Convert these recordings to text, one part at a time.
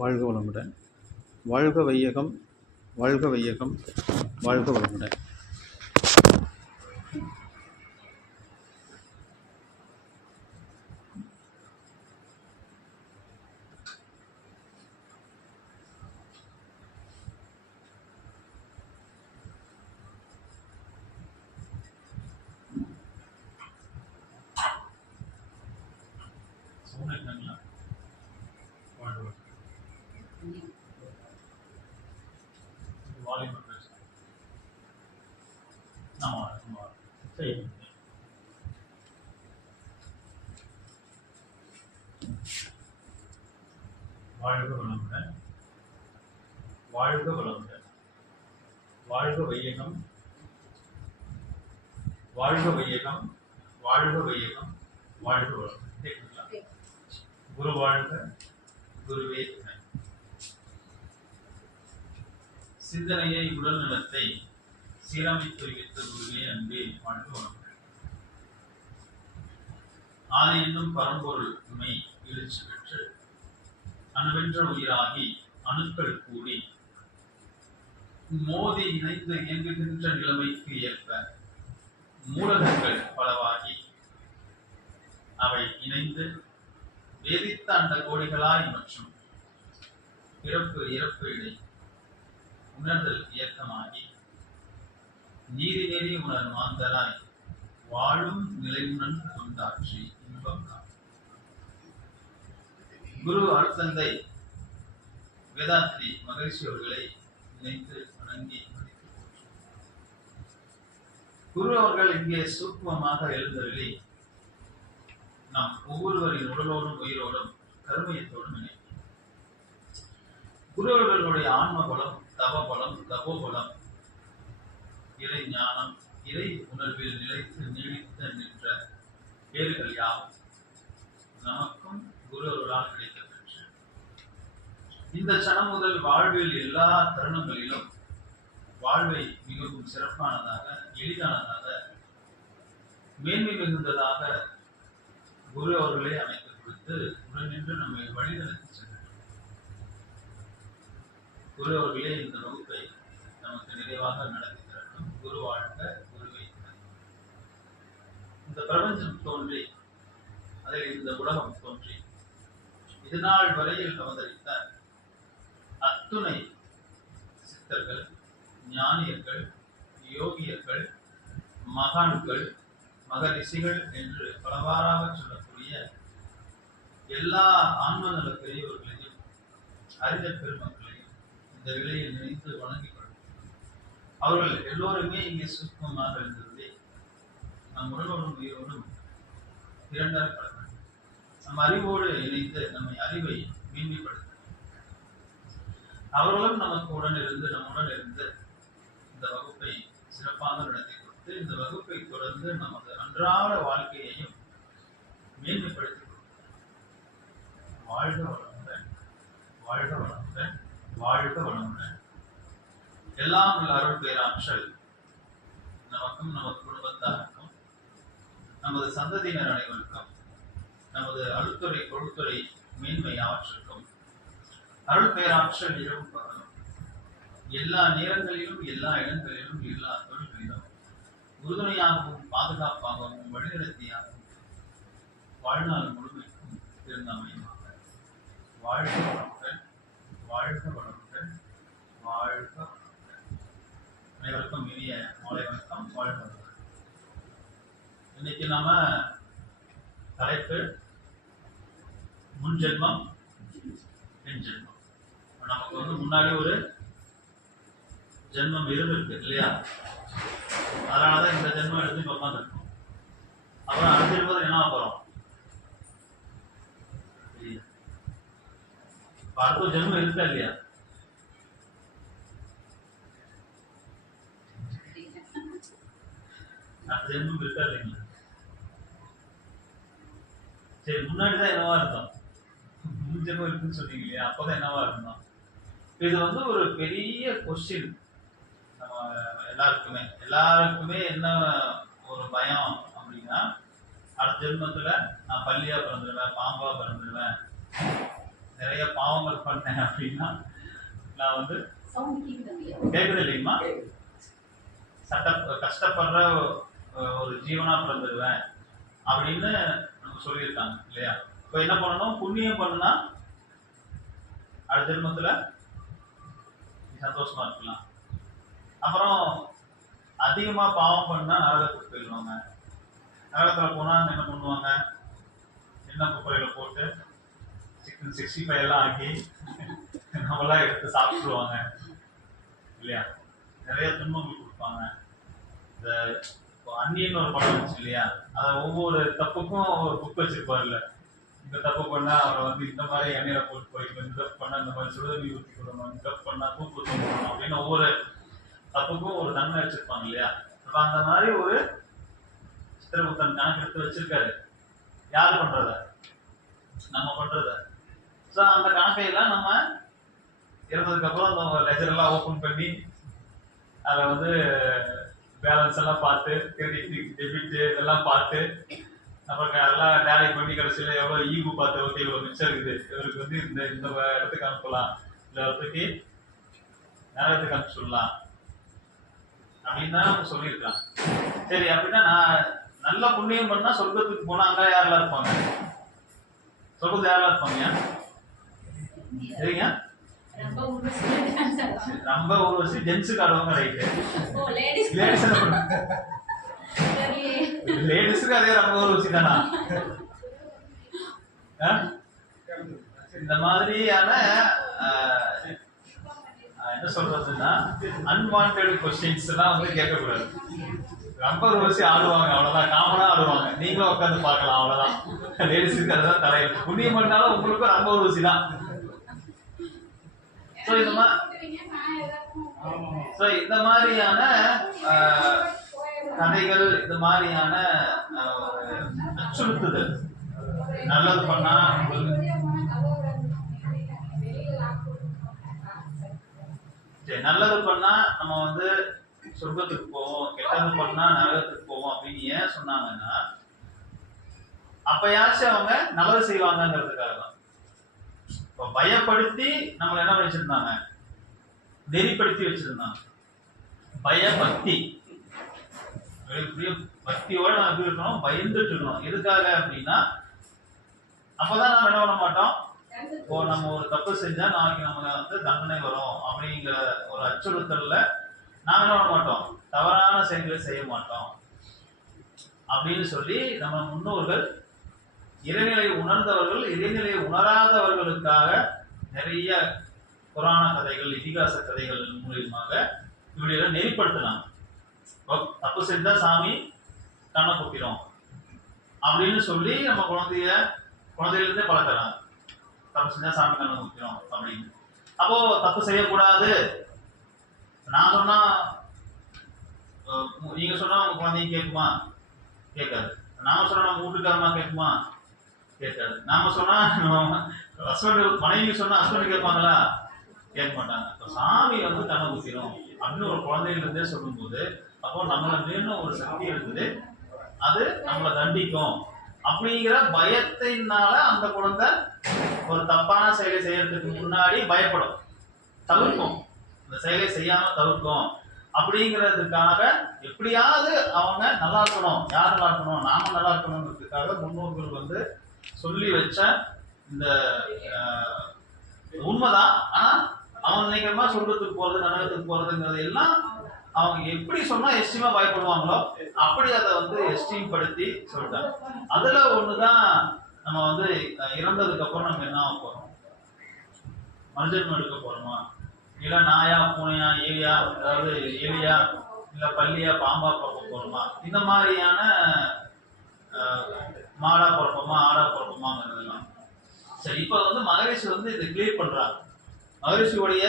வாழ்க வளமுடன். வாழ்க வையகம், வாழ்க வையகம், வாழ்க வளமுடன். வாழ்க வளமுடன். வாழ்க வளமுடன். வாழ்க வையகம், வாழ்க வையகம், வாழ்க வையகம், வாழ்க வளமுடன். குரு வாழ்க, குருவே துணை. சிந்தனையை உடல் நலத்தை சீரமைத்து வைத்த குருவே அன்பே வாழ்க வளமுடன். ஆதி என்னும் பரம்பொருள் உண்மை எழுச்சி பெற்று அணுவென்ற உயிராகி அணுக்கள் கூடி மோதி இணைந்து இயங்குகின்ற நிலைமைக்கு ஏற்ப மூலகங்கள் பலவாகி அவை இணைந்து வேதித்த அந்த கோடிகளாய் மற்றும் பிறப்பு இறப்பு இடை உணர்தல் இயக்கமாகி நீதி நெறி உணர் மாந்தராய் வாழும் நிலையுடன் கொண்டாற்றி இன்பம் குரு அருத்தந்தை வேதாத்ரி மகரிஷி அவர்களை நினைத்து வணங்கி குரு அவர்கள் இங்கே சூக்மமாக எழுந்தருளி நாம் ஒவ்வொருவரின் உடலோடும் உயிரோடும் கருமையத்தோடும் இணைக்கும். குரு அவர்களுடைய ஆன்ம பலம், தவ பலம், தபோபலம், இறை ஞானம், இறை உணர்வில் நிலைத்து நீடித்த நின்ற பேறுகள் யாவும் நமக்கும் குரு அவர்களால் கிடைக்கப்பெற்று இந்த சனம் முதல் வாழ்வில் எல்லா தருணங்களிலும் வாழ்வை மிகவும் சிறப்பானதாக, எளிதானதாக, மேன்மை மிகுந்ததாக குரு அவர்களே அமைத்துக் கொடுத்து உடனின்று நம்மை வழிநடத்தி சென்றார். குரு அவர்களே இந்த வகுப்பை நமக்கு நிறைவாக நடத்தி தரட்டும். குரு வாழ்க, குருவை. இந்த பிரபஞ்சம் தோன்றி அதில் இந்த உலகம் தோன்றி இதுநாள் வரையில் அவதரித்த அத்துணை சித்தர்கள், ஞானியர்கள், யோகியர்கள், மகான்கள், மகரிஷிகள் என்று பலவாறாக சொல்லக்கூடிய எல்லா ஆன்ம நல பெரியவர்களையும் அறிஞர் பெருமக்களையும் இந்த விலையில் நினைத்து வணங்கிக் கொள்ளும். அவர்கள் எல்லோருமே இங்கே சுத்தமாக இருந்தது நம் உடலோடும் உயிரோடும் இரண்டாக கலந்து நம் அறிவோடு இணைந்து நம்மை அறிவை மேன்மைப்படுத்த அவர்களும் நமக்கு நம்முடன் இருந்து இந்த வகுப்பை சிறப்பாக நடத்தி கொடுத்து இந்த வகுப்பை தொடர்ந்து நமது அன்றாட வாழ்க்கையையும் மேன்மைப்படுத்தி கொடுத்தார். வாழ்க வளமுடன், வாழ்க வளமுடன், வாழ்க வளமுடன். எல்லாம் உள்ள அருள் பேராற்றல் நமக்கும் நமது குடும்பத்தாருக்கும் நமது சந்ததியினர் அனைவருக்கும் நமது அழுத்துறை கொழுத்துறை மேன்மை ஆற்றலுக்கும் அருள் பேராற்றல் இரவு பகலும் எல்லா நேரங்களிலும், எல்லா இடங்களிலும், எல்லா தொழில்களிலும் உறுதுணையாகவும் பாதுகாப்பாகவும் வழிநடத்தியாகவும் வாழ்நாள் முழுமைக்கும் திருந்தமையமாக வாழ்க வளமுடன், வாழ்க வளமுடன், வாழ்க வளமுடன். அனைவருக்கும் இனிய மாலை வணக்கம். வாழ்க வளமுடன். இன்னைக்கு நாம தலைப்பு முன்ஜென்மம், பின் ஜென்மம். நமக்கு முன்னாடி ஒரு ஜென்மம் இருந்திருக்கு இல்லையா? அதனாலதான் இந்த ஜென்மம் எடுத்து இப்ப உட்காந்துருக்கோம். அப்புறம் அடுத்த ஜென்மத்தில் என்ன போறோம்? அடுத்த ஜென்மம் இருக்கா இல்லையா? அடுத்த ஜென்மம் இருக்கா இல்லைங்களா? சரி, முன்னாடிதான் என்னவா இருந்தோம்? முன் ஜென்மம் இருக்குன்னு சொன்னீங்க இல்லையா? அப்பதான் என்னவா இருந்தோம்? இது ஒரு பெரிய கொஸ்டின். நம்ம எல்லாருக்குமே என்ன ஒரு பயம் அப்படின்னா, அடுத்த ஜென்மத்துல நான் பள்ளியா பிறந்துடுவேன், பாம்பா பிறந்துடுவேன், நிறைய பாவங்கள் பண்ணேன் அப்படின்னா நான் வந்து கேக்குது இல்லையுமா, கஷ்டப்படுற ஒரு ஜீவனா பிறந்துடுவேன் அப்படின்னு நமக்கு சொல்லியிருக்காங்க இல்லையா. இப்ப என்ன பண்ணணும், புண்ணியம் பண்ணுனா அடுத்த ஜென்மத்துல சந்தோஷமா இருக்கலாம். அப்புறம் அதிகமா பாவம் பண்ணா நரகத்துக்கு போயிடுவாங்க. நரகத்துல போனா என்ன பண்ணுவாங்க, எண்ணெய் குப்பையில போட்டு சிக்கன் 65 எல்லாம் ஆக்கி நம்மளாம் எடுத்து சாப்பிட்டுருவாங்க இல்லையா. நிறைய துன்பங்கள் கொடுப்பாங்க. இந்த அந்நியன்னு ஒரு படம் வச்சு இல்லையா, அத ஒவ்வொரு தப்புக்கும் ஒரு புக் வச்சிருப்பாருல்ல. இந்த தப்பு பண்ணா அவரை வந்து இந்த மாதிரி எண்ணெயில போட்டு போய்க்கணும், இந்த தப்பு பண்ணா இந்த மாதிரி சுடுதண்ணி ஊற்றி கொடுக்கணும், இந்த தப்பு பண்ணா தூக்கு தூக்கணும் அப்படின்னு ஒவ்வொரு தப்புக்கும் ஒரு தன்மை வச்சிருப்பாங்க இல்லையா. அப்ப அந்த மாதிரி ஒரு சித்திரகுப்தன் கணக்கு எடுத்து வச்சிருக்காரு. யாரு பண்றத, நம்ம பண்றத. ஸோ அந்த கணக்கையெல்லாம் நம்ம இறந்ததுக்கு அப்புறம் அந்த லெஜர் எல்லாம் ஓப்பன் பண்ணி அதை வந்து பேலன்ஸ் எல்லாம் பார்த்து கிரெடிட் டெபிட் இதெல்லாம் பார்த்து அப்புறம் எல்லாம் டேலி பண்ணி கடைசியில் எவ்வளோ ஈவு பார்த்து, ஓகே இவ்வளோ மிச்சம் இருக்குது, இவருக்கு வந்து இந்த இந்த இடத்துக்கு அனுப்பலாம், இந்த இடத்துக்கு நேரத்துக்கு அனுப்பி சொல்லலாம் அப்படின்னு தான் சொல்லியிருக்காங்க. சரி, அப்படின்னா நான் நல்ல புண்ணியம் பண்ணா சொர்க்கத்துக்கு போனா அங்க யாரெல்லாம் இருப்பாங்க, சொர்க்கத்துல யாரெல்லாம் இருப்பாங்க சரிங்க. ரொம்ப ஒரு வருஷம் ஜென்ஸுக்கு ஆடுவாங்க, ரைட்டு. லேடிஸுக்கு அதே ரொம்ப ஒரு வருஷம் தானா. இந்த மாதிரியான என்ன சொல்றதுன்னா அன்வான்டட் கொஸ்டின்ஸ் எல்லாம் வந்து கேட்கக்கூடாது. ரொம்ப ஒரு வருஷம் ஆடுவாங்க, அவ்வளவுதான், காமனா ஆடுவாங்க, நீங்களும் உட்காந்து பார்க்கலாம், அவ்வளவுதான். லேடிஸுக்கு அதுதான் தலையெழுத்து. புண்ணியம் பண்ணாலும் உங்களுக்கும் ரொம்ப ஒரு வருஷம் தான். இந்த மாதிரியான கதைகள், இந்த மாதிரியான அச்சுறுத்துதல், நல்லது பண்ணா நல்லது பண்ணா நம்ம வந்து சொர்க்கத்துக்கு போவோம், கெட்டது பண்ணா நரகத்துக்கு போவோம் அப்படின்னு ஏன் சொன்னாங்கன்னா, அப்பயாச்சும் அவங்க நல்லது செய்வாங்கிறதுக்காக தான். பயப்படுத்தி நம்மளை என்ன வச்சிருந்தாங்க, நெறிப்படுத்தி வச்சிருந்தாங்க. பயபக்தி, பக்தியோட நம்ம எப்படி இருக்கணும், பயந்துட்டு இருக்கணும். எதுக்காக அப்படின்னா அப்பதான் நம்ம என்ன பண்ண மாட்டோம், இப்போ நம்ம ஒரு தப்பு செஞ்சா நாளைக்கு நம்ம வந்து தண்டனை வரும் அப்படிங்கிற ஒரு அச்சுறுத்தல்ல நாம என்ன பண்ண மாட்டோம், தவறான செயல்களை செய்ய மாட்டோம் அப்படின்னு சொல்லி நம்ம முன்னோர்கள் இறைநிலை உணர்ந்தவர்கள் இறைநிலை உணராதவர்களுக்காக நிறைய புராண கதைகள், இதிகாச கதைகள் மூலியமாக இப்படியெல்லாம் நெறிப்படுத்தினாங்க. தப்பு செஞ்சா சாமி கண்ணை குத்திரும் அப்படின்னு சொல்லி நம்ம குழந்தையிலிருந்தே பழக்கிறாங்க. தப்பு செஞ்சா சாமி கண்ணை குத்திரும் அப்படின்னு. அப்போ தப்பு செய்யக்கூடாது நான் சொன்னா, நீங்க சொன்னா உங்க குழந்தைங்க கேட்குமா, கேட்காது. நாம சொன்னா நம்ம வீட்டுக்காரமா கேட்குமா, கேட்காது. நாம சொன்னா ஹஸ்பண்ட், மனைவி சொன்னா ஹஸ்பண்ட் கேட்பாங்களா, கேட்க மாட்டாங்க. இப்போ சாமி வந்து கண்ணை குத்திரும் அப்படின்னு ஒரு குழந்தையில இருந்தே சொல்லும் போது, அப்போ நம்மள மீண்டும் ஒரு சக்தி இருக்குது, அது நம்மளை தண்டிக்கும் அப்படிங்கிற பயத்தினால அந்த குழந்தை ஒரு தப்பான செயலை செய்யறதுக்கு முன்னாடி பயப்படும், தவிர்க்கும், இந்த செயலை செய்யாம தவிர்க்கும். அப்படிங்கிறதுக்காக எப்படியாவது அவங்க நல்லா இருக்கணும், யார் நல்லா இருக்கணும், நாம நல்லா இருக்கணுங்கிறதுக்காக முன்னோர்கள் வந்து சொல்லி வச்ச இந்த உண்மைதான். ஆனா அவங்க நினைக்கிறமா சொர்க்கத்துக்கு போறது நரகத்துக்கு போறதுங்கிறது எல்லாம் அவங்க எப்படி சொன்னா எஸ்டீமா பயப்படுவாங்களோ அப்படி அதை வந்து எஸ்டீம் படுத்தி சொல்லிட்டாங்க. அதுல ஒண்ணுதான் நம்ம வந்து இறந்ததுக்கு அப்புறம் நம்ம என்ன ஆக போறோம், மனுஜன்மம் எடுக்க போறோமா, இல்ல நாயா பூனையா ஏலியா, அதாவது ஏலியா இல்ல பள்ளியா பாம்பா பிறக்க போறோமா, இந்த மாதிரியான மாடா பிறப்போமா ஆடா பிறப்போமாங்கிறதெல்லாம். சரி, இப்ப வந்து மகரிஷி வந்து இதை கிளியர் பண்றாங்க. மகரிஷியுடைய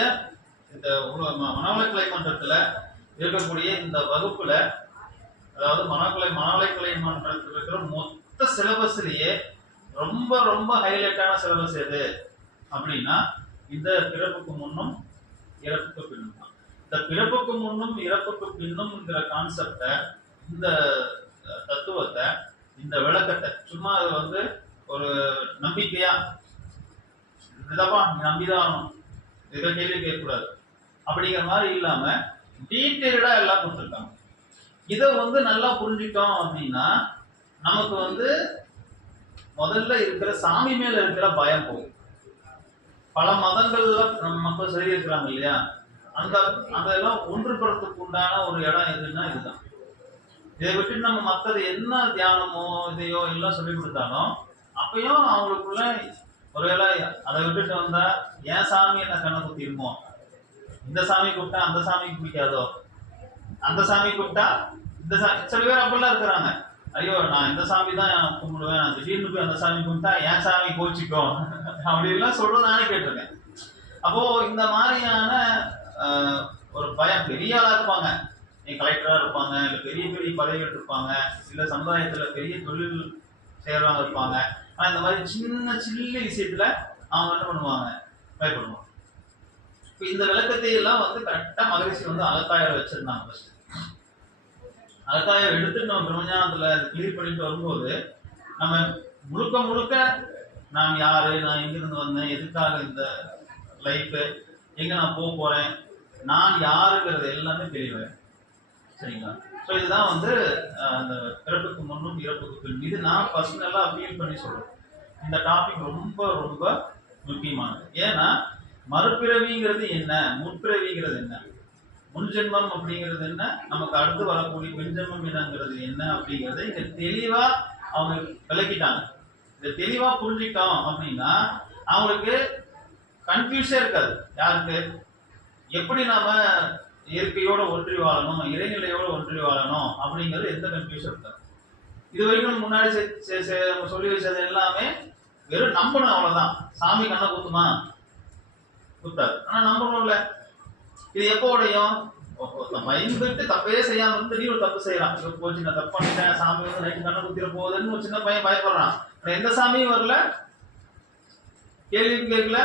இந்த மனவளக்கலை மன்றத்துல இருக்கக்கூடிய இந்த வகுப்புல, அதாவது மனவளக்கலை மன்றத்தில் இருக்கிற மொத்த சிலபஸ்லயே ரொம்ப ரொம்ப ஹைலைட்டான சிலபஸ் எது அப்படின்னா இந்த பிறப்புக்கு முன்னும் இறப்புக்கு பின்னும் தான். இந்த பிறப்புக்கு முன்னும் இறப்புக்கு பின்னும்ங்கிற கான்செப்ட, இந்த தத்துவத்தை இந்த விளக்கத்தை சும்மா அது வந்து ஒரு நம்பிக்கையா இதப்பா நீ நம்பிதான் ஆகணும், இதை கேள்வி கேட்கக்கூடாது அப்படிங்கிற மாதிரி இல்லாம டீட்டெயில்டா எல்லாம் கொடுத்துருக்காங்க. இதை வந்து நல்லா புரிஞ்சுட்டோம் அப்படின்னா நமக்கு வந்து முதல்ல இருக்கிற சாமி மேல இருக்கிற பயம் போகும். பல மதங்கள்ல மக்கள் சரி இருக்கிறாங்க இல்லையா, அந்த அதெல்லாம் ஒன்றுபடுறதுக்கு உண்டான ஒரு இடம் எதுன்னா இதுதான். இதை விட்டு நம்ம மற்றது என்ன தியானமோ இதையோ எல்லாம் சொல்லி கொடுத்தாலும் அப்பயும் அவங்களுக்குள்ள ஒருவேளை அதை விட்டுட்டு வந்தா என் சாமி என்ன கண்ணை குத்திருமோ, இந்த சாமி கூப்பிட்டா அந்த சாமிக்கு பிடிக்காதோ, அந்த சாமி கூப்பிட்டா இந்த சாமி, சில பேர் அப்படிலாம் இருக்கிறாங்க. ஐயோ நான் இந்த சாமி தான் கும்பிடுவேன், நான் திடீர்னு போய் அந்த சாமி கும்பிட்டா என் சாமி கோச்சிக்கும் அப்படின்லாம் சொல்றது நானே கேட்டிருக்கேன். அப்போ இந்த மாதிரியான ஒரு பயம், பெரிய ஆளா இருப்பாங்க, நீ கலெக்டரா இருப்பாங்க, இல்ல பெரிய பெரிய பதவிகள் இருப்பாங்க, இல்ல சமுதாயத்துல பெரிய தொழில் செய்யறவங்க இருப்பாங்க. ஆனா இந்த மாதிரி சின்ன சின்ன விஷயத்துல அவங்க என்ன பண்ணுவாங்க, பயப்படுவாங்க. இப்ப இந்த விளக்கத்தை எல்லாம் வந்து கரெக்டா மகரிஷி வந்து அகத்தாயிரம் வச்சிருந்தாங்க. ஃபர்ஸ்ட் அகத்தாயிரம் எடுத்து நம்ம பிரம்மஞானத்துல கிளியர் பண்ணிட்டு வரும்போது நம்ம முழுக்க முழுக்க நான் யாரு, நான் எங்கிருந்து வந்தேன், எதுக்காக இந்த லைஃப், எங்க நான் போக போறேன், நான் யாருங்கிறது எல்லாமே தெரியவேன். சரிங்களா? ஸோ இதுதான் வந்து அந்த பிறப்புக்கு முன்னும் இறப்புக்கு பின். இது நான் பர்சனலாக ஃபீல் பண்ணி சொல்றேன். இந்த டாபிக் ரொம்ப ரொம்ப முக்கியமானது. ஏன்னா மறுபிறவிங்கிறது என்ன, முற்பிறவிங்கிறது என்ன, முன்ஜென்மம் அப்படிங்கிறது என்ன, நமக்கு அடுத்து வரக்கூடிய பின்ஜென்மம் என்னங்கிறது என்ன அப்படிங்கிறத இங்க தெளிவா அவங்க விளக்கிட்டாங்க. இதை தெளிவா புரிஞ்சுக்கிட்டோம் அப்படின்னா அவங்களுக்கு கன்ஃபியூஸே இருக்காது. யாருக்கு எப்படி நாம இயற்கையோட ஒன்றி வாழணும், இறைநிலையோட ஒன்றி வாழணும் அப்படிங்கிறது எந்த கன்ஃபியூஷன் இருக்காது. இது வரைக்கும் முன்னாடி சொல்லி வச்சது எல்லாமே வெறும் நம்பணும், அவ்வளவுதான். சாமி கண்ணை குத்துமா, குத்தாது. ஆனா நம்பணும்ல. இது எப்போ உடையும், பயந்துட்டு தப்பே செய்யாம இருந்து திடீர்னு ஒரு தப்பு செய்யறான், போச்சு நான் தப்பு பண்ணிட்டேன், சாமி வந்து நைட்டு கண்ணை குத்திர போகுதுன்னு ஒரு சின்ன பையன் பயப்படுறான். எந்த சாமியும் வரல, கேள்வியும் கேட்கல,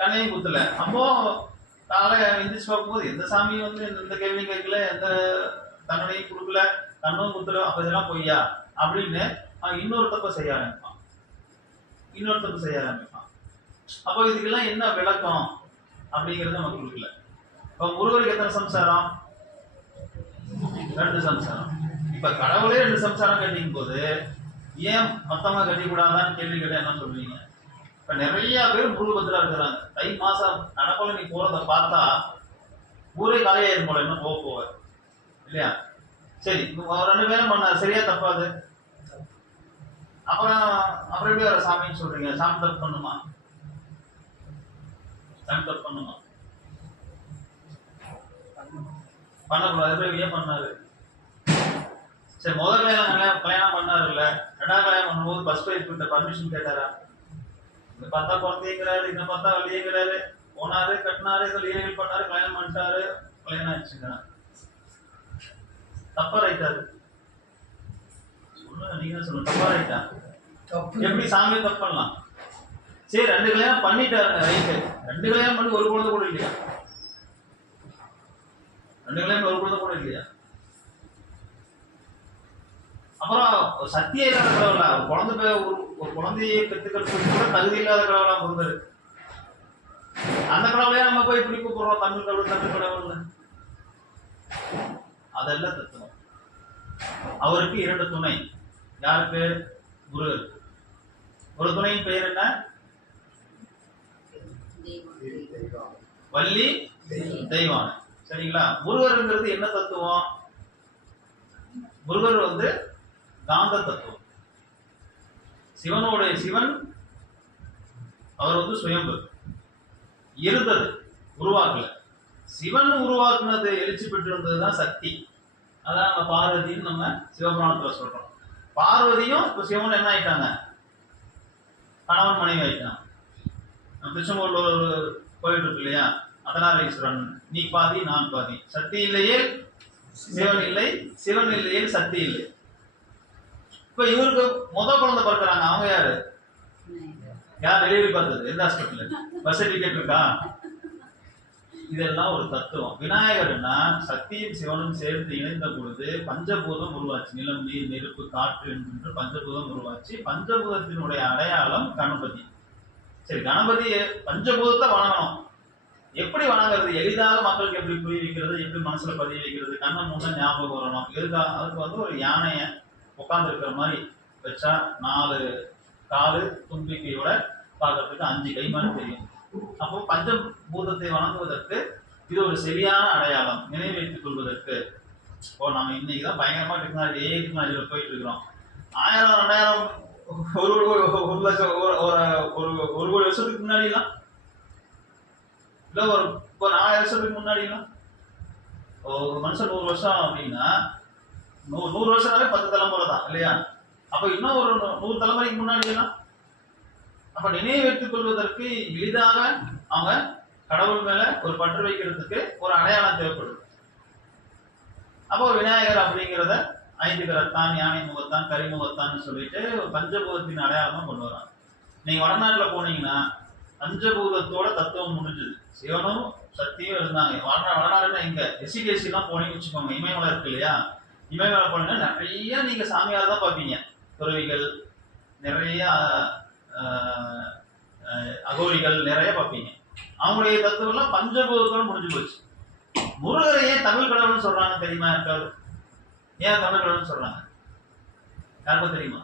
கண்ணையும் குத்தல. அப்போ காலை எந்திரிச்சு பார்க்கும்போது எந்த சாமியும் வந்து எந்த கேள்வியும் கேட்கல, எந்த தண்டனையும் கொடுக்கல, கண்ணும் குத்தல, அப்ப இதெல்லாம் பொய்யா அப்படின்னு அவன் இன்னொரு தப்பை செய்ய ஆரம்பிப்பான், இன்னொரு தப்பு செய்ய ஆரம்பிப்பான். அப்போ இதுக்கெல்லாம் என்ன விளக்கம் அப்படிங்கிறது நமக்கு கொடுக்கல. இப்ப முருகருக்கு எத்தனை சம்சாரம், 2 சம்சாரம். இப்ப கடவுளே 2 சம்சாரம் கட்டிக்கும் போது ஏன் மொத்தமா கட்டி கூடாதான்னு கேள்வி கேட்டா என்ன சொல்றீங்க? இப்ப நிறைய பேர் முருகபத்திரா இருக்கிறாங்க. தை மாசம் நடப்பல நீ போறத பார்த்தா ஊரே காலியாயிரும் போல, என்ன போக இல்லையா? சரி, 2 பேரும் பண்ணாரு, சரியா தப்பாது? அப்புறம் எப்படி வர சாமின்னு சொல்றீங்க? சாமி தப்பு பண்ணுமா? சாமி தப்பு பண்ணுமா? பண்ணக்கூடாது. ஏன் பண்ணாரு? சரி, முதல் கல்யாணம் பண்ணாரு இல்ல, 2வது கல்யாணம் பண்ணும்போது பஸ் போய் பர்மிஷன் கேட்டாரா? இங்க பார்த்தா குழந்தைங்கிறாரு, இங்க பார்த்தா வெளியேங்கிறாரு, போனாரு, கட்டினாரு, லீகல் பண்ணாரு, கல்யாணம் பண்ணிட்டாரு, கல்யாணம் ஆயிடுச்சுங்க. தப்பா ரைட்டாரு? சொல்லுங்க, நீங்க சொல்லுங்க, தப்பா ரைட்டா? எப்படி சாமி தப்பு பண்ணலாம்? சரி, 2 கல்யாணம் பண்ணிட்டாருங்க, ரைட்டு. 2 கல்யாணம் பண்ணி ஒரு குழந்தை கூட இல்லையா? 2 கல்யாணம் ஒரு குழந்தை கூட இல்லையா? அப்புறம் சத்திய இல்லாத கடவுளா, ஒரு குழந்தையை பெற்றுக்கிறதுக்கு கூட தகுதி இல்லாத கடவுளா பிறந்தாரு. அந்த கடவுளையா நம்ம போய் இப்படி கூப்பிடுறோம், தமிழ் கடவுள். அதெல்லாம் தத்துவம். அவருக்கு 2 துணை. யாருக்கு? முருகருக்கு. ஒரு துணையின் பெயர் என்ன? வள்ளி தெய்வானை. சரிங்களா? முருகருங்கிறது என்ன தத்துவம்? முருகர் வந்து காந்த தத்துவம். சிவன் அவர் வந்து சுயம்பு, இருந்தது, உருவாக்கல. சிவன் உருவாக்குனது, எழுச்சி பெற்றிருந்ததுதான் சக்தி. அதான் நம்ம பார்வதின்னு நம்ம சிவபுராணத்துல சொல்றோம். பார்வதியும் இப்ப சிவன் என்ன ஆயிட்டாங்க? கணவன் மனைவி ஆயிட்டாங்க. திருச்செங்கோட்ல ஒரு கோயில் இருக்கு இல்லையா, அதனாலீஸ்வரன், நீ பாதி நான் பாதி, சக்தி இல்லையே சிவன் இல்லை, சிவன் இல்லையே சக்தி இல்லை. இப்ப இவருக்கு குழந்தை பிறக்கிறாங்க, அவங்க யாரு? யார் டெலிவரி பார்த்தது? எந்த ஹாஸ்பிட்டல்? பஸ் டிக்கெட் இருக்கா? இதெல்லாம் ஒரு தத்துவம். விநாயகர்னா சக்தியும் சிவனும் சேர்ந்து இணைந்த பொழுது பஞ்சபூதம் உருவாச்சு. நிலம், நீர், நெருப்பு, காற்று என்கின்ற பஞ்சபூதம் உருவாச்சு. பஞ்சபூதத்தினுடைய அடையாளம் கணபதி. சரி, கணபதி பஞ்சபூதத்தை வணங்கணும். எப்படி வணங்குறது? எளிதாக மக்களுக்கு எப்படி புரிய வைக்கிறது, எப்படி மனசுல பதிய வைக்கிறது? கண்ணன் முன்ன ஞாபகம் வரணும். எதுக்காக? அதுக்கு ஒரு யானைய உட்கார்ந்து இருக்கிற மாதிரி வச்சா 4 காலு தும்பிக்கையோட பார்க்கறதுக்கு 5 கை மாதிரி தெரியும். அப்போ பஞ்சபூதத்தை வணங்குவதற்கு இது ஒரு சரியான அடையாளம், நினைவு வைத்துக் கொள்வதற்கு. இப்போ நம்ம இன்னைக்குதான் பயங்கரமா டெக்னாலஜியில போயிட்டு இருக்கிறோம். 1000 2000 ஒரு லட்சம் ஒரு கோடி வருஷத்துக்கு முன்னாடிலாம் இல்ல ஒரு 4000 வருஷத்துக்கு முன்னாடிலாம் ஒரு மனுஷன் 100 வருஷம் அப்படின்னா 100 வருஷம்னாலே 10 தலைமுறை தான் இல்லையா? அப்ப இன்னும் ஒரு 100 தலைமுறைக்கு முன்னாடிலாம் அப்ப நினைவு வைத்துக் கொள்வதற்கு எளிதாக அவங்க கடவுள் மேல ஒரு பற்று வைக்கிறதுக்கு ஒரு அடையாளம் தேவைப்படுது. அப்போ விநாயகர் அப்படிங்கிறத 5 கரத்தான், யானை முகத்தான், கரிமுகத்தான் சொல்லிட்டு பஞ்சபூதத்தின் அடையாளமா கொண்டு வராங்க. நீங்க வடநாட்டுல போனீங்கன்னா பஞ்சபூதத்தோட தத்துவம் முடிஞ்சது. சிவனும் சக்தியும் இருந்தாங்க. வடநாடுன்னா இங்க எஸ்சிடிஎஸ்சி எல்லாம் போனீங்கன்னு வச்சுக்கோங்க. இமயமலை இருக்கு இல்லையா? இமயமலை போனீங்கன்னா நிறைய நீங்க சாமியார் தான் பார்ப்பீங்க. துறவிகள் நிறைய, அகோரிகள் நிறைய பார்ப்பீங்க. அவங்களுடைய தத்துவம் எல்லாம் பஞ்சபூதத்தோட முடிஞ்சு போச்சு. முருகரை ஏன் தமிழ் கடவுள்னு சொல்றாங்க தெரியுமா? இருக்காது. ஏன் தமிழ் கடவுள்னு சொல்றாங்க? யாருக்கும் தெரியுமா?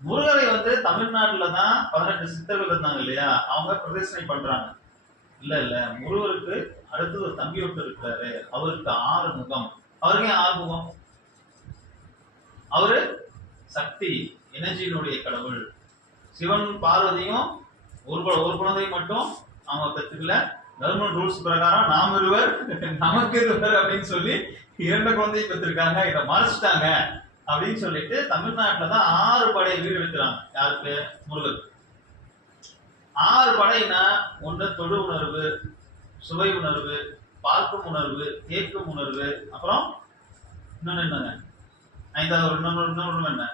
முருகரை தமிழ்நாட்டுல தான் 18 சித்தர்கள் இருந்தாங்க இல்லையா? அவங்க பிரதேசனை பண்றாங்க. இல்ல முருகருக்கு அடுத்தது ஒரு தம்பி ஒருத்தர் இருக்கிறாரு. அவருக்கு 6 முகம். அவருக்கு ஏன் 6 முகம்? அவரு சக்தி, எனர்ஜியினுடைய கடவுள். சிவன் பார்வதியும் ஒரு குழந்தை மட்டும் அவங்க பெற்றுக்கல. கவர்மெண்ட் ரூல்ஸ் பிரகாரம் நாம் இருவர் நமக்கு இருவர் அப்படின்னு சொல்லி 2 குழந்தையை பெற்றிருக்காங்க. இதை மறைச்சிட்டாங்க அப்படின்னு சொல்லிட்டு தமிழ்நாட்டுல தான் 6 படை வீடு எடுக்கிறாங்க. யாருக்கு? முருகர். 6 படைனா ஒன்று தொழு உணர்வு, சுவை உணர்வு, பார்க்கும் உணர்வு, கேட்கும் உணர்வு, அப்புறம் இன்னொன்னு என்னங்க? 5வது இன்னொன்று என்ன?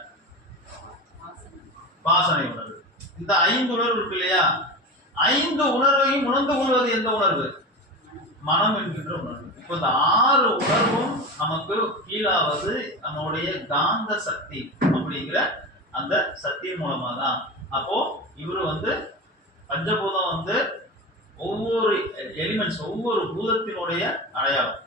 வாசனை உணர்வு. இந்த 5 உணர்வு இருக்கு இல்லையா? 5 உணர்வையும் உணர்ந்து கொள்வது எந்த உணர்வு? மனம் என்கின்ற உணர்வு. இப்போ இந்த 6 உணர்வும் நமக்கு கீழாவது நம்முடைய காந்த சக்தி அப்படிங்கிற அந்த சக்தியின் மூலமா தான். அப்போ இவரு பஞ்சபூதம் ஒவ்வொரு எலிமெண்ட்ஸ், ஒவ்வொரு பூதத்தினுடைய அடையாளம்.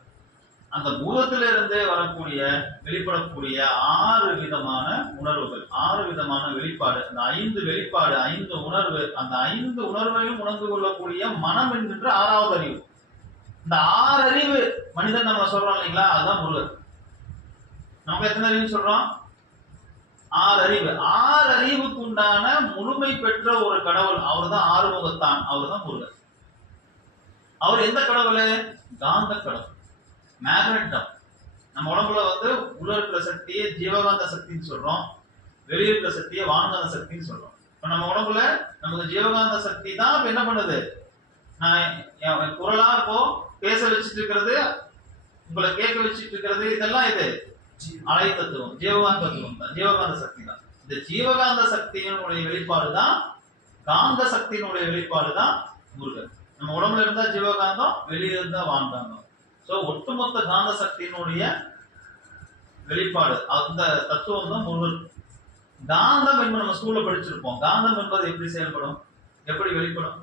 அந்த பூதத்திலிருந்து வரக்கூடிய வெளிப்படக்கூடிய 6 விதமான உணர்வுகள், 6 விதமான வெளிப்பாடு. அந்த 5 வெளிப்பாடு, 5 உணர்வு, அந்த 5 உணர்வையும் உணர்ந்து கொள்ளக்கூடிய மனம் என்கின்ற 6வது அறிவு. இந்த 6 அறிவு மனிதன் நம்ம சொல்றோம் இல்லைங்களா? அதுதான் முருகர். நமக்கு எத்தனை அறிவு சொல்றோம்? 6 அறிவு. 6 அறிவுக்கு உண்டான முழுமை பெற்ற ஒரு கடவுள். அவர் தான் ஆறுமுகத்தான். அவர் தான் முருகர். அவர் எந்த கடவுள்? காந்த கடவுள், மேக்னெட். நம்ம உடம்புல உள்ள இருக்கிற சக்தியை ஜீவகாந்த சக்தின்னு சொல்றோம், வெளியே இருக்கிற சக்தியை வானகாந்த சக்தின்னு சொல்றோம். இப்ப நம்ம உடம்புல நமக்கு ஜீவகாந்த சக்தி தான் இப்ப என்ன பண்ணுது? நான் குரலா இப்போ பேச வச்சுட்டு இருக்கிறது, உங்களை கேட்க வச்சுட்டு இருக்கிறது, இதெல்லாம் இது அலை தத்துவம், ஜீவகாந்த தத்துவம் தான், ஜீவகாந்த சக்தி தான். இந்த ஜீவகாந்த சக்தியினுடைய வெளிப்பாடு தான் காந்த சக்தியினுடைய வெளிப்பாடு தான் முருகன். நம்ம உடம்புல இருந்தா ஜீவகாந்தம், வெளியே இருந்தா வான்காந்தம். சோ ஒட்டுமொத்த காந்த சக்தியினுடைய வெளிப்பாடு அந்த தத்துவம் தான் முருகன். காந்தம் என்பது நம்ம ஸ்கூல்ல படிச்சிருப்போம். காந்தம் என்பது எப்படி செயல்படும், எப்படி வெளிப்படும்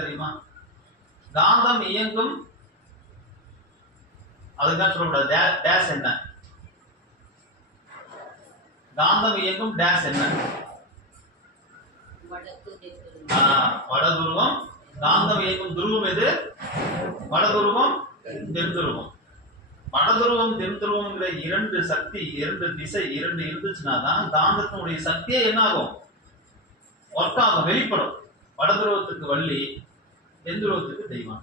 தெரியுமா? காந்தம் இயங்கும், அதுதான் சொல்லக்கூடாது. டேஸ் என்ன? காந்தம் இயங்கும் டேஸ் என்ன? வடதுருவம். காந்தம் இயங்கும் துருவம் எது? வடதுருவம், தென்துருவம். வடதுருவம் தென்துருவம்ங்கிற 2 சக்தி, 2 திசை, 2 இருந்துச்சுன்னா தான் காந்தத்தினுடைய சக்தியே என்ன ஆகும்? ஒர்க் ஆகும், வெளிப்படும். வடதுருவத்துக்கு வள்ளி, தென்துருவத்துக்கு தெய்வம்.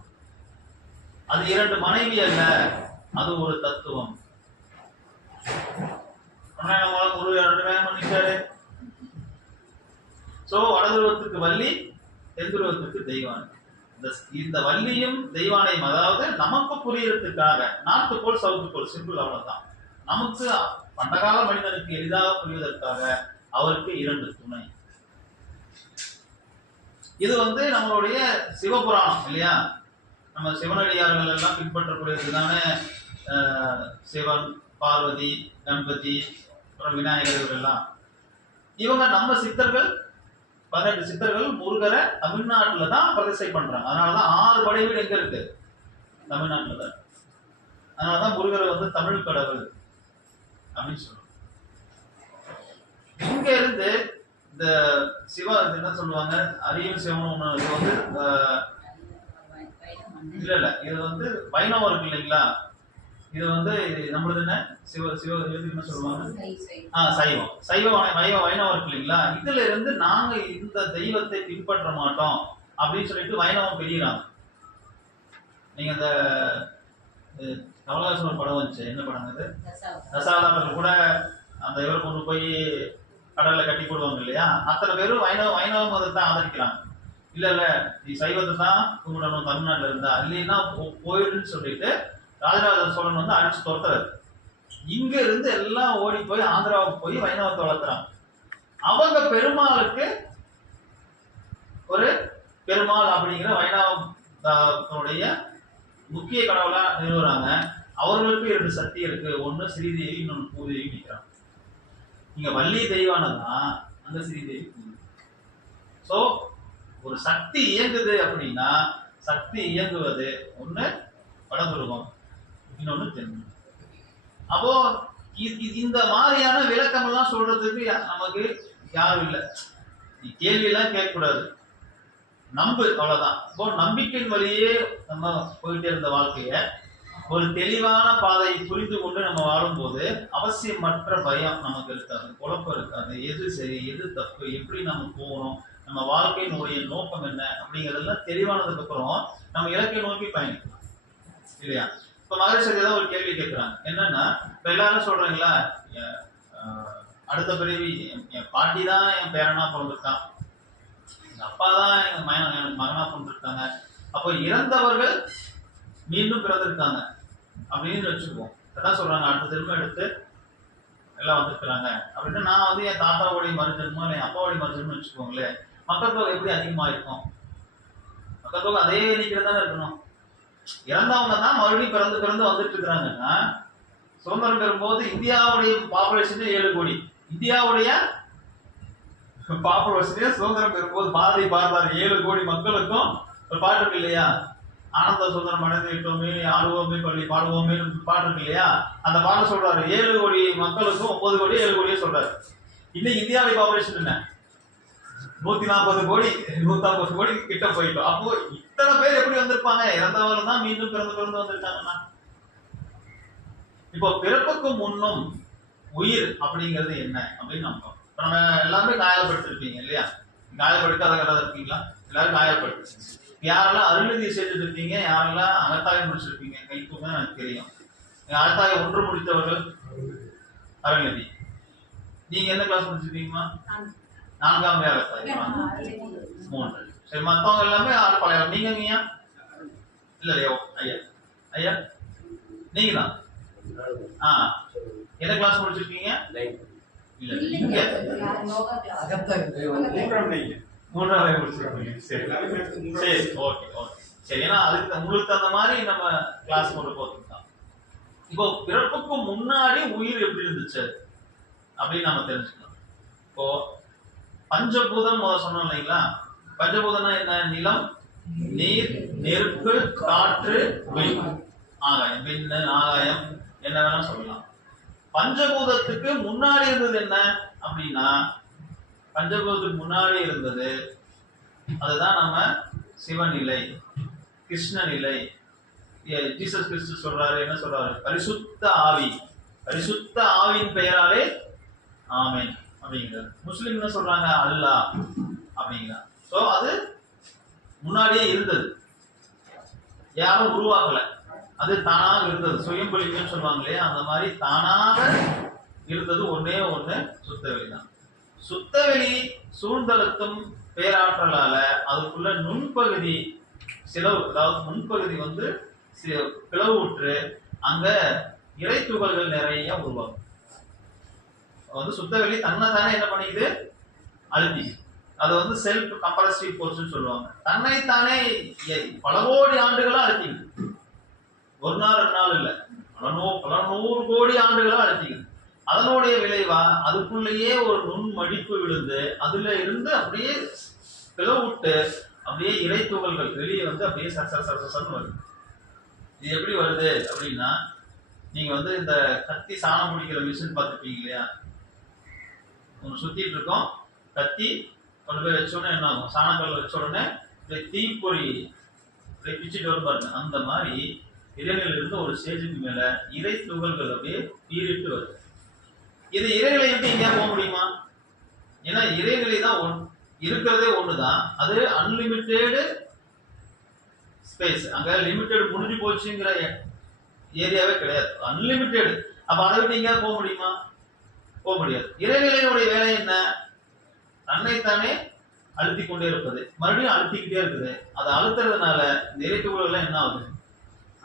அது 2 மனைவி அல்ல, அது ஒரு தத்துவம். ஒரு 2 வேகம் பண்ணிட்டாரு. சோ வடதுருவத்துக்கு வள்ளி, தென்துருவத்துக்கு தெய்வானை. இந்த வள்ளியும் தெய்வானையும், அதாவது நமக்கு புரியறதுக்காக, north pole south pole, simple, அவ்வளவுதான். நமக்கு பண்டகால மனிதனுக்கு எளிதாக புரிவதற்காக அவருக்கு 2 துணை. இது வந்து நம்மளுடைய சிவபுராணம் இல்லையா? நம்ம சிவனடியார்கள் எல்லாம் பின்பற்றக்கூடியதுதானே. சிவன், பார்வதி, கணபதி, அப்புறம் விநாயகர் இவரெல்லாம். இவங்க நம்ம சித்தர்கள் 18 சித்தர்கள் முருகரை தமிழ்நாட்டில் தான் பிரதிஷ்டை பண்றாங்க. அதனாலதான் 6 படை வீடு எங்க இருக்கு? தமிழ்நாட்டில் தான். அதனாலதான் முருகரை வந்து தமிழ் கடவுள் அப்படின்னு சொல்றோம். இங்க இருந்து இந்த சிவ என்ன சொல்லுவாங்க, அரியல் சிவம் ஒண்ணு. இது வந்து இல்ல இது வந்து வைணவம் இருக்கு இல்லைங்களா? இது வந்து நம்மளது என்ன சிவ சிவ என்ன சொல்லுவாங்க, சைவம். வைணவம் இருக்கு இல்லைங்களா? இதுல இருந்து நாங்க இந்த தெய்வத்தை பின்பற்ற மாட்டோம் அப்படின்னு சொல்லிட்டு வைணவம் பெரியறாங்க. நீங்க இந்த கமலஹாசன் படம் வந்துச்சு, என்ன படம் அது, தசாவதாரத்தில் கூட அந்த இவரை கொண்டு போய் கடல்ல கட்டி போடுவாங்க இல்லையா? அத்தனை பேரும் வைணவ மதத்தை ஆதரிக்கிறாங்க. இல்ல நீ சைவத்தை தான் கும்பிடணும் தமிழ்நாட்டில் இருந்தா, இல்லைன்னா போயிடுன்னு சொல்லிட்டு ராஜராஜ சோழன் வந்து அடிச்சு துரத்துறாரு. இங்க இருந்து எல்லாம் ஓடி போய் ஆந்திராவுக்கு போய் வைணவத்தை வளர்த்துறாங்க. அவங்க பெருமாளுக்கு ஒரு பெருமாள் அப்படிங்கிற வைணவனுடைய முக்கிய கடவுளா நிறுவுறாங்க. அவர்களுக்கு 2 சக்தி இருக்கு. ஒண்ணு ஸ்ரீதேவி, இன்னொன்னு பூதேவி நிற்கிறாங்க. இங்க வள்ளி தெய்வானதான் அங்க ஸ்ரீதேவி. சோ ஒரு சக்தி இயங்குது அப்படின்னா, சக்தி இயங்குவது ஒண்ணு வடதுருவம், இன்னொன்னு தென்னுருவம். அப்போ இந்த மாதிரியான விளக்கம் எல்லாம் சொல்றதுக்கு நமக்கு யாரும் இல்லை. கேள்வி எல்லாம் கேட்கக்கூடாது, நம்பு, அவ்வளவுதான். இப்போ நம்பிக்கையின் வழியே நம்ம போயிட்டே இருந்த வாழ்க்கைய ஒரு தெளிவான பாதையை புரிந்து கொண்டு நம்ம வாழும்போது அவசியமற்ற பயம் நமக்கு இருக்காது, குழப்பம் இருக்காது. எது சரி, எது தப்பு, எப்படி நம்ம போகணும், நம்ம வாழ்க்கையினுடைய நோக்கம் என்ன அப்படிங்கிறதெல்லாம் தெளிவானதுக்கு அப்புறம் நம்ம இலக்கை நோக்கி பயணிக்கலாம் இல்லையா? இப்ப மகரிஷி தான் ஒரு கேள்வி கேட்கிறாங்க. என்னன்னா, இப்ப எல்லாரும் சொல்றாங்களா, அடுத்த பிறவி என் பாட்டி தான் என் பேரனா பிறந்திருக்கான், எங்க அப்பா தான் எனக்கு மகனா பிறந்திருக்காங்க, அப்போ இறந்தவர்கள் மீண்டும் பிறந்திருக்காங்க அப்படின்னு வச்சுக்குவோம். அதான் சொல்றாங்க, அடுத்த ஜென்மம் எடுத்து எல்லாம் வந்துருக்குறாங்க அப்படின்னா, நான் வந்து என் தாத்தாவுடைய மறுஜென்மம், என் அப்பாவுடைய மறுஜென்மம் வச்சுக்கோங்களேன். மக்கள் தொகை எப்படி அதிகமா இருக்கும்? மக்கள் தொகை அதே எண்ணிக்கையில தானே இருக்கணும். இறந்தவங்க தான் மறுபடியும் பிறந்து வந்துட்டு இருக்கிறாங்கன்னா, சுதந்திரம் பெறும்போது இந்தியாவுடைய பாப்புலேஷன் 7 கோடி. இந்தியாவுடைய பாப்புலேஷனே சுதந்திரம் பெறும்போது பாரதி பார்த்தாரு 7 கோடி மக்களுக்கும் ஒரு பாட்டு இருக்கு இல்லையா? ஆனந்த சுதந்திரம் அடைந்து விட்டோமே, ஆடுவோமே, பள்ளி பாடுவோமே பாட்டு இருக்கு இல்லையா? அந்த பாட்டு சொல்றாரு 7 கோடி மக்களுக்கும் 9 கோடி 7 கோடியே சொல்றாரு. இன்னைக்கு இந்தியாவுடைய பாப்புலேஷன் என்ன? 140 கோடி 150 கோடி கிட்ட போயிட்டோம். அப்போ இத்தனை பேர் எப்படி வந்திருப்பாங்க? இறந்தவங்க தான் மீண்டும் பிறந்து வந்திருக்காங்கன்னா, இப்போ பிறப்புக்கு முன்னும் உயிர் அப்படிங்கிறது என்ன அப்படின்னு நம்ம எல்லாருமே காயப்படுத்திருப்பீங்க இல்லையா? காயப்படுத்தாத இருக்கீங்களா? எல்லாரும் காயப்படுத்து. யாரெல்லாம் அருள்நிதி செய்துட்டு இருக்கீங்க, யாரெல்லாம் அகத்தாயம் முடிச்சிருப்பீங்க, கைக்குமே எனக்கு தெரியும். அகத்தாயம் 1 முடித்தவர்கள் அருள்நிதி. நீங்க எந்த கிளாஸ் முடிச்சிருக்கீங்களா? 4ஆம் அகத்தாயம் 3. சரி, மத்தவங்க எல்லாமே பழைய. நீங்க இல்லையோ? ஐயா நீங்க தான். எந்த கிளாஸ் முடிச்சிருக்கீங்க? இல்ல, நீங்க 3ஆவது முடிச்சிருக்கீங்க. சரி, ஓகே. சரி, ஏன்னா அதுக்கு உங்களுக்கு அந்த மாதிரி நம்ம கிளாஸ் கொண்டு போறதுதான். இப்போ பிறப்புக்கு முன்னாடி உயிர் எப்படி இருந்துச்சு அப்படின்னு நம்ம தெரிஞ்சுக்கலாம். இப்போ பஞ்சபூதம் சொன்னோம் இல்லைங்களா? பஞ்சபூதம்னா என்ன? நிலம், நீர், நெருப்பு, காற்று, ஒளி, ஆகாயம். விண்ணு, ஆகாயம், என்ன வேணா சொல்லலாம். பஞ்சபூதத்துக்கு முன்னாடி இருந்தது என்ன அப்படின்னா, பஞ்சபூதத்துக்கு முன்னாடி இருந்தது அதுதான் நம்ம சிவநிலை, கிருஷ்ண நிலை. ஜீசஸ் கிறிஸ்து சொல்றாரு, என்ன சொல்றாரு? பரிசுத்த ஆவி. பரிசுத்த ஆவியின் பெயராலே ஆமென் அப்படிங்கிறார். முஸ்லிம் என்ன சொல்றாங்க? அல்லாஹ் அப்படிங்கிறார். சோ அது முன்னாடியே இருந்தது, யாரும் உருவாக்கல, அது தானாக இருந்தது. சுயம்பொழிவுன்னு சொல்லுவாங்க இல்லையா? அந்த மாதிரி தானாக இருந்தது ஒன்னே ஒண்ணு சுத்தவெளி தான். சுத்தவெளி சூழ்ந்தழுத்தும் பேராற்றலால அதுக்குள்ள நுண்பகுதி சிலவு, அதாவது முன்பகுதி வந்து பிளவுற்று அங்க இறை துகள்கள் நிறைய உருவாகும். வந்து சுத்தவெளி தன்னை தானே என்ன பண்ணிக்குது? அழுத்தி. அது வந்து செல்ஃப் கம்பல்சிவ் ஃபோர்ஸ்னு சொல்லுவாங்க. தன்னைத்தானே பல கோடி ஆண்டுகளா அழுத்திக்குது. ஒரு நாள் 2 நாள் இல்ல, பல நூறு கோடி ஆண்டுகளா அழுத்திக்குது. அதனுடைய விளைவா அதுக்குள்ளேயே ஒரு நுண் மடிப்பு விழுந்து அதுல இருந்து அப்படியே பிளவுட்டு அப்படியே இறை துகள்கள் வெளியே வந்து அப்படியே சரசரசரசரன்னு வருது. இது எப்படி வருது அப்படின்னா, நீங்க வந்து இந்த கத்தி சாணம் பிடிக்கிற மிஷின் பார்த்துருப்பீங்க இல்லையா? ஒன்று சுத்திட்டு இருக்கோம், கத்தி கொண்டு போய் வச்ச உடனே என்ன ஆகும்? சாணக்கல்ல வச்ச உடனே தீப்பொறி பிச்சுட்டு வரும் பாருங்க. அந்த மாதிரி இறைநிலையில இருந்து ஒரு ஸ்டேஜுக்கு மேல இறை துகள்கள் அப்படியே பீறிட்டு வருது. இது இறைநிலை விட்டு எங்கேயா போக முடியுமா? ஏன்னா இறைநிலை தான் இருக்கிறதே ஒண்ணுதான். அது அன்லிமிட்டெடு ஸ்பேஸ். அங்க லிமிட்டெட் முடிஞ்சு போச்சுங்கிற ஏரியாவே கிடையாது, அன்லிமிட்டெட். அப்ப அதை விட்டு எங்கேயாவது போக முடியுமா? போக முடியாது. இறைநிலையினுடைய வேலை என்ன? தன்னைத்தானே அழுத்தி கொண்டே இருப்பது, மறுபடியும் அழுத்திக்கிட்டே இருக்குது. அதை அழுத்துறதுனால இந்த இறைத்துகள் என்ன ஆகுது?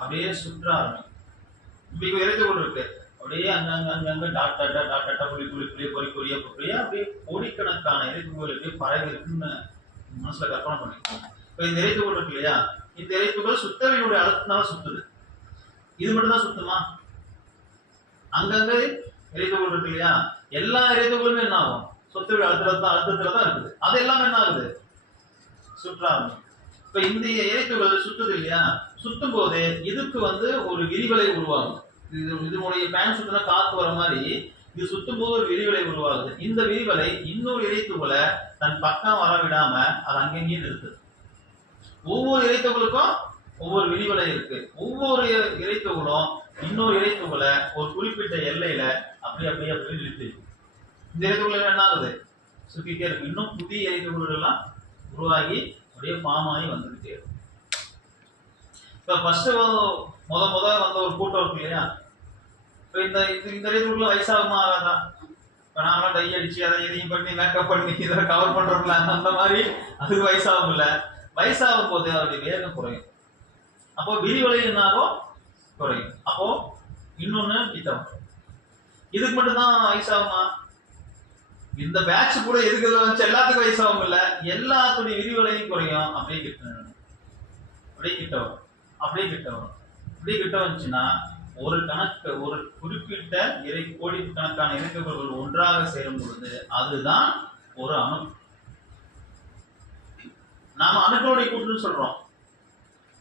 அப்படியே சுற்ற ஆரம்பிக்கும். இப்படி இறைத்துகள் இருக்கு, அப்படியே அங்கங்க டாட்டா புளி புளி புளி பொறி பொரியா பொரியா அப்படியே கோடிக்கணக்கான இறைத்துகள் அப்படியே பரவி இருக்குன்னு மனசுல கற்பனை பண்ணிக்கோங்க. இப்ப இந்த இறைத்துகள் இருக்கு இல்லையா, இந்த இறைத்துகள் சுத்தவினுடைய அழுத்தினால சுத்துது. இது மட்டும் தான் சுத்தமா? அங்கங்க இறைத்துகள் இருக்கு இல்லையா, எல்லா இறைத்துகளுமே என்ன ஆகும்? சுத்தவிட அழுத்தத்துல தான் இருக்குது. அது எல்லாமே என்ன ஆகுது? சுற்ற ஆரம்பிக்கும். இப்ப இந்த இறைத்துகள் சுத்துது இல்லையா, சுத்தும் போது இதுக்கு வந்து ஒரு விரிவலை உருவாகும். இதனுடைய பேன் சுத்தினா காத்து வர மாதிரி இது சுத்தும் போது ஒரு விரிவலை உருவாகுது. இந்த விரிவலை இன்னொரு இறைத்துகளை தன் பக்கம் வர விடாம அது அங்கேயே நிறுத்துது. ஒவ்வொரு இறைத்துகளுக்கும் ஒவ்வொரு விரிவலை இருக்கு. ஒவ்வொரு இறைத்துகளும் இன்னொரு இறைத்துகளை ஒரு குறிப்பிட்ட எல்லையில அப்படியே நிறுத்தி. இந்த இறைத்துகள் என்ன ஆகுது? சுத்திட்டே இருக்கு. இன்னும் புதிய இறைத்துகள் எல்லாம் உருவாகி அப்படியே ஃபார்ம் ஆகி வந்துகிட்டே இருக்கு. இப்ப ஃபர்ஸ்ட் முத வந்த ஒரு கூட்டம் இருக்கு இல்லையா, இப்ப இந்த இறைத்துக்குள்ள வயசாகுமா ஆகாதா? இப்ப நாங்களாம் டை அடிச்சு அதை எதையும் பண்ணி மேக்கப் பண்ணி இதை கவர் பண்றோம்ல, அந்த மாதிரி அதுக்கு வயசாகும் இல்ல. வயசாகும் போது அதோடைய வேகம் குறையும். அப்போ விரிவலை என்னாகும்? குறையும். அப்போ இன்னொன்னு கிட்டம். இதுக்கு மட்டும்தான் வயசாகுமா? இந்த பேட்ச் கூட எதுக்கு வச்சு எல்லாத்துக்கும் வயசாகும் இல்ல, எல்லாத்துடைய விரிவலையும் குறையும். அப்படியே கிட்ட வரும். அப்படியே கிட்ட வந்துச்சுன்னா ஒரு குறிப்பிட்ட கோடிக்கணக்கான இறைத்துகள்கள் ஒன்றாக சேரும் பொழுது அதுதான் ஒரு அணு. நாம அணுக்களுடைய கூட்டுன்னு சொல்றோம்.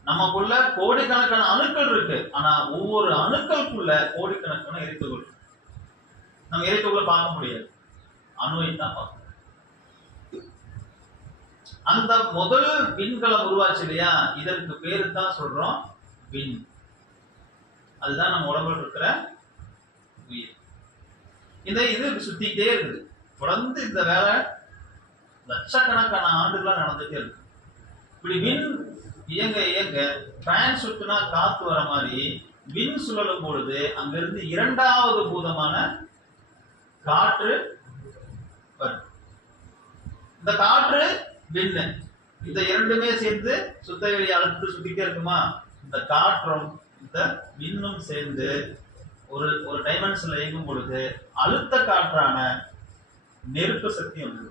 நமக்குள்ள கோடிக்கணக்கான அணுக்கள் இருக்கு, ஆனா ஒவ்வொரு அணுக்களுக்குள்ள கோடிக்கணக்கான இறைத்துகள். நம்ம இறைத்துகளை பார்க்க முடியாது, அணுவை தான் பார்க்கணும். அந்த முதல் விண்கலம் உருவாச்சு இல்லையா, இதற்கு பேரு தான் சொல்றோம் விண். அதுதான் நம்ம உடம்புல இருக்கிற உயிர். இது சுத்திக்கிட்டே இருக்குது. தொடர்ந்து இந்த வேலை லட்சக்கணக்கான ஆண்டுகளா நடந்துட்டே இருக்கு. இப்படி விண் இயங்க ஃபேன் சுத்தினா காத்து வர மாதிரி விண் சுழலும் பொழுது அங்கிருந்து இரண்டாவது பூதமான காற்று வரும். இந்த காற்று விண்ணு இந்த இரண்டுமே சேர்ந்து சுத்தவெளி அழுத்து சுத்திட்டே இருக்குமா? இந்த காற்றும் இந்த விண்ணும் சேர்ந்து ஒரு டைமென்ஷன்ல இயங்கும் பொழுது அழுத்த காற்றான நெருப்பு சக்தி வந்து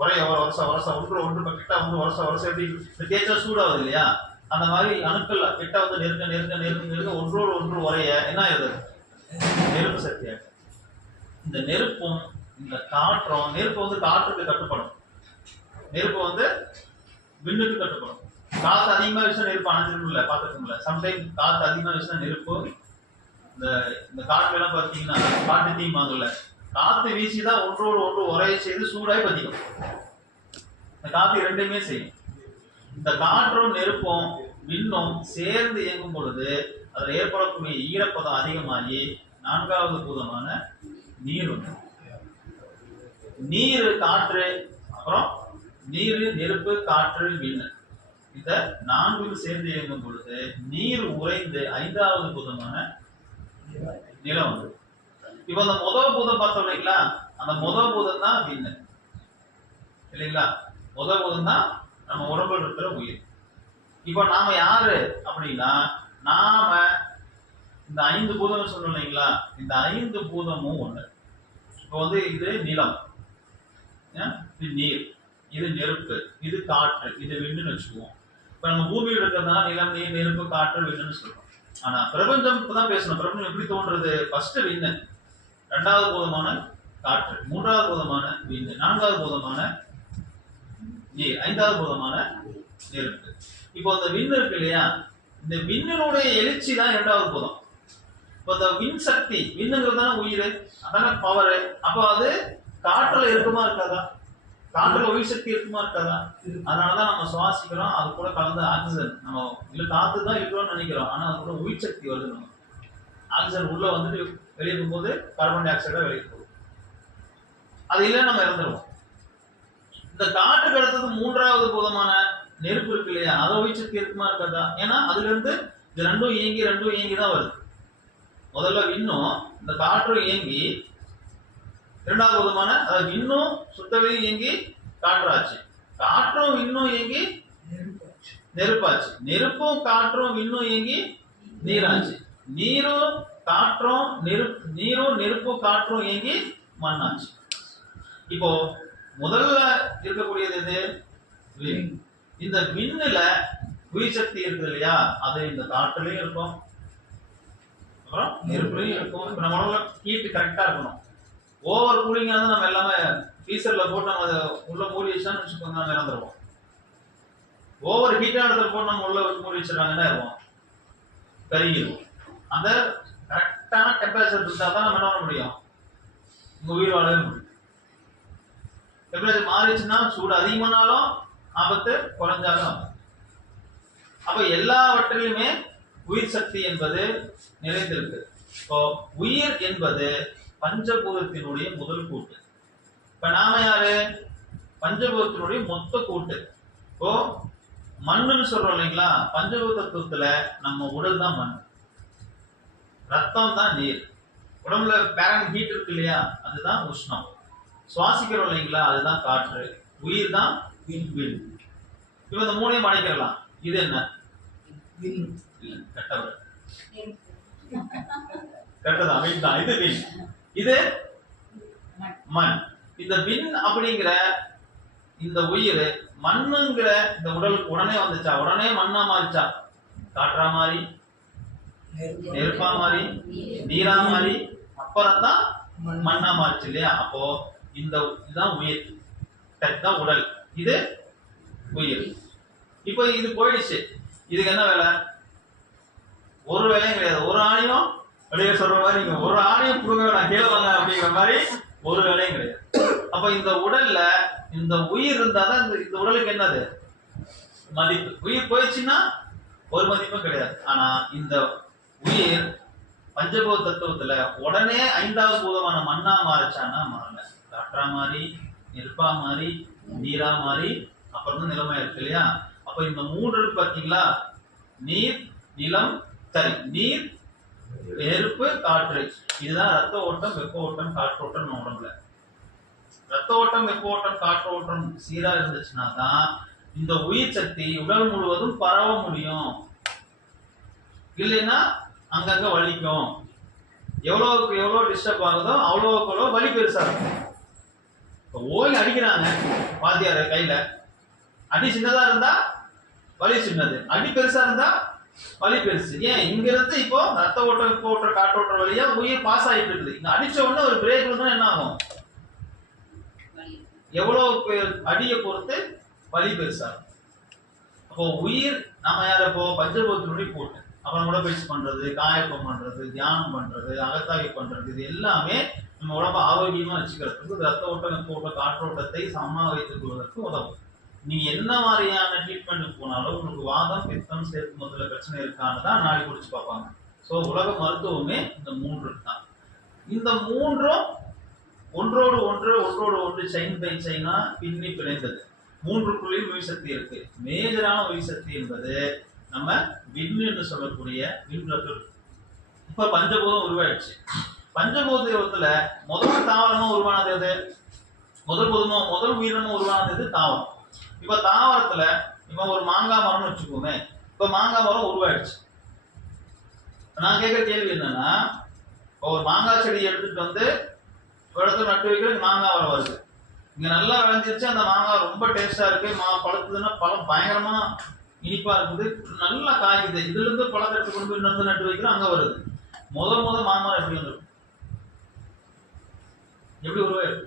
வருஷம் ஒன்று கிட்ட வந்து வருஷம் எப்படி தேய்ச்சா சூடாகுது இல்லையா, அந்த மாதிரி அணுக்கள் கிட்ட வந்து நெருங்க ஒன்றோடு ஒன்று உரைய என்ன ஆகுது? நெருப்பு சக்தி ஆகும். இந்த நெருப்பும் இந்த காற்றும், நெருப்பு வந்து காற்றுக்கு கட்டுப்படும், நெருப்பு வந்து விண்ணுக்கு கட்டுப்படும். காற்று அதிகமா விஷயம் நெருப்பு அணைஞ்சிருக்கும்ல, பார்த்துருக்கும்ல. சம்டைம் காற்று அதிகமா விஷயம் நெருப்பு இந்த காற்று எல்லாம் பார்த்தீங்கன்னா காட்டு தீமாங்கல்ல, காற்று வீசிதான் ஒன்றோடு ஒன்று உரைய செய்து சூடாய் பதிக்கும். இந்த காற்று இரண்டுமே செய்யும். இந்த காற்றும் நெருப்பும் விண்ணும் சேர்ந்து இயங்கும் பொழுது அதில் ஏற்படக்கூடிய ஈரப்பதம் அதிகமாகி நான்காவது பூதமான நீர் உண்டு. நீர், காற்று, அப்புறம் நீர், நெருப்பு, காற்று, விண், இந்த நான்கு சேர்ந்து இயங்கும் பொழுது நீர் உறைந்து ஐந்தாவது பூதமான நிலம் வந்து. இப்ப அந்த முதல் பூதம் பார்த்தோம் இல்லைங்களா, அந்த முதல் பூதம் தான் விண்ணு இல்லைங்களா. முதல் பூதம் தான் நம்ம உடம்புல இருக்கிற உயிர். இப்ப நாம யாரு அப்படின்னா, நாம இந்த 5 பூதம் சொன்னோம் இல்லைங்களா, இந்த 5 பூதமும் ஒண்ணு. இப்போ வந்து இது நிலம், இது நீர், இது நெருப்பு, இது காற்று, இது விண்ணுன்னு வச்சுக்குவோம். இப்ப நம்ம பூமியில் இருக்கிறதுனா நிலம், நீர், நெருப்பு, காற்று, விண்ணுன்னு சொல்றோம். ஆனா பிரபஞ்சம் தான் பேசணும். பிரபஞ்சம் எப்படி தோன்றது? ஃபர்ஸ்ட் விண்ணு, இரண்டாவது பூதமான காற்று, மூன்றாவது பூதமான விண்ணு, நான்காவது பூதமான நீர், ஐந்தாவது பூதமான நெருப்பு. இப்போ இந்த விண்ணு இருக்கு இல்லையா, இந்த விண்ணினுடைய எழுச்சி தான் இரண்டாவது பூதம். இப்போ இந்த விண் சக்தி, விண்ணுங்கிறது தானே உயிர், அதான பவர். அப்போ அது காற்றுல இருக்குமா இருக்காதா? காற்றுல உயிர் சக்தி இருக்குமா இருக்காதா? அதனாலதான் நம்ம சுவாசிக்கிறோம், அது கூட கலந்து ஆக்சிஜன், நம்ம இல்ல காத்து தான் இருக்கிறோம்னு நினைக்கிறோம், ஆனா அது கூட உயிர் சக்தி வருது. நம்ம ஆக்சிஜன் உள்ள வந்துட்டு வெளியே போகும்போது கார்பன் டை ஆக்சைடா வெளியே போகுது. அது இல்லை நம்ம இறந்துருவோம். இந்த காற்றுக்கு அடுத்தது மூன்றாவது பூதமான நெருப்பு இருக்கு இல்லையா, அதை உயிர் சக்தி இருக்குமா இருக்காதா? ஏன்னா அதுல இருந்து இது ரெண்டும் இயங்கி தான் வருது. முதல்ல விண்ணும் இந்த காற்றும் இயங்கி இரண்டாவது விதமான, அதாவது விண்ணும் சுத்தவெளி இயங்கி காற்றாச்சு, காற்றும் விண்ணும் இயங்கி நெருப்பாச்சு, நெருப்பும் காற்றும் விண்ணும் இயங்கி நீராச்சு, நீரும் நெருப்பும் காற்றும் இயங்கி மண்ணாச்சு. இப்போ முதல்ல இருக்கக்கூடியது எது? விண். இந்த விண்ணுல உயிர் சக்தி இருக்குது இல்லையா, அது இந்த காற்றுலயும் இருக்கும், அப்புறம் நெருப்புலையும் இருக்கும். இப்ப நம்ம உடம்புல ஹீட் கரெக்டா இருக்கணும். ஓவர் கூலிங்கா தான் நம்ம எல்லாமே ஃப்ரீசர்ல போட்டு நம்ம அதை உள்ள மூடி வச்சான்னு வச்சுக்கோங்க, நம்ம இறந்துருவோம். ஓவர் ஹீட்டான இடத்துல போட்டு நம்ம உள்ள மூடி வச்சிடறாங்கன்னா இருக்கும், கருகிடும். அந்த கரெக்டான டெம்பரேச்சர் இருந்தா தான் நம்ம என்ன பண்ண முடியும், உங்க உயிர் வாழவே முடியும். டெம்பரேச்சர் மாறிச்சுன்னா சூடு அதிகமானாலும் ஆபத்து, குறைஞ்சாலும் ஆபத்து. அப்ப எல்லாவற்றிலுமே உயிர் சக்தி என்பது நிறைந்திருக்கு. இப்போ உயிர் என்பது பஞ்சபூதத்தினுடைய முதல் கூட்டு. இப்ப நாம யாரு? பஞ்சபூதத்தினுடைய மொத்த கூட்டு. இப்போ மண்ணுன்னு சொல்றோம் இல்லைங்களா, பஞ்சபூத தத்துவத்துல நம்ம உடல் தான் மண், ரத்தம் தான் நீர், உடம்புல பேரன் ஹீட் இருக்கு இல்லையா, அதுதான் உஷ்ணம், சுவாசிக்கிறோம் இல்லைங்களா, அதுதான் காற்று, உயிர் தான் விண். இப்ப இந்த மூணையும் அடைக்கலாம். இது என்ன? கட்டவர் கட்டதா விண் தான். இது விண், இது மண். இந்த விண் அப்படிங்கிற இந்த உயிர் மண்ணுங்கிற இந்த உடலுக்கு உடனே வந்துச்சா, உடனே மண்ணா மாறிச்சா, காற்றா மாறி, நெருப்பா மாறி, நீரா மாறி, அப்புறம் தான் மண்ணா மாறிச்சு இல்லையா. அப்போ இந்த இதுதான் உயிர், தான் உடல், இது உயிர். இப்போ இது போயிடுச்சு, இதுக்கு என்ன வேலை? ஒரு வேலையும் கிடையாது. ஒரு ஆணையும் வெளியே சொல்ற மாதிரி, நீங்க ஒரு ஆணையும் புடுங்க வேணாம், கீழே வாங்க அப்படிங்கிற மாதிரி ஒரு வேலையும் கிடையாது. அப்ப இந்த உடல்ல இந்த உயிர் இருந்தாதான் இந்த உடலுக்கு என்னது மதிப்பு. உயிர் போயிடுச்சுன்னா ஒரு மதிப்பும் கிடையாது. ஆனா இந்த உயிர் பஞ்சபூத தத்துவத்துல உடனே ஐந்தாவது பூதமான மண்ணா மாறிச்சான்னா மாறல, காற்றா மாறி, நெருப்பா மாறி, நீரா மாறி, அப்புறம் தான் நிலமா இருக்கு இல்லையா. அப்ப இந்த மூன்று பாத்தீங்களா, நீர், நிலம், சரி, நீர், நெருப்பு, காற்று, இதுதான் ரத்த ஓட்டம், வெப்ப ஓட்டம், காற்றோட்டம். நம்ம உடம்புல ரத்த ஓட்டம், வெப்ப ஓட்டம், காற்று ஓட்டம் சீரா இருந்துச்சுன்னா தான் இந்த உயிர் சக்தி உடல் முழுவதும் பரவ முடியும். இல்லைன்னா அங்கங்க வலிக்கும். எவ்வளவுக்கு எவ்வளவு டிஸ்டர்ப் ஆகுதோ அவ்வளவுக்கு எவ்வளவு வலி பெருசா இருக்கும். இப்போ ஓய் அடிக்கிறாங்க வாத்தியார கையில, அடி சின்னதா இருந்தா வலி சின்னது, அடி பெருசா இருந்தா வலி பெருசு. ஏன்? இங்க இருந்து இப்போ ரத்த ஓட்டம், வெப்ப ஓட்டம், காற்றோட்டம் வழியா உயிர் பாஸ் ஆகிட்டு இருக்குது. இங்க அடிச்ச உடனே ஒரு பிரேக் வந்து என்ன ஆகும், எவ்வளவு அடியை பொறுத்து வலி பெருசாகும். அப்போ உயிர் நாம யார இப்போ பஞ்சபூதத்தினுடைய போட்டு, அப்புறம் உடற்பயிற்சி பண்றது, காயப்பம் பண்றது, தியானம் பண்றது, அகத்தாய்வு பண்றது, இது எல்லாமே நம்ம உடம்பை ஆரோக்கியமா வச்சுக்கிறதுக்கு, ரத்த ஓட்டம், வெப்ப ஓட்டம், காற்றோட்டத்தை சமமாக வைத்துக் கொள்வதற்கு உதவும். நீங்க என்ன மாதிரியான ட்ரீட்மெண்ட்டுக்கு போனாலும் உங்களுக்கு வாதம், பித்தம், சேர்த்து முதல்ல பிரச்சனை இருக்கான்னு தான் நாடி குடிச்சு பார்ப்பாங்க. ஸோ உலக மருத்துவமே இந்த மூன்று தான். இந்த மூன்றும் ஒன்றோடு ஒன்று செயின் பை செயினா பின்னி பிணைந்தது. மூன்றுக்குள்ளேயும் உயிர் சக்தி இருக்கு. மேஜரான உயிர் சக்தி என்பது நம்ம விண் என்று சொல்லக்கூடிய விண்வெளி. இப்ப பஞ்சபூதம் உருவாயிடுச்சு. பஞ்சபூதத்துல முதல் தாவரமா உருவானது எது? முதல் உயிரினமும் உருவானது எது? தாவரம். இப்ப தாவரத்துல இப்ப ஒரு மாங்காய் மரம்னு வச்சுக்கோமே, இப்ப மாங்காய் மரம் உருவாயிடுச்சு. நான் கேட்கிற கேள்வி என்னன்னா, ஒரு மாங்காய் செடி எடுத்துட்டு வந்து ஒரு இடத்துல நட்டு வைக்கிறது, மாங்காய் மரம் வருது. இங்க நல்லா விளைஞ்சிருச்சு, அந்த மாங்காய் ரொம்ப டேஸ்டா இருக்கு, பழுத்துதுன்னா பழம் பயங்கரமா இனிப்பா இருக்குது, நல்லா காய்க்குது. இதுல இருந்து பழத்தை எடுத்து கொண்டு போய் இன்னொரு நட்டு வைக்கிறோம், அங்க வருது. முத மாமரம் எப்படி வந்துடும்? எப்படி உருவாயிருக்கு?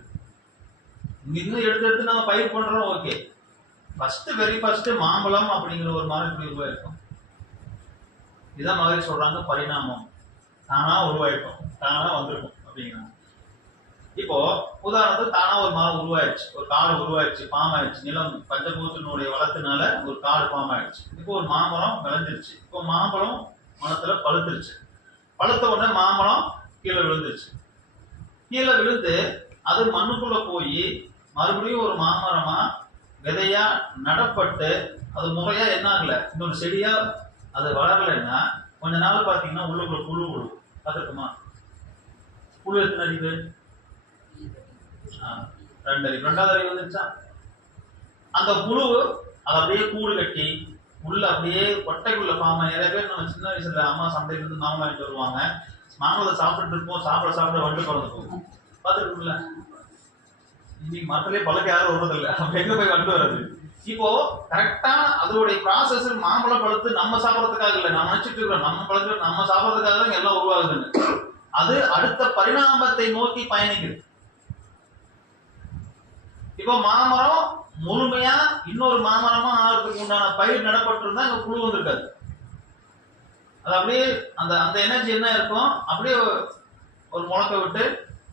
இன்னும் எடுத்து நம்ம பயிர் பண்றோம், ஓகே. வெரி ஃபர்ஸ்ட் மாம்பழம் அப்படிங்கிற ஒரு மரம் எப்படி உருவாயிருக்கும்? இதான் மாதிரி சொல்றாங்க பரிணாமம். தானா உருவாயிருக்கும், தானா வந்திருக்கும் அப்படிங்கிறாங்க. இப்போ உதாரணத்துக்கு தானா ஒரு மரம் உருவாயிருச்சு, ஒரு காடு உருவாயிருச்சு, பாம் ஆயிடுச்சு, நிலம் பஞ்சபூதத்தினுடைய வளத்தினால ஒரு காடு பாம் ஆயிடுச்சு. இப்போ ஒரு மாமரம் விளைஞ்சிருச்சு. இப்போ மாம்பழம் மரத்துல பழுத்துருச்சு. பழுத்த உடனே மாம்பழம் கீழே விழுந்துருச்சு. கீழே விழுந்து அது மண்ணுக்குள்ள போய் மறுபடியும் ஒரு மாமரமா விதையா நடப்பட்டு அது முறையா என்ன ஆகல, இன்னொரு செடியா அது வளரலைன்னா கொஞ்ச நாள் பாத்தீங்கன்னா உள்ளுக்குள்ள புழு விழுவும். பார்த்துருக்குமா? புழு எத்தனை அறிவு? 2 அறிவு. 2வது அறிவு வந்துச்சா? அந்த புழு அது அப்படியே கூடு கட்டி உள்ள அப்படியே கொட்டைக்குள்ள பாம. நிறைய பேர் நம்ம சின்ன வயசுல அம்மா சந்தையில இருந்து மாம்பழம் வாங்கிட்டு வருவாங்க, மாம்பழத்தை சாப்பிட்டு இருப்போம், சாப்பிட வண்டு பறந்து போகும். பார்த்துருக்கும்ல? இன்னைக்கு மரத்திலே பழக்க யாரும் வருவதில்லை, அப்ப எங்க போய் வண்டு வர்றது? இப்போ கரெக்டா அதோடைய ப்ராசஸ் மாம்பழம் பழுத்து நம்ம சாப்பிடறதுக்காக இல்லை, நம்ம நினைச்சிட்டு இருக்கிறோம் நம்ம பழத்து நம்ம சாப்பிடறதுக்காக தான் எல்லாம் உருவாகுதுன்னு. அது அடுத்த பரிணாமத்தை நோக்கி பயணிக்குது. இப்போ மாமரம் முழுமையா இன்னொரு மாமரமா ஆகிறதுக்கு உண்டான பயிர் நடப்பட்டிருந்தா அங்க புழு வந்திருக்காது. அது அப்படியே அந்த அந்த எனர்ஜி என்ன இருக்கும், அப்படியே ஒரு முளக்க விட்டு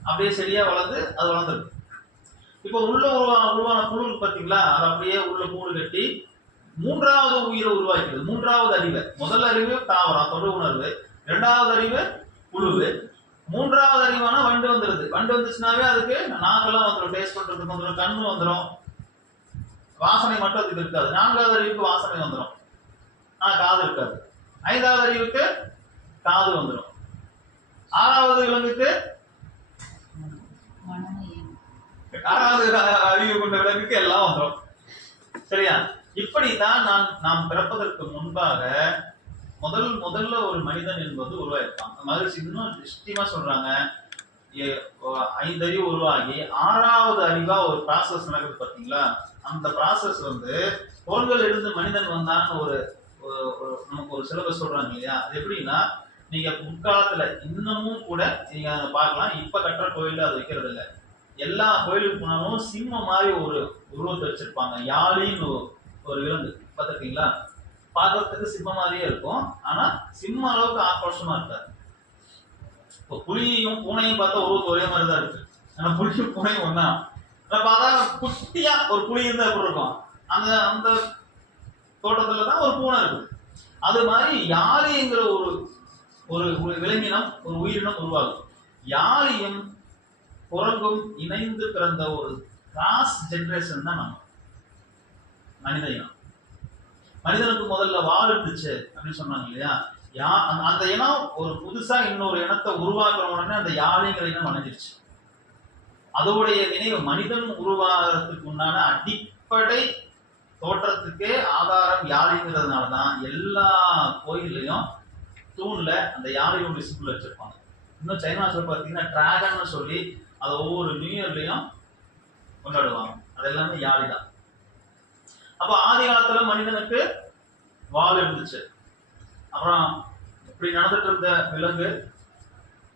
அப்படியே செடியா வளர்ந்து அது வளர்ந்துருக்கு. இப்போ உள்ள உருவான புழு பார்த்தீங்களா, அது அப்படியே உள்ள கூடு கட்டி 3வது உயிரை உருவாக்கிறது. 3வது அறிவு. முதல் அறிவு தாவரம் தொடு உணர்வு, 2வது அறிவு புழுவு, 3வது அறிவான வண்டு வந்துருது. வண்டு வந்துச்சுனாவே அதுக்கு நாக்கெல்லாம் வந்துடும், டேஸ்ட் பண்றதுக்கு வந்துடும், கண்ணு வந்துடும், வாசனை மட்டும் அதுக்கு இருக்காது. 4வது அறிவுக்கு வாசனை வந்துடும், ஆனா காது இருக்காது. 5வது அறிவுக்கு காது வந்துடும். 6வது விலங்குக்கு 6வது அறிவு கொண்ட விலங்குக்கு எல்லாம் வந்துடும். சரியா? இப்படித்தான் நாம் பிறப்பதற்கு முன்பாக முதல்ல ஒரு மனிதன் என்பது உருவாயிருப்பான். மகிழ்ச்சி இன்னும் நிச்சயமா சொல்றாங்க, 5 அறிவு உருவாகி 6வது அறிவா ஒரு ப்ராசஸ் நடக்குது பாத்தீங்களா? அந்த ப்ராசஸ் தோள்கள் இருந்து மனிதன் வந்தான்னு ஒரு நமக்கு ஒரு சிலபஸ் சொல்றாங்க இல்லையா? அது எப்படின்னா, நீங்க முற்காலத்துல இன்னமும் கூட நீங்க பார்க்கலாம், இப்ப கட்டுற கோயில்ல அது வைக்கிறது இல்லை. எல்லா கோயிலுக்கு போனாலும் சிம்மம் மாதிரி ஒரு உருவத்தை வச்சிருப்பாங்க. யாழின்னு ஒரு விலங்கு பார்த்துருக்கீங்களா? பார்க்கறதுக்கு சிம்மம் மாதிரியே இருக்கும், ஆனா சிம்ம அளவுக்கு ஆக்ரோஷமா இருக்காது. இப்போ புலியையும் பூனையும் பார்த்தா உருவத்து ஒரே மாதிரி தான் இருக்கு, ஆனா புலியும் பூனையும் ஒன்னா. பார்த்தா குட்டியா ஒரு புலி இருந்தா எப்படி இருக்கும், அந்த அந்த தோட்டத்துலதான் ஒரு பூனை இருக்கு. அது மாதிரி யாழிங்கிற ஒரு ஒரு விலங்கினம், ஒரு உயிரினம் உருவாகும். யாழியும் குரங்கும் இணைந்து பிறந்த ஒரு கிராஸ் ஜெனரேஷன் தான் நம்ம மனித இனம். மனிதனுக்கு முதல்ல வால் இருந்துச்சு அப்படின்னு சொன்னாங்க இல்லையா? அந்த இனம் ஒரு புதுசா இன்னொரு இனத்தை உருவாக்குற உடனே அந்த யாழிங்கிற இனம் அணைஞ்சிருச்சு. அதோடைய நினைவு மனிதன் உருவாகிறதுக்கு உண்டான அடிப்படை தோற்றத்துக்கே ஆதாரம் யாழிங்கிறதுனாலதான் எல்லா கோயிலையும் தூண்ல அந்த யாழியோட சிம்பிள் வச்சிருப்பாங்க. இன்னும் சைனாஸ்ல பார்த்தீங்கன்னா டிராகன் சொல்லி அதை ஒவ்வொரு நியூ இயர்லயும் கொண்டாடுவாங்க. அது எல்லாமே யாழி தான். அப்ப ஆதி காலத்துல மனிதனுக்கு வால் இருந்துச்சு. அப்புறம் இப்படி நடந்துட்டு இருந்த விலங்கு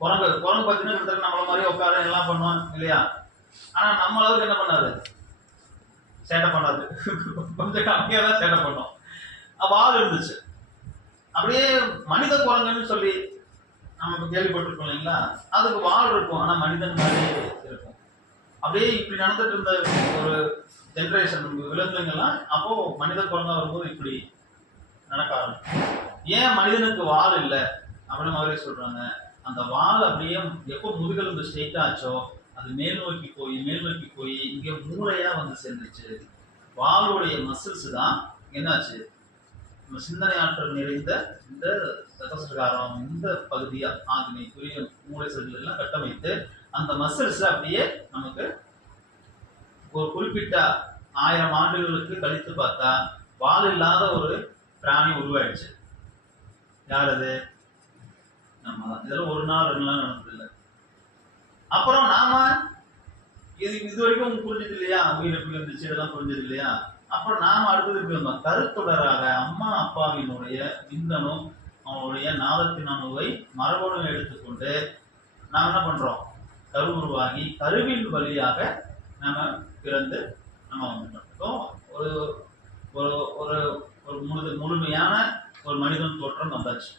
குரங்கு பார்த்தீங்கன்னா நம்மள மாதிரி உட்கார எல்லாம் பண்ணுவோம் இல்லையா? ஆனா நம்ம அளவுக்கு என்ன பண்ணாது, சேட்டை பண்ணாது, கொஞ்சம் கம்மியா தான் சேட்டை பண்ணோம். வால் இருந்துச்சு. அப்படியே மனித குரங்குன்னு சொல்லி நம்ம கேள்விப்பட்டிருக்கோம் இல்லைங்களா? அதுக்கு வால் இருக்கும், ஆனா மனிதன் மாதிரி இருக்கும். அப்படியே இப்படி நடந்துட்டு இருந்த ஒரு ஜெனரேஷன் விலங்குகள்லாம் அப்போ மனித குரங்கா வரும்போது இப்படி நடக்க ஆரம்பிக்கும். ஏன் மனிதனுக்கு வால் இல்லை அப்படின்னு மாதிரி சொல்றாங்க. அந்த வால் அப்படியே எப்போ முதுகெலும்பு ஸ்ட்ரெயிட் ஆச்சோ அது மேல் நோக்கி போய் இங்க மூளையா வந்து சேர்ந்துச்சு. வாளுடைய மசில்ஸ் தான் என்னாச்சு, சிந்தனை ஆற்றல் நிறைந்த இந்த சகசிரகாரம் இந்த பகுதியா ஆகினை புரிய மூளை செல்கள் எல்லாம் கட்டமைத்து அந்த மசில்ஸ் அப்படியே நமக்கு ஒரு குறிப்பிட்ட 1000 ஆண்டுகளுக்கு கழித்து பார்த்தா வால் இல்லாத ஒரு பிராணி உருவாயிடுச்சு. யார் அது? நம்ம தான். இதெல்லாம் ஒரு நாள் 2 நாள் நடந்ததில்லை. அப்புறம் நாம இது வரைக்கும் உங்களுக்கு புரிஞ்சது இல்லையா? உயிர் எப்படி இருந்துச்சு இதெல்லாம் புரிஞ்சது இல்லையா? அப்புறம் நாம அடுத்தது எப்படி வந்தோம்? கருத்தொடராக அம்மா அப்பாவினுடைய விந்தணும் அவனுடைய நாதத்தின் அணுவை மரபணு எடுத்துக்கொண்டு நாம் என்ன பண்றோம்? கரு உருவாகி கருவின் வழியாக நம்ம பிறந்து நம்ம வந்துட்டோம். ஒரு ஒரு ஒரு ஒரு முழுமையான ஒரு மனிதன் தோற்றம் வந்தாச்சு.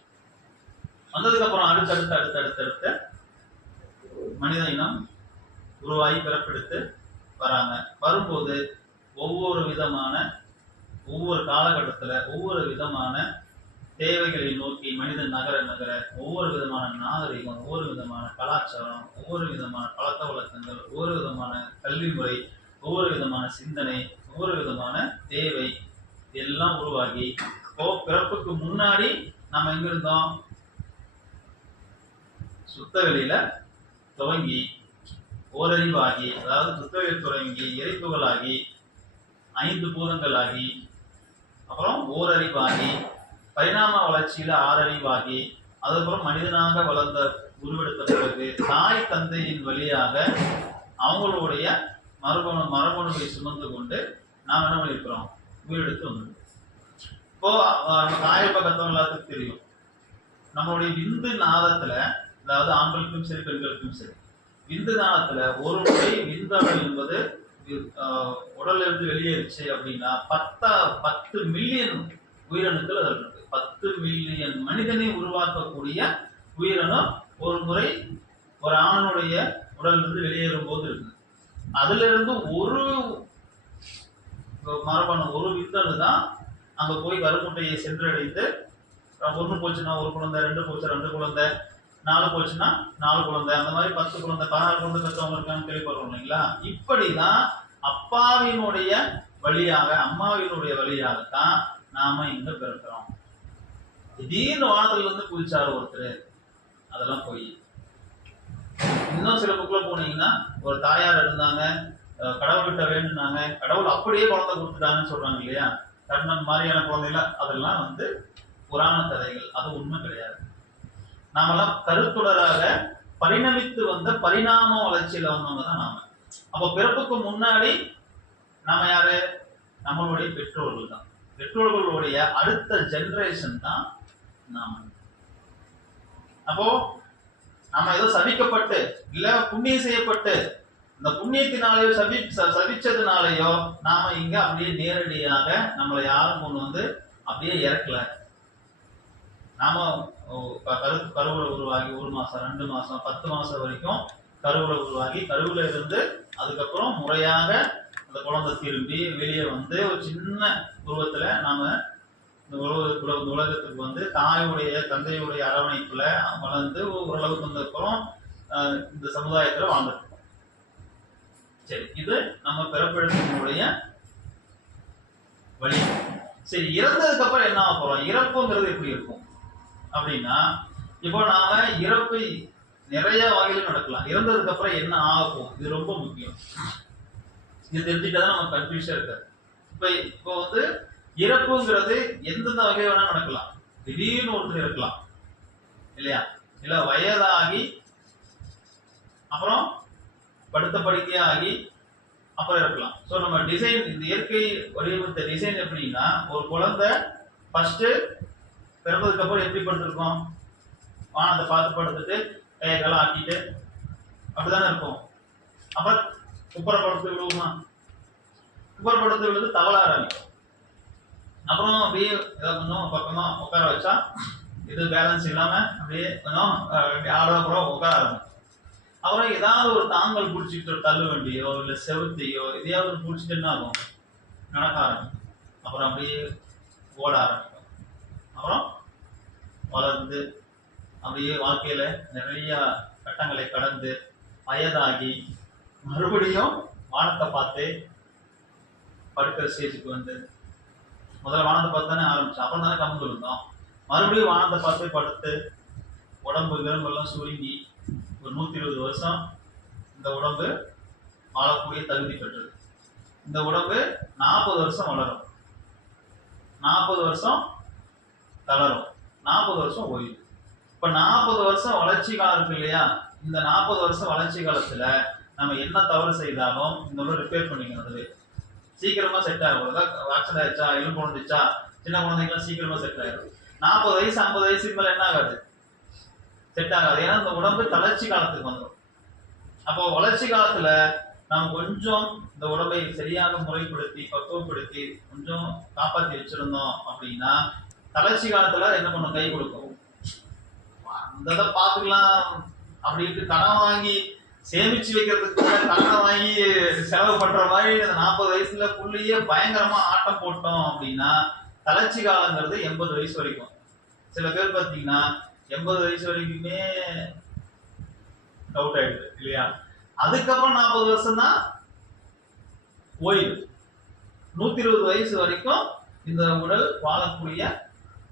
வந்ததுக்கு அப்புறம் அடுத்தடுத்த மனித இனம் உருவாகி பிறப்பெடுத்து வராங்க. வரும்போது ஒவ்வொரு காலகட்டத்துல ஒவ்வொரு விதமான தேவைகளை நோக்கி மனிதன் நகர ஒவ்வொரு விதமான நாகரிகம், ஒவ்வொரு விதமான கலாச்சாரம், ஒவ்வொரு விதமான பழக்க வழக்கங்கள், ஒவ்வொரு விதமான கல்வி முறை, ஒவ்வொரு விதமான சிந்தனை, ஒவ்வொரு விதமான தேவை எல்லாம் உருவாகி பிறப்புக்கு முன்னாடி நம்ம எங்க இருந்தோம்? சுத்த வெளியில துவங்கி ஓரறிவாகி, அதாவது சுத்த வெளியில் தொடங்கி இறைப்புகளாகி 5 பூதங்களாகி அப்புறம் ஓரறிவாகி பரிணாம வளர்ச்சியில 6 அறிவாகி அதுக்கப்புறம் மனிதனாக வளர்ந்த உருவெடுத்த பிறகு தாய் தந்தையின் வழியாக அவங்களுடைய மரபணுவை சுமந்து கொண்டு நாம் என்ன பண்ணிருக்கிறோம்? உயிரெடுத்து வந்துடும். இப்போ நம்ம தாய் பக்கத்தவங்க எல்லாத்துக்கும் தெரியும், நம்மளுடைய விந்து நாதத்துல, அதாவது ஆண்களுக்கும் சரி பெண்களுக்கும் சரி, விந்து நாதத்துல ஒரு முறை விந்தணு என்பது உடல்ல இருந்து வெளியேறிச்சு அப்படின்னா 10 மில்லியன் உயிரணுக்கள் அதில் இருக்கு. 10 மில்லியன் மனிதனை உருவாக்கக்கூடிய உயிரணு ஒரு முறை ஒரு ஆணுடைய உடல் இருந்து வெளியேறும் போது இருக்கு. அதுல இருந்து ஒரு மரபணு, ஒரு விந்தணு தான் அங்க போய் கருமுட்டையை சென்றடைந்து, 1 போச்சுன்னா 1 குழந்தை, 2 போச்சு 2 குழந்தை, 4 போச்சுன்னா 4 குழந்தை, அந்த மாதிரி 10 குழந்தை 16 குழந்தை பெற்றவங்க இருக்கான்னு கேள்விப்படுறோம் இல்லைங்களா? இப்படிதான் அப்பாவினுடைய வழியாக அம்மாவினுடைய வழியாகத்தான் நாம இங்க பிறக்கிறோம். திடீர்னு வானத்துல இருந்து குதிச்சாரு ஒருத்தர், அதெல்லாம் போய். இன்னும் சில புக்ல போனீங்கன்னா ஒரு தாயார் இருந்தாங்க, கடவுள்கிட்ட வேண்டுனாங்க, கடவுள் அப்படியே குழந்தை கொடுத்துட்டாங்கன்னு சொல்றாங்க இல்லையா? கர்ணன் மாதிரியான குழந்தைல, அதெல்லாம் வந்து புராண கதைகள், அது உண்மை கிடையாது. நாமெல்லாம் கருத்துடராக பரிணமித்து வந்த பரிணாம வளர்ச்சியில வந்தவங்க தான் நாம. அப்ப பிறப்புக்கு முன்னாடி நாம யாரு? நம்மளுடைய பெற்றோர்கள் தான். பெற்றோர்களுடைய அடுத்த ஜெனரேஷன் தான் நாம. அப்போ நம்ம ஏதோ சபிக்கப்பட்டு இல்ல புண்ணியம் செய்யப்பட்டு இந்த புண்ணியத்தினாலேயோ சபிச்சதுனாலேயோ நாம இங்க அப்படியே நேரடியாக நம்மளை யாரும் கொண்டு வந்து அப்படியே இறக்கல. நாம கருவுல உருவாகி 1 மாசம் 2 மாசம் 10 மாசம் வரைக்கும் கருவுல உருவாகி கருவுல இருந்து அதுக்கப்புறம் முறையாக அந்த குழந்தை திரும்பி வெளியே வந்து ஒரு சின்ன உருவத்துல நாம இந்த உலகத்துக்கு வந்து தந்தையுடைய அரவணைப்புல வளர்ந்து ஓரளவுக்கு வந்ததுக்கப்புறம் இந்த சமுதாயத்துல வாழ்ந்துட்டு இருக்கோம். சரி, இது நம்ம பிறப்பெடுப்பினுடைய வழி. சரி, இறந்ததுக்கு அப்புறம் என்ன ஆக போறோம்? இறப்புங்கிறது எப்படி இருக்கும் அப்படின்னா, இப்போ நாம இறப்பை நிறைய வகையில நடக்கலாம். இறந்ததுக்கு அப்புறம் என்ன ஆகும், இது ரொம்ப முக்கியம். இது தெரிஞ்சுட்டாதான் நமக்கு கன்ஃபியூஷன் இருக்காது. இப்போ வந்து இறப்புங்கிறது எந்தெந்த வகை வேணா நடக்கலாம். திடீர்னு ஒருத்தர் இருக்கலாம் இல்லையா? இல்ல வயதாகி அப்புறம் படுத்த படுக்கையாகி அப்புறம் இருக்கலாம். ஸோ நம்ம டிசைன், இந்த இயற்கை வடிவமைத்த டிசைன் எப்படின்னா, ஒரு குழந்தை ஃபர்ஸ்ட் பிறந்ததுக்கு அப்புறம் எப்படி படுத்திருக்கோம்? வானத்தை பார்த்து படுத்துட்டு கையெல்லாம் ஆக்கிட்டு அப்படிதானே இருக்கும். அப்புறம் குப்புறப்படுத்து விழுவுமா? குப்புறப்படுத்து விழுது தவள ஆரம்பிக்கும். அப்புறம் அப்படியே ஏதாவது கொஞ்சம் பக்கமா உட்கார வச்சா இது பேலன்ஸ் இல்லாம அப்படியே கொஞ்சம் அப்புறம் உட்கார ஆரம்பிக்கும். அப்புறம் ஏதாவது ஒரு தாங்கல் பிடிச்சிட்டு தள்ளு வண்டியோ இல்லை செவுத்தையோ எதையாவது பிடிச்சிட்டு என்ன ஆகும்? நடக்க ஆரம்பிக்கும். அப்புறம் அப்படியே ஓட ஆரம்பிக்கும். அப்புறம் வளர்ந்து அப்படியே வாழ்க்கையில நிறைய கட்டங்களை கடந்து வயதாகி மறுபடியும் வானத்தை பார்த்து படுக்கிற ஸ்டேஜுக்கு வந்து, முதல்ல வானத்தை பார்த்து தானே ஆரம்பிச்சோம், அப்புறம் தானே கம்பு இருந்தோம். மறுபடியும் வானத்தை பார்த்து படுத்து உடம்பு எல்லாம் சுருங்கி ஒரு 120 வருஷம் இந்த உடம்பு வாழக்கூடிய தகுதி பெற்றது. இந்த உடம்பு 40 வருஷம் வளரும், 40 வருஷம் தளரும், 40 வருஷம் ஓய்வு. இப்ப 40 வருஷம் வளர்ச்சி காலம் இருக்கு இல்லையா? இந்த 40 வருஷம் வளர்ச்சி காலத்துல நம்ம என்ன தவறு செய்தாலும் இந்த உடல் ரிப்பேர் பண்ணிக்கணும். சீக்கிரமா செட் ஆகும். ஆக்சிடென்ட் ஆயிடுச்சா, எலும்பு குழந்துச்சா, சின்ன குழந்தைங்கலாம் சீக்கிரமா செட் ஆயிடும். 40 வயசு 50 வயசுக்கு மேல என்ன ஆகாது, செட் ஆகாது. ஏன்னா இந்த உடம்பு தளர்ச்சி காலத்துக்கு வந்துடும். அப்போ வளர்ச்சி காலத்துல நம்ம கொஞ்சம் இந்த உடம்பை சரியாக முறைப்படுத்தி பக்குவப்படுத்தி கொஞ்சம் காப்பாற்றி வச்சிருந்தோம் அப்படின்னா தளர்ச்சி காலத்துல என்ன பண்ணும், கை கொடுக்கும். அந்த பாத்துக்கலாம் அப்படின்ட்டு கடன் வாங்கி சேமிச்சு வைக்கிறதுக்கு கடனை வாங்கி செலவு பண்ற மாதிரி அந்த 40 வயசுல புள்ளியே பயங்கரமா ஆட்டம் போட்டோம் அப்படின்னா தளர்ச்சி காலங்கிறது 80 வயசு வரைக்கும். சில பேர் பாத்தீங்கன்னா 80 வயசு வரைக்குமே டவுட் ஆயிடுது இல்லையா. அதுக்கப்புறம் 40 வருஷம் தான் ஓய்வு. 120 வயசு வரைக்கும் இந்த உடல் வாழக்கூடிய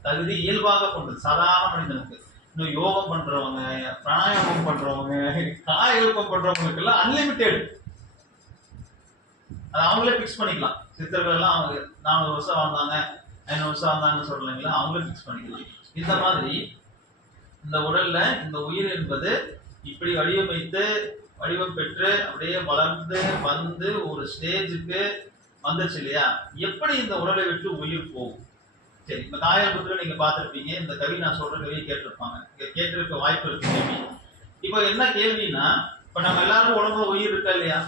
தகுதி இயல்பாக கொண்டது சாதாரண மனிதனுக்கு. இன்னும் யோகம் பண்றவங்க, பிராணாயாமம் பண்றவங்க, காய எழுப்பம் பண்றவங்களுக்கு எல்லாம் அன்லிமிட்டெட். அது அவங்களே பிக்ஸ் பண்ணிக்கலாம். சித்தர்கள் எல்லாம் அவங்க 400 வருஷம் வாழ்ந்தாங்க, 500 வருஷம் வாழ்ந்தாங்கன்னு சொல்றீங்களா, அவங்களே பிக்ஸ் பண்ணிக்கலாம். இந்த மாதிரி இந்த உடல்ல இந்த உயிர் என்பது இப்படி வடிவம் பெற்று அப்படியே வளர்ந்து வந்து ஒரு ஸ்டேஜுக்கு வந்துருச்சு இல்லையா. எப்படி இந்த உடலை விட்டு உயிர் போகும்? சரி, இப்ப தாயார் புத்திர நீங்க பார்த்திருப்பீங்க. இந்த கவி நான் சொல்ற கவியை கேட்டிருப்பாங்க, கேட்டிருக்க வாய்ப்பு இருக்கு கேள்வி. இப்ப என்ன கேள்வின்னா, இப்ப நம்ம எல்லாருக்கும் உடம்புல உயிர் இருக்கா இல்லையா?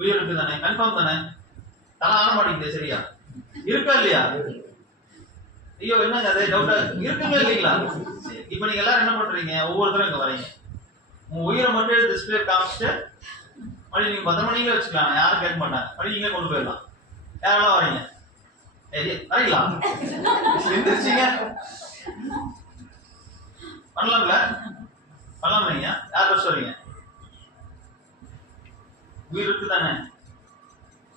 உயிர் இருக்கு தானே, கன்ஃபார்ம் தானே? தலை ஆட மாட்டேங்குது, சரியா? இருக்கா இல்லையா? ஐயோ என்னங்க அதே டவுட்டா இருக்குங்க இல்லைங்களா? சரி, இப்ப நீங்க எல்லாரும் என்ன பண்றீங்க, ஒவ்வொருத்தரும் இங்க வரீங்க. உங்க உயிரை மட்டும் டிஸ்பிளே காமிச்சிட்டு மறுபடியும் நீங்க 10 மணிக்கு வச்சுக்கலாம், யாரும் கேட்க மாட்டாங்க. மறுபடியும் நீங்களே கொண்டு போயிடலாம். யாரெல்லாம் வரீங்க? வரீங்களா? எந்திரிச்சிங்க பண்ணலாம்ல, பண்ணலாம். நீங்க யார் ஃபர்ஸ்ட் வரீங்க? உயிர் இருக்கு தானே,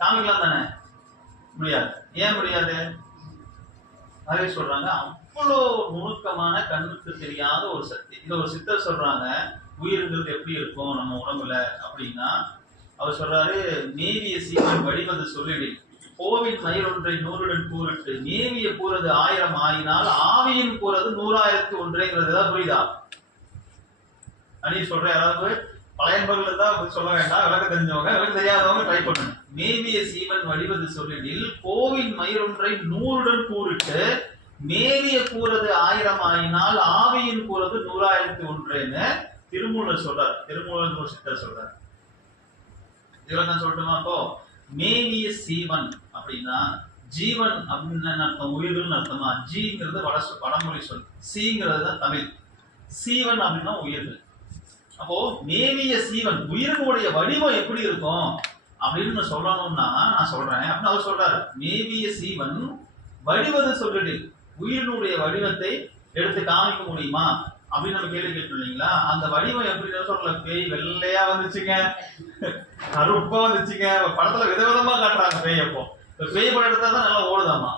காமிக்கலாம் தானே? முடியாது. ஏன் முடியாது? நிறைய சொல்றாங்க, அவ்வளோ நுணுக்கமான கண்ணுக்கு தெரியாத ஒரு சக்தி. இந்த ஒரு சித்தர் சொல்றாங்க, உயிர்ங்கிறது எப்படி இருக்கும் நம்ம உடம்புல அப்படின்னா, அவர் சொல்றாரு, மேவிய சீவன் வடிவது சொல்லிடு, கோவின் மயிரொன்றை 100உடன் கூறிட்டு, மேவிய கூறது 1000 ஆயினால் ஆவியின் கூறது 100,001 தான். புரியுதா? அனி சொல்றேன். யாராவது பழையன்பர்கள் தான் சொல்ல வேண்டாம், விளக்க தெரிஞ்சவங்க, விளக்க தெரியாதவங்க ட்ரை பண்ணுங்க. மேவிய சீவன் வடிவது சொல்லிடில் கோவின் மயிரொன்றை 100உடன் கூறிட்டு, மேவிய கூறது 1000 ஆயினால் ஆவியின் கூறது 100,001 திருமூலர் சொல்றார். திருமூலர் ஒரு சித்தர் சொல்றார். இதெல்லாம் சொல்லட்டுமா? அப்போ மேவிய சீவன் அப்படின்னா ஜீவன் அப்படின்னு அர்த்தம், உயிர்னு அர்த்தமா. ஜிங்கிறது வடமொழி சொல், சீங்கிறது தான் தமிழ். சீவன் அப்படின்னா உயிர்கள். அப்போ மேவிய சீவன் உயிரினுடைய வடிவம் எப்படி இருக்கும் அப்படின்னு சொல்லணும்னா நான் சொல்றேன் அப்படின்னு அவர் சொல்றாரு. மேவிய சீவன் வடிவது சொல்லிடு, உயிரினுடைய வடிவத்தை எடுத்து காமிக்க முடியுமா அப்படின்னு நம்ம கேள்வி கேட்டு இல்லைங்களா. அந்த வடிவம் எப்படி சொல்ல, பேய் வெள்ளையா வந்துச்சுங்க, கருப்பா வந்துச்சுங்க. படத்துல விதவிதமா காட்டுறாங்க பேய். அப்போ பேய் படம் எடுத்தா தான் நல்லா ஓடுதாமா.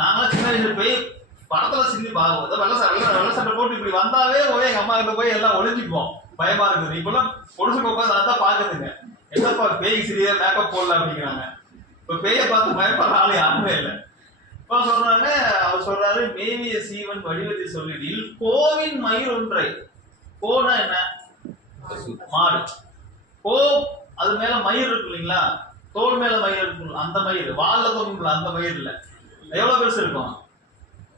நாங்களாம் சின்ன வயசுல பேய் படத்துல சிந்தி பாக்குவோம், வெள்ள சட்டை போட்டு இப்படி வந்தாவே போய் எங்க அம்மா கிட்ட போய் எல்லாம் ஒளிஞ்சுப்போம், பயமா இருக்குது. இப்பெல்லாம் பொடுசுக்கு உட்காந்து அதான் பாக்குதுங்க, என்னப்பா பேய் சிறிய மேக்கப் போடல அப்படிங்கிறாங்க. இப்ப பேயை பார்த்து பயப்படுற ஆளு யாருமே இல்லை. இப்ப சொல்றாங்க, அவர் சொல்றாரு, மேவிய சீவன் வடிவத்தை சொல்லிடில் கோவின் மயிர் ஒன்றை. கோனா என்ன? மாடு. கோ அது மேல மயிர் இருக்கு இல்லைங்களா, தோல் மேல மயிர் இருக்கு, அந்த மயிர் வால்ல தோணுங்களா, அந்த மயிர் இல்ல. எவ்வளவு பெருசு இருக்கும்?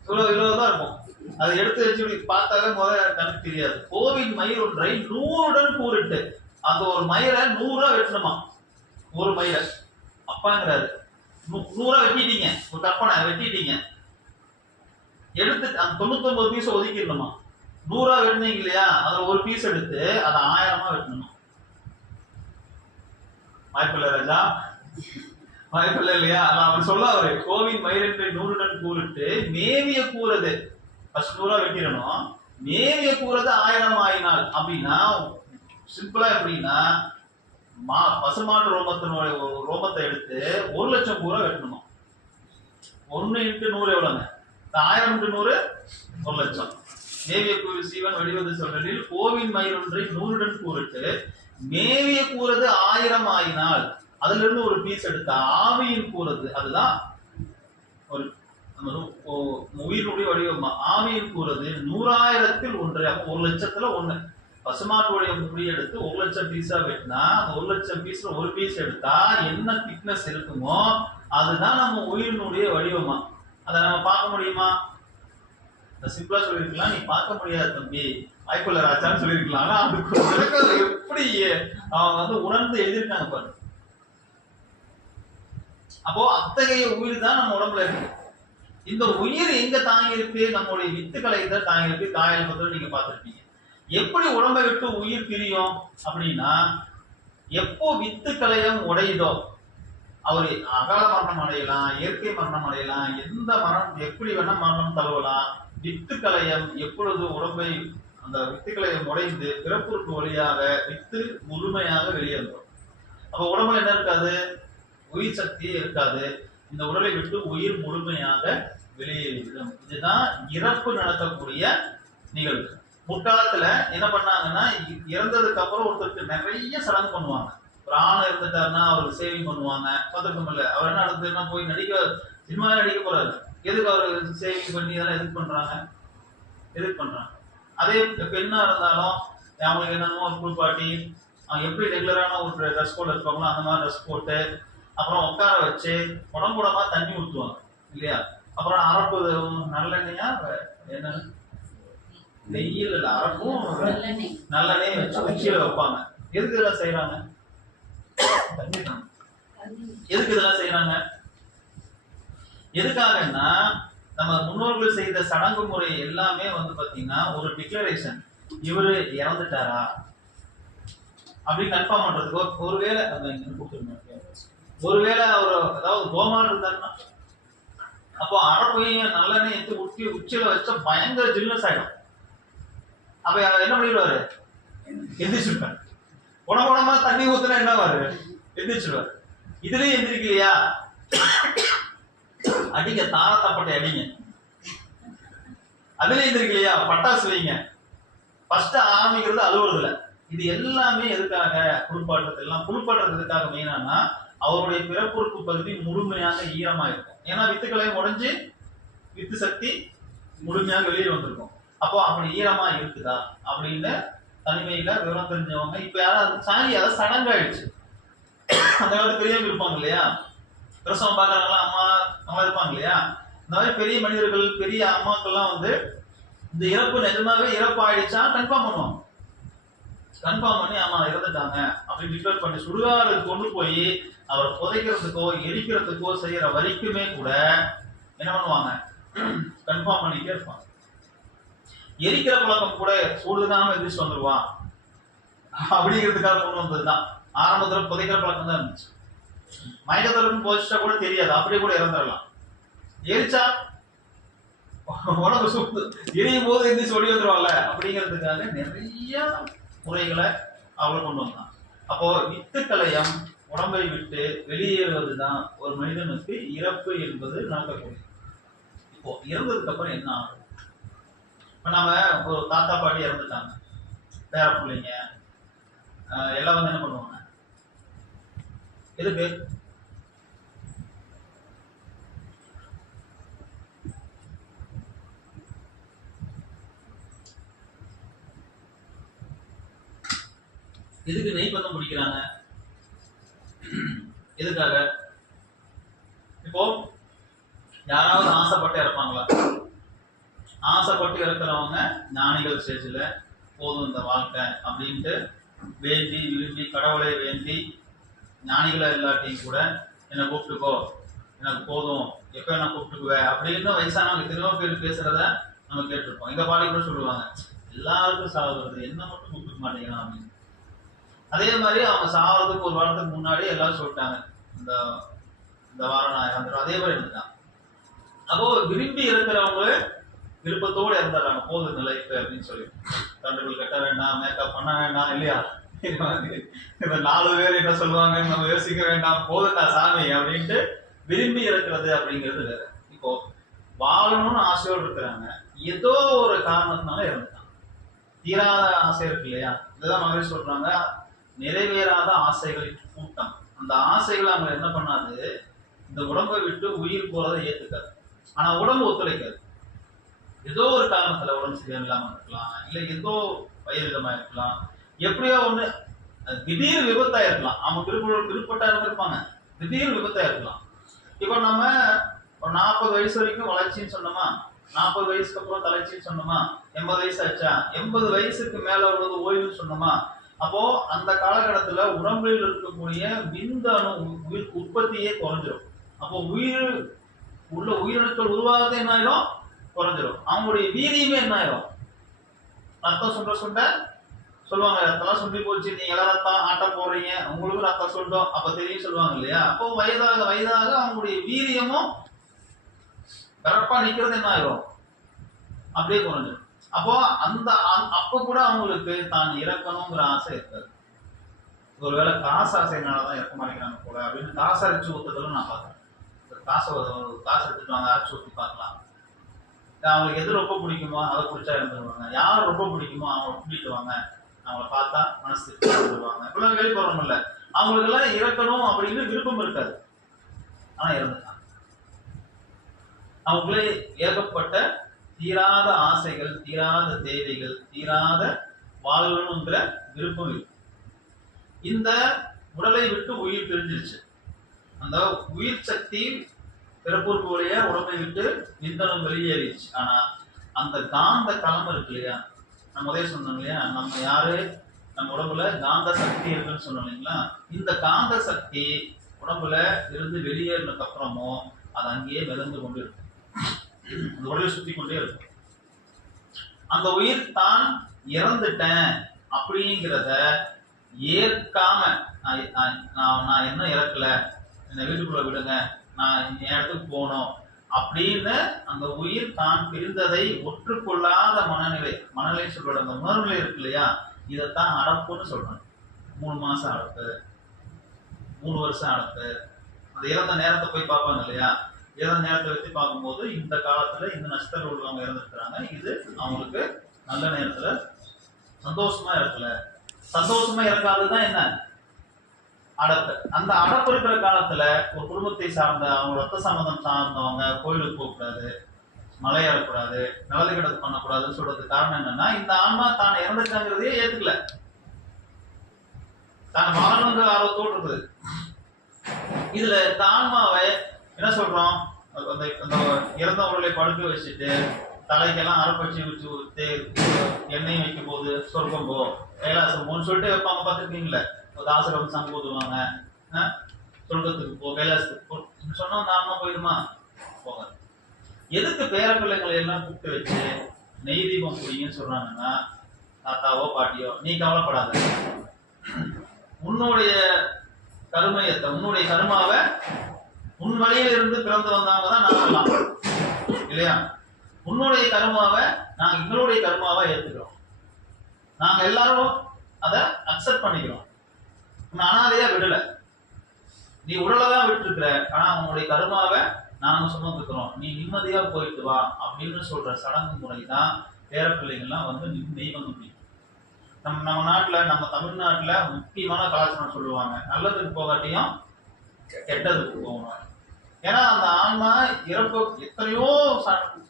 இவ்வளவுதான் இருக்கும். அதை எடுத்து வச்சு பார்த்தாவே முதல்ல கணக்கு தெரியாது. கோவின் மயிர் ஒன்றை 100உடன் கூறிட்டு, அந்த ஒரு மயிரை 100 வெட்டணுமா, ஒரு மயிரை. அப்பாங்கிறாரு, 100 வெட்டிட்டீங்க, ஒரு கற்பனை வெட்டிட்டீங்க, எடுத்து அந்த 99 பீஸ் ஒதுக்கிடணுமா. 100 வெட்டினீங்க இல்லையா, அதுல ஒரு பீஸ் எடுத்து அதை 1000 வெட்டணுமா. வாய்ப்பில்லை ராஜா, வாய்ப்பில்லை இல்லையா. அதான் அவர் சொல்ல, அவரு கோவின் மயிரத்தை 100உடன் கூறிட்டு மேவிய கூறது ஃபர்ஸ்ட் 100 வெட்டிடணும், மேவிய கூறது 1000 ஆயினால் அப்படின்னா சிம்பிளா எப்படின்னா, பசுமாட்டு ரோமத்தினுடைய ரோமத்தை எடுத்து 1,00,000 பூரா வெட்டணுமா. 1 × 100 எவ்வளவுங்க? 1000 × 100 1,00,000. மேவிய சீவன் வடிவது சொல்லில் கோவின் மயிர் ஒன்றை 100உடன் கூறிட்டு மேவிய கூறது 1000 ஆயினால் அதுல இருந்து ஒரு பீஸ் எடுத்த ஆவியின் கூறது, அதுதான் ஒரு உயிரினுடைய வடிவமா. ஆவியின் கூறது 100,000ல் 1, அப்போ 1,00,000ல் 1. பசுமாட்டுடைய முடி எடுத்து 1,00,000 பீஸா வெட்டினா அந்த 1,00,000 பீஸ்ல ஒரு பீஸ் எடுத்தா என்ன திக்னஸ் இருக்குமோ அதுதான் நம்ம உயிரினுடைய வடிவமா. அதை நம்ம பார்க்க முடியுமா? சிம்பிளா சொல்லிருக்கலாம், நீ பார்க்க முடியாது தம்பி, வாய்ப்புள்ள ராஜான்னு சொல்லிருக்கலாம். ஆனா அதுக்கு எப்படி அவங்க உணர்ந்து எழுதியிருக்காங்க பாரு. அப்போ அத்தகைய உயிர் தான் நம்ம உடம்புல இருக்கு. இந்த உயிர் எங்க தாங்கி இருக்கு? நம்முடைய வித்துக்களை தான் தாங்கி இருக்கு. காயல் பத்திரம் நீங்க பார்த்திருப்பீங்க. எப்படி உடம்பை விட்டு உயிர் பிரியும் அப்படின்னா, எப்போ வித்துக்களையும் உடையுதோ, அவர் அகால மரணம் அடையலாம், இயற்கை மரணம் அடையலாம், எந்த மரணம் எப்படி வேணா மரணம் தழுவலாம். வித்துக்களையம் எப்பொழுது உடம்பை அந்த வித்துக்களையம் உடைந்து பிறப்புறுப்பு வழியாக வித்து முழுமையாக வெளியேறும். அப்ப உடம்புல என்ன இருக்காது? உயிர் சக்தியே இருக்காது. இந்த உடலை விட்டு உயிர் முழுமையாக வெளியேறிவிடும். இதுதான் இறப்பு நடக்கக்கூடிய நிகழ்வு. முற்காலத்துல என்ன பண்ணாங்கன்னா, இறந்ததுக்கு அப்புறம் ஒருத்தருக்கு நிறைய சடங்கு பண்ணுவாங்க. ஒரு ஆணை இருந்துட்டாருன்னா அவருக்கு சேவிங் பண்ணுவாங்க. பார்த்துருக்கோம் இல்ல, அவர் என்ன நடந்ததுன்னா போய் சினிமாவே நடிக்க போறாரு. எதுக்கு அவரு சேவிங் பண்ணி இதெல்லாம் எதுக்கு பண்றாங்க? அதே பெண்ணா இருந்தாலும் அவங்களுக்கு என்னென்னமோ ஒரு குளிப்பாட்டி, எப்படி ரெகுலரான ஒரு ட்ரெஸ் கோட் இருப்பாங்களோ அந்த மாதிரி ட்ரெஸ் போட்டு, அப்புறம் உட்கார வச்சு உடம்புடமா தண்ணி ஊற்றுவாங்க இல்லையா? அப்புறம் அரப்பு நல்லெண்ணெயா என்ன நெய்யில் இல்ல அரப்பும் நல்லெண்ணெய் வச்சு உச்சியில வைப்பாங்க. எதுக்கு இதெல்லாம் செய்யறாங்க? எதுக்கு இதெல்லாம் செய்யறாங்க? எதுக்காகன்னா, நம்ம முன்னோர்கள் செய்த சடங்கு முறை எல்லாமே பாத்தீங்கன்னா ஒரு டிக்ளரேஷன். இவரு இறந்துட்டாரா அப்படி கன்ஃபார்ம் பண்றதுக்கு. ஒருவேளை அவர் அதாவது கோமால் இருந்தாருன்னா, அப்போ அரப்பையும் நல்லெண்ணெய் எடுத்து உச்சியில வச்ச பயங்கர ஜில்னஸ் ஆயிடும். அப்ப என்ன பண்ணிடுவாரு? எந்திரிச்சிருப்பாரு. உடம்புடமா தண்ணி ஊத்துனா என்ன வாரு? எந்திரிச்சிருவாரு. இதுலயும் எந்திரிக்கலையா, அடிங்க, தாரத்தப்பட்டை அடிங்க. அதுல எந்திரிக்கலையா, பட்டாசு வைங்க. ஃபர்ஸ்ட் ஆரம்பிக்கிறது அலுவலகத்துல. இது எல்லாமே எதுக்காக? குளிப்பாட்டுறதுக்காக மெயினா அவருடைய பிறப்புறுப்பு பகுதி முழுமையாக ஈரமா இருக்கும். ஏன்னா வித்துக்களை உடைஞ்சு வித்து சக்தி முழுமையாக வெளியே வந்திருக்கும். அப்போ அப்படி ஈரமா இருக்குதா அப்படின்னு தனிமையில விவரம் தெரிஞ்சவங்க இப்ப யாராவது அதாவது சடங்காயிடுச்சு. அந்த காலத்து பெரியவங்க இருப்பாங்க இல்லையா, பிரசவம் பாக்குறாங்களா அம்மா அவங்க இருப்பாங்க இல்லையா, இந்த மாதிரி பெரிய மனிதர்கள் பெரிய அம்மாக்கள்லாம் இந்த இறப்பு நிஜமாவே இறப்பு ஆயிடுச்சா கன்ஃபார்ம் பண்ணுவாங்க. கன்ஃபார்ம் பண்ணி ஆமா இறந்துட்டாங்க அப்படின்னு டிக்ளேர் பண்ணி சுடுகாடு கொண்டு போய் அவரை புதைக்கிறதுக்கோ எரிக்கிறதுக்கோ செய்யற வரைக்குமே கூட என்ன பண்ணுவாங்க? கன்ஃபார்ம் பண்ணிட்டே இருப்பாங்க. எரிக்கிற பழக்கம் கூட சூடுதான எதிர்த்து வந்துருவான் அப்படிங்கிறதுக்காக கொண்டு வந்ததுதான். ஆரம்பத்துல புதைக்கிற பழக்கம் தான் இருந்துச்சு. மயக்கத்திற்கு போதிச்சா கூட தெரியாது, அப்படியே கூட இறந்துடலாம். எரிச்சா உடம்பு சுத்து எரியும் போது எந்திரிச்சு ஒடி வந்துருவாங்கல்ல, அப்படிங்கிறதுக்காக நிறைய முறைகளை அவள் கொண்டு வந்தான். அப்போ வித்துக்களையம் உடம்பை விட்டு வெளியேறுவதுதான் ஒரு மனிதனுக்கு இறப்பு என்பது நடக்கக்கூடிய. இப்போ இறந்ததுக்கு அப்புறம் என்ன ஆகும்? இப்ப நம்ம ஒரு தாத்தா பாட்டி இறந்துட்டாங்க, பேர பிள்ளைங்க எல்லாம் என்ன பண்ணுவாங்க? எதுக்கு? எதுக்கு நெய்பந்தம் பிடிக்கிறாங்க? எதுக்காக? இப்போ யாராவது ஆசைப்பட்டு இறப்பாங்களா? ஆசைப்பட்டு இறக்குறவங்க ஞானிகள் ஸ்டேஜ்ல போதும் இந்த வாழ்க்கை அப்படின்ட்டு வேண்டி விரும்பி கடவுளை வேண்டி ஞானிகளை எல்லாத்தையும் கூட என்னை கூப்பிட்டுக்கோ, எனக்கு போதும், எப்ப என்ன கூப்பிட்டுக்குவேன் அப்படின்னு வயசானவங்க எத்தனையோ பேர் பேசுறத நம்ம கேட்டிருப்போம். எங்க பாடி கூட சொல்லுவாங்க, எல்லாருக்கும் சாகுறது, என்ன மட்டும் கூப்பிட்டுக்க மாட்டேங்கிறான் அப்படின்னு. அதே மாதிரி அவங்க சாவறதுக்கு ஒரு வாரத்துக்கு முன்னாடி எல்லாரும் சொல்லிட்டாங்க, இந்த வாரம் நான் இறந்துடும். அதே மாதிரி இருந்துட்டான். அப்போ விரும்பி இருக்கிறவங்க விருப்பத்தோடு இறந்துடுறாங்க, போதும் இந்த லைஃப் அப்படின்னு சொல்லி. தண்டுகள் கட்ட வேண்டாம், மேக்கப் பண்ண வேண்டாம் இல்லையா, இந்த 4 பேர் என்ன சொல்லுவாங்கன்னு நம்ம யோசிக்க வேண்டாம், போதுண்டா சாமி அப்படின்ட்டு விரும்பி இருக்கிறது அப்படிங்கிறது வேற. இப்போ வாழணும்னு ஆசையோடு இருக்கிறாங்க, ஏதோ ஒரு காரணத்தினால இறந்துட்டாங்க. தீராத ஆசை இருக்கு இல்லையா, இதுதான் மகிழ்ச்சி சொல்றாங்க, நிறைவேறாத ஆசைகளின் கூட்டம். அந்த ஆசைகளை அவங்க என்ன பண்ணாது, இந்த உடம்பை விட்டு உயிர் போறதை ஏத்துக்காது. ஆனா உடம்பு ஒத்துழைக்காது. ஏதோ ஒரு காரணத்துல உடம்பு சரியில்லாம இருக்கலாம், இல்ல ஏதோ வயிறுமா இருக்கலாம், எப்படியோ ஒண்ணு திடீர் விபத்தா இருக்கலாம். அவங்க விருப்பப்பட்டா இருந்திருப்பாங்க, திடீர் விபத்தா இருக்கலாம். இப்ப நம்ம ஒரு 40 வயசு வரைக்கும் வளர்ச்சின்னு சொன்னோமா, 40 வயசுக்கு அப்புறம் தளர்ச்சின்னு சொன்னோமா, 80 வயசு ஆச்சா, 80 வயசுக்கு மேல உள்ளது ஓய்வுன்னு சொன்னோமா. அப்போ அந்த காலகட்டத்துல உடம்பில் இருக்கக்கூடிய விந்தணு உற்பத்தியே குறைஞ்சிரும். அப்போ உயிரணுக்கள் உருவாகிறது என்ன ஆயிரும், குறைஞ்சிரும். அவங்களுடைய வீரியமே என்ன ஆயிரும், ரத்தம் சுண்ட சொல்லுவாங்க, ரத்தம் சுண்டி போச்சு, நீங்க எல்லாம் ரத்தம் ஆட்டம் போடுறீங்க, உங்களுக்கு ரத்தம் சுண்டோம் அப்ப தெரியும் சொல்லுவாங்க இல்லையா. அப்போ வயதாக வயதாக அவங்களுடைய வீரியமும் கரெக்டா நிக்கிறது என்ன ஆயிரும், அப்படியே குறைஞ்சிடும். அப்போ அப்ப கூட அவங்களுக்கு தான் இறக்கணுங்கிற ஆசை இருக்காது. ஒருவேளை காசு ஆசைனாலதான் இறக்க மாட்டேங்கிறாங்க போல அப்படின்னு காசு அரைச்சு ஊத்துறதுல நான் பார்த்தேன். காசு எடுத்துட்டு வாங்க, அரைச்சு ஊற்றி பார்க்கலாம். அவங்களுக்கு எது ரொம்ப பிடிக்குமோ அதை பிடிச்சா இருந்துருவாங்க. யார் ரொம்ப பிடிக்குமோ அவங்களை கூட்டிட்டு வாங்க, அவங்கள பார்த்தா மனசு திருப்திப்படுவாங்க. இப்பெல்லாம் வெளிப்படுறோம்ல, அவங்களுக்கு எல்லாம் இறக்கணும் அப்படின்னு விருப்பம் இருக்காது, ஆனா இறந்துட்டாங்க. அவங்களே ஏகப்பட்ட தீராத ஆசைகள், தீராத தேவைகள், தீராத வாழணுங்கிற விருப்பம் இருக்கு. இந்த உடலை விட்டு உயிர் பிரிஞ்சிருச்சு. அந்த உயிர் சக்தி பிறப்புறுப்பு வழியா உடம்பை விட்டு விந்தணம் வெளியேறிடுச்சு. ஆனா அந்த காந்த களம் இருக்கு இல்லையா, நம்ம முதல்ல சொன்னோம் இல்லையா, நம்ம யாரு, நம்ம உடம்புல காந்த சக்தி இருக்குன்னு சொன்னோம் இல்லைங்களா. இந்த காந்த சக்தி உடம்புல இருந்து வெளியேறினதுக்கு அப்புறமும் அது அங்கேயே மிதந்து கொண்டு இருக்கும், அந்த உடலை சுத்தி கொண்டே இருக்கும். அந்த உயிர் தான் இறந்துட்டேன் அப்படிங்கிறத ஏற்காம, நான் என்ன இறக்கல, என்னை வீட்டுக்குள்ள விடுங்க, நான் என் இடத்துக்கு போகணும் அப்படின்னு அந்த உயிர் தான் பிரிந்ததை ஒற்றுக்கொள்ளாத மனநிலை சொல்ற அந்த உணர்வுல இருக்கு இல்லையா, இதைத்தான் அடப்புன்னு சொல்றாங்க. 3 மாசம் அடப்பு, 3 வருஷம் அடப்பு. அந்த இறந்த நேரத்தை போய் பார்ப்பாங்க இல்லையா, இறந்த நேரத்தை வச்சு பார்க்கும்போது இந்த காலத்துல இந்த நட்சத்திரம் உள்ளவங்க இறந்துருக்கிறாங்க, இது அவங்களுக்கு நல்ல நேரத்துல சந்தோஷமா இருக்கல. சந்தோஷமா இறக்காததுதான் என்ன, அடப்பு. அந்த அடப்பு இருக்கிற காலத்துல ஒரு குடும்பத்தை சார்ந்த அவங்க ரத்த சம்பந்தம் சார்ந்தவங்க கோயிலுக்கு போகக்கூடாது, மலையேறக்கூடாது, நல்லது கிடத்து பண்ணக்கூடாதுன்னு சொல்றதுக்கு காரணம் என்னன்னா, இந்த ஆன்மா தான் இறந்துட்டாங்கிறதையே ஏத்துக்கல, தான் வாழணுங்கிற ஆர்வத்தோடு இருக்குது. இதுல இந்த ஆன்மாவை என்ன சொல்றோம், அந்த இறந்த உடலை படுக்க வச்சுட்டு தலைக்கெல்லாம் அரப்பச்சி வச்சு எண்ணெய் வைக்கும் போது சொர்க்கம் போ, கைலாசம் போன்னு சொல்லிட்டு வைப்பாங்க. பார்த்துருக்கீங்களே, தாசரம் சங்கு ஊதுவாங்க, சொர்க்கத்துக்கு போ, கைலாசத்துக்கு போ சொன்னா அந்த ஆன்மா போயிடுமா, போகாது. எதுக்கு பேர பிள்ளைங்களை எல்லாம் கூப்பிட்டு வச்சு நெய் தீபம் குடிங்கன்னு சொல்றாங்கன்னா, தாத்தாவோ பாட்டியோ நீ கவலைப்படாத, உன்னுடைய கருமையத்தை, உன்னுடைய கருமாவை, உன் வழியில இருந்து பிறந்து வந்தவங்க தான் நாங்கெல்லாம் இல்லையா, உன்னுடைய கருமாவை நாங்க எங்களுடைய கருமாவை ஏத்துக்கிறோம், நாங்க எல்லாரும் அதை அக்செப்ட் பண்ணிக்கிறோம். உன்னை அனாதையா விடல, நீ உடலதான் விட்டு இருக்கிற, ஆனா உன்னுடைய கருமாவை நாங்க சுமந்துக்கிறோம், நீ நிம்மதியா போயிட்டு வா அப்படின்னு சொல்ற சடங்கு முறை தான் பேர பிள்ளைகள்லாம் வந்து நெய் வந்து பிடிக்கும். நம்ம நாட்டுல, நம்ம தமிழ்நாட்டுல முக்கியமான கலாச்சாரம் சொல்லுவாங்க, நல்லதுக்கு போகாட்டியும் கெட்டதுக்கு போகணும். ஏன்னா அந்த ஆன்மா இறப்பு எத்தனையோ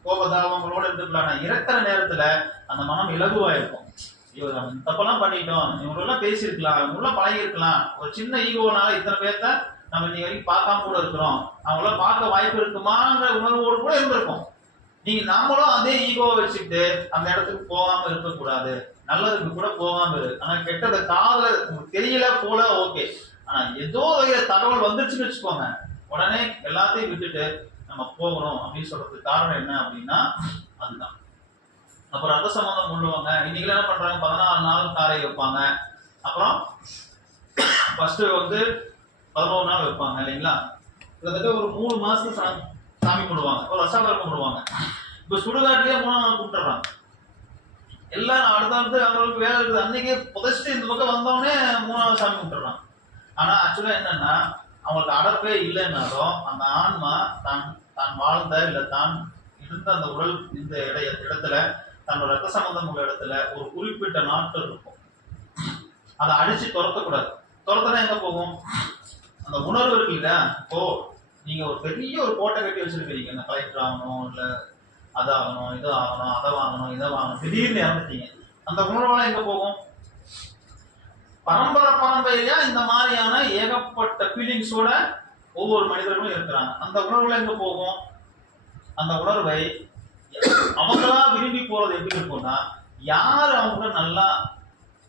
கோபதாபங்களோட இருந்துக்கலாம், இறக்குற நேரத்துல அந்த மனம் இலகுவா இருக்கும். ஐயோ நம்ம தப்பெல்லாம் பண்ணிட்டோம், இவங்களெல்லாம் பேசியிருக்கலாம், இவங்களெல்லாம் பழகிருக்கலாம், ஒரு சின்ன ஈகோனால இத்தனை பேர்த்த நம்ம இன்னைக்கு வரைக்கும் பார்க்காம கூட இருக்கிறோம், அவங்கள பார்க்க வாய்ப்பு இருக்குமாங்கிற உணர்வோடு கூட இருந்திருக்கும். நீங்க நம்மளும் அதே ஈகோவை வச்சுட்டு அந்த இடத்துக்கு போகாம இருக்கக்கூடாது, நல்லதுக்கு கூட போகாம இரு. ஆனா கெட்டத காதல உங்களுக்கு தெரியல போல ஓகே, ஆனா ஏதோ தகவல் வந்துருச்சுன்னு வச்சுக்கோங்க, உடனே எல்லாத்தையும் விட்டுட்டு நம்ம போகணும் அப்படின்னு சொல்றதுக்கு காரணம் என்ன அப்படின்னா அதுதான். அப்புறம் ரத்த சம்பந்தம் கொள்ளுவாங்க. இன்னைக்கு என்ன பண்றாங்க, 14 நாள் காரை வைப்பாங்க, அப்புறம் ஃபர்ஸ்ட் வந்து 11 நாள் வைப்பாங்க இல்லைங்களா. கிட்டத்தட்ட ஒரு 3 மாசத்துக்கு சாமி கும்பிடுவாங்க, ஒரு ரசாவரம் கும்பிடுவாங்க. இப்ப சுடுகாட்டிலேயே 3ஆம் நாள் கும்பிட்டுறாங்க எல்லாரும். அடுத்த அவங்களுக்கு வேலை இருக்குது, அன்னைக்கு புதைச்சிட்டு இந்த பக்கம் வந்தவொடனே 3ஆவது சாமி கும்பிட்டுறாங்க. ஆனா ஆக்சுவலா என்னன்னா, அவங்களுக்கு அடப்பே இல்லைன்னாலும் அந்த ஆன்மா தான் வாழ்ந்த இல்ல தான் இருந்த அந்த உடல் இந்த இடத்துல தன்னோட ரத்த சம்பந்தம் உள்ள இடத்துல ஒரு குறிப்பிட்ட நாட்கள் இருக்கும், அதை அடிச்சு துரத்தக்கூடாது. துரத்தனா எங்க போகும், அந்த உணர்வு இருக்கு இல்லையா. இப்போ நீங்க ஒரு பெரிய ஒரு கோட்டை கட்டி வச்சிருக்கீங்க, இந்த கலெக்டர் ஆகணும், இல்ல அதாகணும், இது ஆகணும், அதை வாங்கணும், இதை வாங்கணும், திடீர்னு இறந்துட்டீங்க, அந்த உணர்வுலாம் எங்க போகும்? பரம்பரையா இந்த மாதிரியான ஏகப்பட்ட ஃபீலிங்ஸோட ஒவ்வொரு மனிதர்களும் இருக்கிறாங்க. அந்த உணர்வுல எங்க போகும்? அந்த உணர்வை அவங்களா விரும்பி போறது எப்படி இருக்கும்னா, யார் அவங்க நல்லா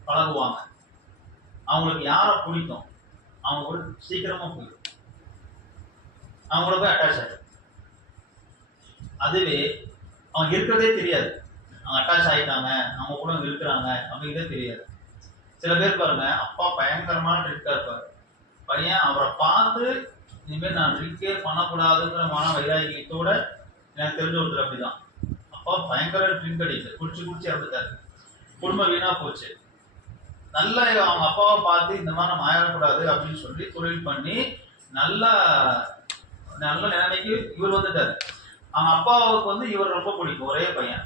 பழகுவாங்க, அவங்களுக்கு யார பிடிக்கும், அவங்க கூட சீக்கிரமா போயிடும், அவங்களோட போய் அட்டாச் ஆயிடும். அதுவே அவங்க இருக்கிறதே தெரியாது, அவங்க அட்டாச் ஆயிட்டாங்க, அவங்க கூட இருக்கிறாங்க அப்படிங்கிறதே தெரியாது. சில பேர் பாருங்க, அப்பா பயங்கரமான ட்ரிக்கா இருப்பாரு, பையன் அவரை பார்த்து இனிமேல் நான் ட்ரிக்கே பண்ணக்கூடாதுங்கிற மன வைராகியத்தோட, எனக்கு தெரிஞ்ச ஒருத்தர் அப்படிதான். அப்பா பயங்கர ட்ரிங்க் அடிச்சு குடிச்சு இறந்துட்டாரு, குடும்பம் வீணா போச்சு. நல்ல அவங்க அப்பாவை பார்த்து இந்த மாதிரி நம்ம ஆயிடக்கூடாது அப்படின்னு சொல்லி தொழில் பண்ணி நல்ல நல்ல நிலைமைக்கு இவர் வந்துட்டாரு. அவங்க அப்பாவுக்கு வந்து இவர் ரொம்ப பிடிக்கும், ஒரே பையன்.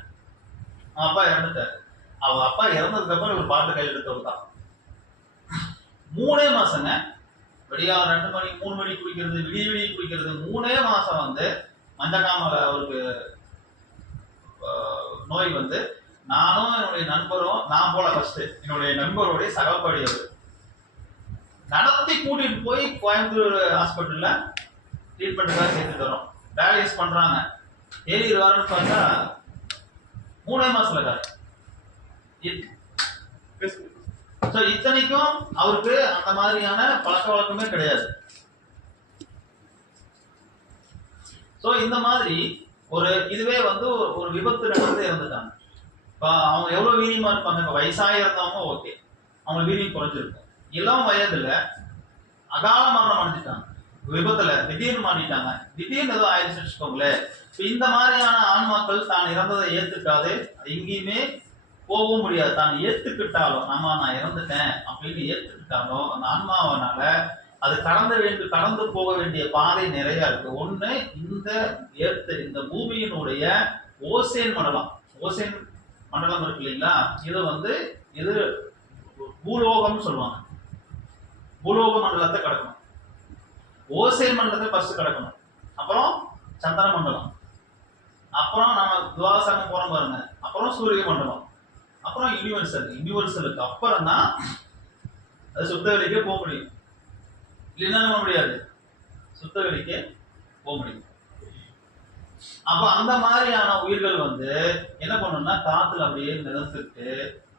அவங்க அப்பா இறந்துட்டாரு. அவங்க அப்பா இறந்ததுக்கு அப்புறம் இவர் பாட்டு கையில் எடுத்தவர் தான். 3 மாசங்க, விடியா 2 மணி 3 மணி குடிக்கிறது, விடிய குடிக்கிறது, 3 மாசம் வந்து மஞ்சக்காமல அவருக்கு நோய் வந்து, நானும் என்னுடைய நண்பரும், நான் போல ஃபர்ஸ்ட் என்னுடைய நண்பருடைய சகப்பாடி அவர் நடத்தி கூட்டிட்டு போய் கோயம்புத்தூர் ஹாஸ்பிட்டல்ல ட்ரீட்மெண்ட்டுக்காக சேர்த்துட்டு வரோம். டயாலிசிஸ் பண்றாங்க, ஏறிடுவாருன்னு பார்த்தா 3 மாசத்துல இருக்காரு. இத்தனைக்கும் அவருக்கு அந்த மாதிரியான பழக்க வழக்கமே கிடையாது. இந்த மாதிரி ஒரு இதுவே வந்து ஒரு விபத்து நடந்து இறந்துட்டாங்க. அவங்க எவ்வளவு வீரியமா இருப்பாங்க. இப்ப வயசாக இருந்தவங்க ஓகே, அவங்க வீரியம் குறைஞ்சிருக்கும். இளம் வயதுல அகால மரணம் அடைஞ்சிட்டாங்க, விபத்துல திடீர்னு மாட்டிட்டாங்க, திடீர்னு ஏதோ ஆயிடுச்சு வச்சுக்கோங்களேன். இந்த மாதிரியான ஆன்மாக்கள் தான் இறந்ததை ஏத்துக்காது, எங்கேயுமே போகவும் முடியாது. தான் ஏத்துக்கிட்டாலும், நான் இறந்துட்டேன் அப்படின்னு ஏத்துக்கிட்டாலும், அந்த ஆன்மாவனால அது கடந்து போக வேண்டிய பாதை நிறைய இருக்கு. ஒண்ணு, இந்த பூமியினுடைய ஓசேன் மண்டலம் இருக்கு இல்லைங்களா, இது வந்து இது பூலோகம் சொல்லுவாங்க. பூலோக மண்டலத்தை கடக்கணும், ஓசேன் மண்டலத்தை ஃபர்ஸ்ட் கடக்கணும், அப்புறம் சந்திர மண்டலம், அப்புறம் நம்ம துவாசகம் போறோம் பாருங்க, அப்புறம் சூரிய மண்டலம், அப்புறம் யூனிவர்சலுக்கு அப்புறம் தான் அது சுத்த வெளிக்கே போக முடியும். இல்லைன்னா பண்ண முடியாது, சுத்த வெளிக்கே போக முடியும். அப்ப அந்த மாதிரியான உயிர்கள் வந்து என்ன பண்ணணும்னா, காத்துல அப்படியே மிதந்துட்டு,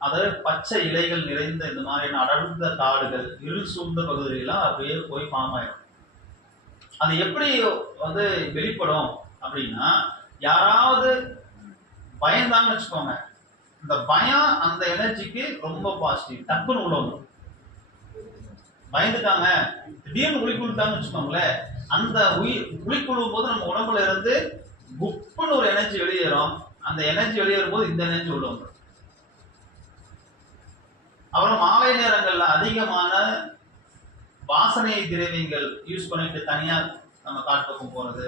அதாவது பச்சை இலைகள் நிறைந்த இந்த மாதிரியான அடர்ந்த காடுகள், இருள் சூழ்ந்த பகுதியெல்லாம் அப்படியே போய் ஃபார்ம் ஆயிடும். அது எப்படி வந்து வெளிப்படும் அப்படின்னா, யாராவது பயந்தாங்கன்னு வச்சுக்கோங்க, இந்த பயம் அந்த எனர்ஜிக்கு ரொம்ப பாசிட்டிவ், டக்குன்னு உள்ள வந்துடும். பயந்துட்டாங்க, திடீர்னு உளிக்குழுத்தாங்கன்னு வச்சுக்கோங்களேன், அந்த உளிக்குழுவும் போது நம்ம உடம்புல இருந்து குப்புன்னு ஒரு எனர்ஜி வெளியேறும். அந்த எனர்ஜி வெளியேறும் போது இந்த எனர்ஜி உள்ள வந்துடும். அப்புறம் மாலை நேரங்கள்ல அதிகமான வாசனை திரவியங்கள் யூஸ் பண்ணிட்டு தனியா நம்ம காட்டுப்பக்கம் போறது,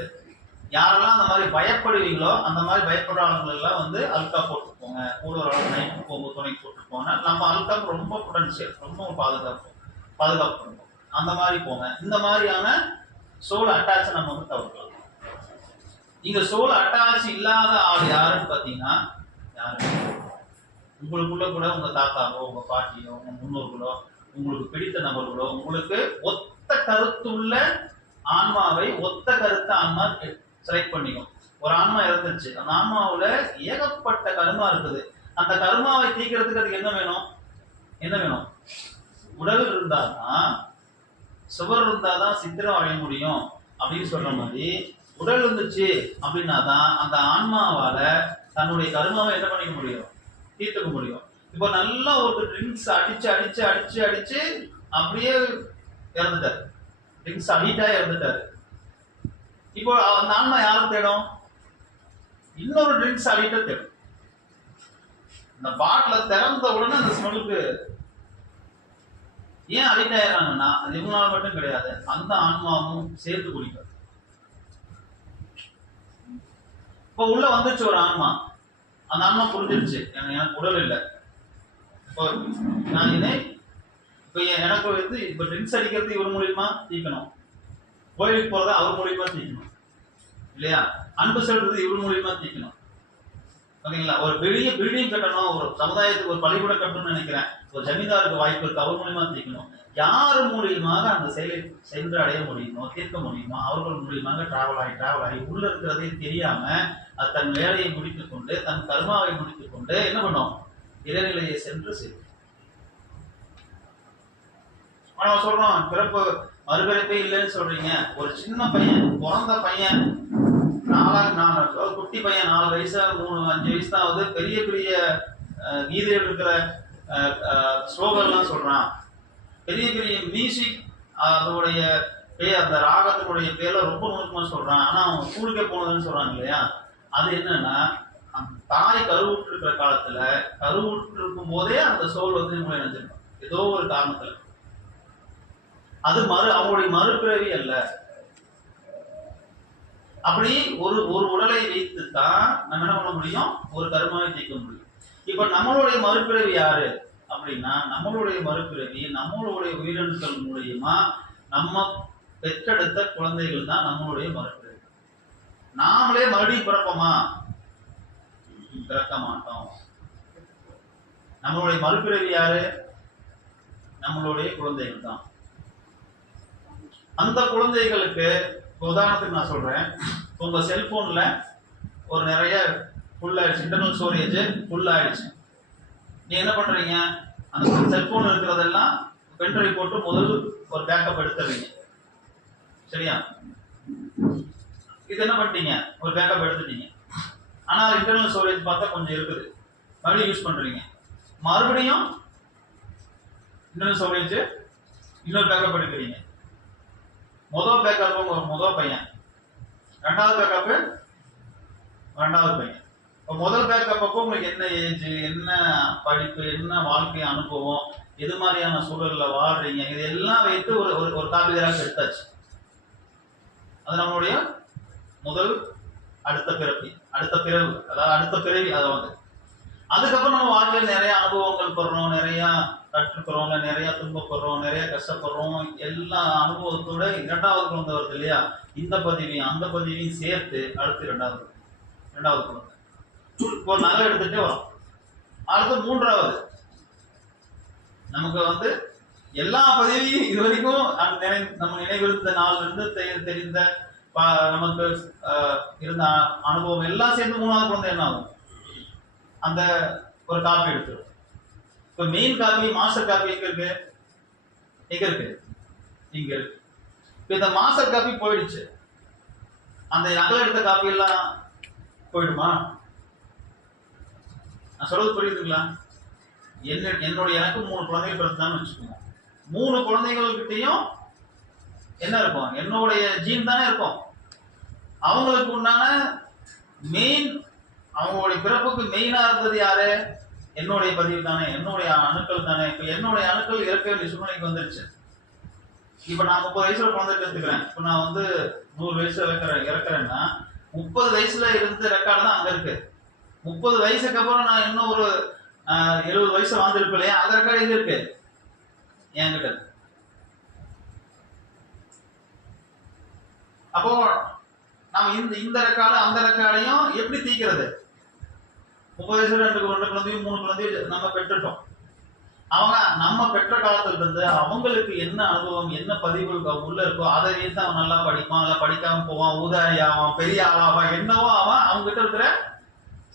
யாரெல்லாம் அந்த மாதிரி பயப்படுவீங்களோ, அந்த மாதிரி பயப்படுறவங்க எல்லாம் வந்து அல்கா போட்டு போங்க. கூட ஒரு அளவு நைட்டு போகும்போது துணை போட்டு போங்க. நம்ம அல்கா ரொம்ப பொட்டன்ஷியல், ரொம்ப பாதுகாப்பு பண்ணுவோம். அந்த மாதிரி போங்க. இந்த மாதிரியான சோல் அட்டாச் நம்ம வந்து தவிர்க்கலாம். இங்க சோல் அட்டாச் இல்லாத ஆள் யாருன்னு பாத்தீங்கன்னா, யாரு உங்களுக்குள்ள கூட உங்க தாத்தாவோ, உங்க பாட்டியோ, உங்க முன்னோர்களோ, உங்களுக்கு பிடித்த நபர்களோ, உங்களுக்கு ஒத்த கருத்துள்ள ஆன்மாவை, ஒத்த கருத்த ஆன்மா செலக்ட் பண்ணிக்கும். ஒரு ஆன்மா இறந்துருச்சு, அந்த ஆன்மாவுல ஏகப்பட்ட கர்மா இருக்குது. அந்த கர்மாவை தீக்கிறதுக்கு அதுக்கு என்ன வேணும்? உடல் இருந்தாதான், சுவர் இருந்தாதான் சித்திரம் அடைய முடியும் அப்படின்னு சொல்ற மாதிரி, உடல் இருந்துச்சு அப்படின்னா தான் அந்த ஆன்மாவால தன்னுடைய கர்மாவை என்ன பண்ணிக்க முடியும், தீர்த்துக்க முடியும். இப்போ நல்லா ஒரு ட்ரிங்க்ஸ் அடிச்சு அப்படியே இறந்துட்டாரு, ட்ரிங்க்ஸ் அடிக்டா இறந்துட்டாரு. இப்போ அந்த ஆன்மா யாரும் தேடும்? இன்னொரு ட்ரிங்க்ஸ் அடிக்ட தேடும். இந்த பாட்டில திறந்த உடனே அந்த ஸ்மெல்லுக்கு ஏன் அடிக்ட் ஆயிடுறாங்கன்னா, அது இவங்களால மட்டும் கிடையாது, அந்த ஆன்மாவும் சேர்த்து குடிக்கும். இப்போ உள்ள வந்துருச்சு ஒரு ஆன்மா, அந்த ஆன்மா புரிஞ்சிருச்சு எனக்கு உடல் இல்லை, இப்போ நான் இப்போ எனக்கு வந்து இப்போ ட்ரிங்க்ஸ் அடிக்கிறது இவர் மூலியமா தீக்கணும், கோயிலுக்கு போறத அவர் மூலியமா தீக்கணும் இல்லையா, அன்பு செலுத்துறது இவர் மூலியமா தீக்கணும். ஓகேங்களா? ஒரு பெரிய பில்டிங் கட்டணும், ஒரு சமுதாயத்துக்கு ஒரு பள்ளிக்கூடம் கட்டணும்னு நினைக்கிறேன், ஒரு ஜமீன்தாருக்கு வாய்ப்பு இருக்கு, அவர் மூலியமா தீர்க்கணும். யார் மூலியமாக அந்த செயலை சென்று அடைய முடியுமோ, தீர்க்க முடியுமோ, அவர்கள் மூலியமாக டிராவல் ஆகி உள்ள இருக்கிறதே தெரியாம அது தன் வேலையை முடித்துக் கொண்டு, தன் கர்மாவை முடித்துக் கொண்டு என்ன பண்ணும்? இறைநிலையை சென்று சேரும். நம்ம சொல்றோம் பிறப்பு மறுபிறப்பே இல்லைன்னு சொல்றீங்க. ஒரு சின்ன பையன், பிறந்த பையன், குட்டி பையன் 4 வயசு 3-5 வயசு தான் ஆகுது, பெரிய பெரிய கீதையில் இருக்கிற ஸ்லோகன்லாம் சொல்றான், பெரிய பெரிய மியூசிக் அதோடைய அந்த ராகத்தினுடைய பேர்ல ரொம்ப நுணுக்கமா சொல்றான். ஆனா அவன் ஸ்கூலுக்கே போனதுன்னு சொல்றாங்க இல்லையா? அது என்னன்னா, அந்த தாய் கருவுற்று இருக்கிற காலத்துல, கருவுற்று இருக்கும் போதே அந்த சோல் வந்து நம்மளை நினைச்சிருக்கோம் ஏதோ ஒரு காரணத்துல. அது அவங்களுடைய மறுபிறவி அல்ல. அப்படி ஒரு உடலை வைத்து தான் நம்ம என்ன பண்ண முடியும்? ஒரு கர்மாவை தீர்க்க முடியும். இப்ப நம்மளுடைய மறுபிறவி யாரு அப்படின்னா, நம்மளுடைய மறுபிறவி நம்மளுடைய உயிரணுக்கள் மூலியமா நம்ம பெற்றெடுத்த குழந்தைகள் தான் நம்மளுடைய மறுபிறவி. நாமளே மறுபடியும் பிறப்போமா? பிறக்க மாட்டோம். நம்மளுடைய மறுபிறவி யாரு? நம்மளுடைய குழந்தைகள் தான். அந்த குழந்தைகளுக்கு உதாரணத்துக்கு நான் சொல்றேன், உங்க செல்போன்ல ஒரு நிறைய ஃபுல் ஆயிடுச்சு, இன்டர்னல் ஸ்டோரேஜ் ஃபுல் ஆயிடுச்சு. நீ என்ன பண்றீங்க? அந்த செல்போன் இருக்கிறதெல்லாம் பென்ட்ரைவ் போட்டு முதல் ஒரு பேக்கப் எடுத்துறீங்க, சரியா? இது என்ன பண்ணிட்டீங்க? ஒரு பேக்கப் எடுத்துட்டீங்க. ஆனா இன்டர்னல் ஸ்டோரேஜ் பார்த்தா கொஞ்சம் இருக்குது, மறுபடியும் யூஸ் பண்றீங்க. மறுபடியும் இன்டர்னல் ஸ்டோரேஜ் இன்னொரு பேக்கப் எடுக்கிறீங்க. முதல் பேக்கப் முதல் பையன், ரெண்டாவது பேக்கப் ரெண்டாவது பையன். இப்போ முதல் பேக்கப் அப்போ உங்களுக்கு என்ன ஏஜ், என்ன படிப்பு, என்ன வாழ்க்கை அனுபவம், எது மாதிரியான சூழல்ல வாழ்றீங்க, இதெல்லாம் வைத்து ஒரு ஒரு காப்பி தராக எடுத்தாச்சு. அது நம்மளுடைய முதல் அடுத்த பிறவி, அதாவது அடுத்த பிறவி. அதை வந்து அதுக்கப்புறம் நம்ம வாழ்க்கையில் நிறைய அனுபவங்கள் பெறோம், நிறைய கற்றுக்கிறோம், நிறைய துன்பப்படுறோம், நிறைய கஷ்டப்படுறோம். எல்லா அனுபவத்தோட இரண்டாவது குழந்தை வருது இல்லையா? இந்த பதிவையும் அந்த பதிவையும் சேர்த்து அடுத்து இரண்டாவது குழந்தை ஒரு நகை எடுத்துட்டே வரும். அடுத்து மூன்றாவது. நமக்கு வந்து எல்லா பதிவையும் இது வரைக்கும் நம்ம நினைவிருந்த நாள்ல இருந்து தெரிந்த நமக்கு இருந்த அனுபவம் எல்லாம் சேர்ந்து மூணாவது குழந்தை என்ன ஆகும்? அந்த ஒரு காப்பி எடுத்துரும். இப்ப மெயின் காப்பி, மாஸ்டர் காப்பி எங்க இருக்கு? இங்க இருக்கு. இப்ப இந்த மாஸ்டர் காப்பி போயிடுச்சு, அந்த நகல் எடுத்த காப்பி எல்லாம் போயிடுமா? நான் சொல்றது புரியுதுங்களா? என்னுடைய எனக்கு 3 குழந்தைகள் பிறந்தான்னு வச்சுக்கோங்க. 3 குழந்தைகள்கிட்டையும் என்ன இருக்கும்? என்னுடைய ஜீன் தானே இருக்கும். அவங்களுக்கு உண்டான மெயின், அவங்களுடைய பிறப்புக்கு மெயினா இருந்தது யாரு? என்னுடைய பதிவு தானே, என்னுடைய அணுக்கள் தானே. இப்ப என்னுடைய அணுக்கள் இறக்க வேண்டிய சூழ்நிலைக்கு வந்துருச்சு. இப்ப நான் 30 வயசுல குழந்தை எடுத்துக்கிறேன். இப்ப நான் வந்து 100 வயசுல இறக்குறேன்னா 30 வயசுல இருந்த ரெக்கார்டு தான் அங்க இருக்கு. 30 வயசுக்கு அப்புறம் நான் இன்னும் ஒரு 70 வயசு வாழ்ந்திருப்பேன் இல்லையா? அந்த ரெக்கார்டு எங்க இருக்கு? என்கிட்ட. அப்போ நாம இந்த ரெக்கார்டு அந்த ரெக்கார்டையும் எப்படி தீக்கிறது? 30 வயசுல 2 குழந்தையும் 3 குழந்தையும் நம்ம பெற்றுட்டோம். அவங்க நம்ம பெற்ற காலத்துல இருந்து அவங்களுக்கு என்ன அனுபவம், என்ன பதிவுகள் உள்ள இருக்கோ அதை வைத்து அவன் நல்லா படிப்பான், நல்லா படிக்காம போவான், ஊதாரி ஆவான், பெரிய ஆளாவான், என்னவோ அவன் அவங்க கிட்ட இருக்கிற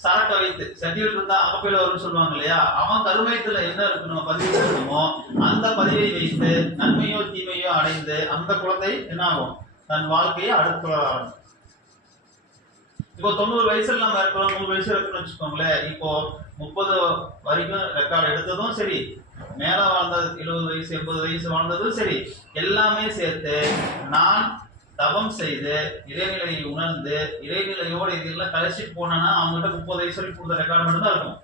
சரட்டை வைத்து சர்டிபிகேட் இருந்தா அகப்பையில வரும்னு சொல்லுவாங்க இல்லையா? அவன் கருமையத்துல என்ன இருக்கணும், பதிவு இருக்கணுமோ அந்த பதிவை வைத்து நன்மையோ தீமையோ அடைந்து அந்த குழந்தை என்ன ஆகும்? தன் வாழ்க்கையை அடுத்து ஆகும். இப்போ 90 வயசுல நம்ம இருக்கிறோம், 100 வயசுல இருக்குன்னு வச்சுக்கோங்களேன். இப்போ 30 வரைக்கும் ரெக்கார்டு எடுத்ததும் சரி, மேல வாழ்ந்தது 70 வயசு 80 வயசு வாழ்ந்ததும் சரி, எல்லாமே சேர்த்து நான் தவம் செய்து இறைநிலையை உணர்ந்து இறைநிலையோடு இதெல்லாம் கழிச்சிட்டு போனேன்னா அவங்ககிட்ட 30 வயசு வரைக்கும் கொடுத்த ரெக்கார்டு மட்டும் தான் இருக்கும்.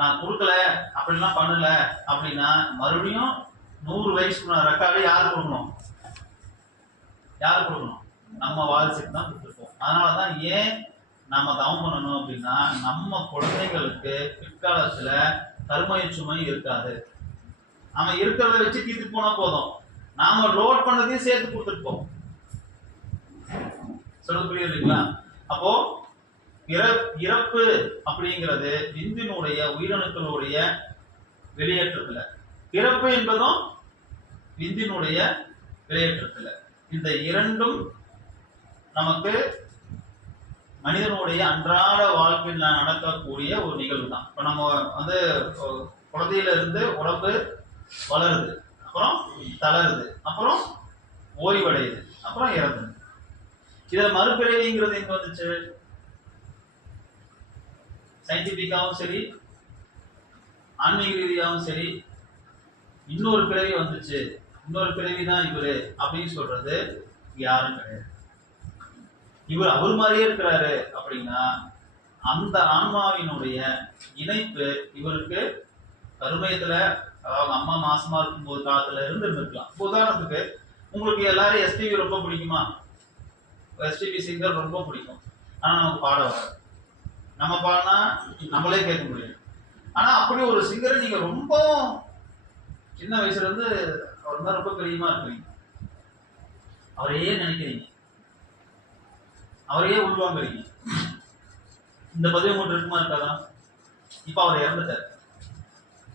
நான் கொடுக்கல, அப்படிலாம் பண்ணல அப்படின்னா மறுபடியும் 100 வயசுக்கு ரெக்கார்டு யாரு கொடுக்கணும்? நம்ம வாரிசுக்கு தான் கொடுத்துருப்போம். அதனாலதான் ஏன் நம்ம தவம் பண்ணணும் அப்படின்னா, நம்ம குழந்தைகளுக்கு பிற்காலத்துல கர்ம சுமை இருக்காது. நம்ம இருக்கிறத வச்சு தீர்த்து போனா போதும், நாம லோட் பண்ணதையும் சேர்த்து கொடுத்துட்டு போவோம். சொல்ல புரியுது இல்லைங்களா? அப்போ இறப்பு அப்படிங்கிறது விந்தினுடைய உயிரணுக்களுடைய வெளியேற்றத்துல, பிறப்பு என்பதும் விந்தினுடைய வெளியேற்றத்துல. இந்த இரண்டும் நமக்கு மனிதனுடைய அன்றாட வாழ்க்கையில் நடக்கக்கூடிய ஒரு நிகழ்வு தான். இப்ப நம்ம வந்து குழந்தையில இருந்து உடம்பு வளருது, அப்புறம் தளருது, அப்புறம் ஓய்வடையுது, அப்புறம் இறந்துது. இதுல மறுபிறவிங்கிறது எங்க வந்துச்சு? சயின்டிபிக்காவும் சரி, ஆன்மீக ரீதியாகவும் சரி, இன்னொரு பிறவி வந்துச்சு, இன்னொரு பிறவி தான் இவரு அப்படின்னு சொல்றது யாரும் கிடையாது. இவர் அவர் மாதிரியே இருக்கிறாரு அப்படின்னா அந்த ஆன்மாவினுடைய இணைப்பு இவருக்கு கருமையத்துல, அதாவது அம்மா மாசமா இருக்கும்போது காலத்துல இருந்து இருந்திருக்கலாம். உதாரணத்துக்கு உங்களுக்கு எல்லாரும் எஸ்டிபி ரொம்ப பிடிக்குமா? எஸ்டிபி சிங்கர் ரொம்ப பிடிக்கும், ஆனா நமக்கு பாட வராது. நம்ம பாடினா நம்மளே கேட்க முடியும். ஆனா அப்படி ஒரு சிங்கரை நீங்க ரொம்ப சின்ன வயசுல இருந்து அவர் தான் ரொம்ப பிரியமா இருக்கிறீங்க, அவரையே நினைக்கிறீங்க, அவரையே உள்வாங்குறீங்க. இந்த பதிவு உங்களுக்கு இருக்குமா இருக்காதா? இப்ப அவர் இறந்துட்டார்,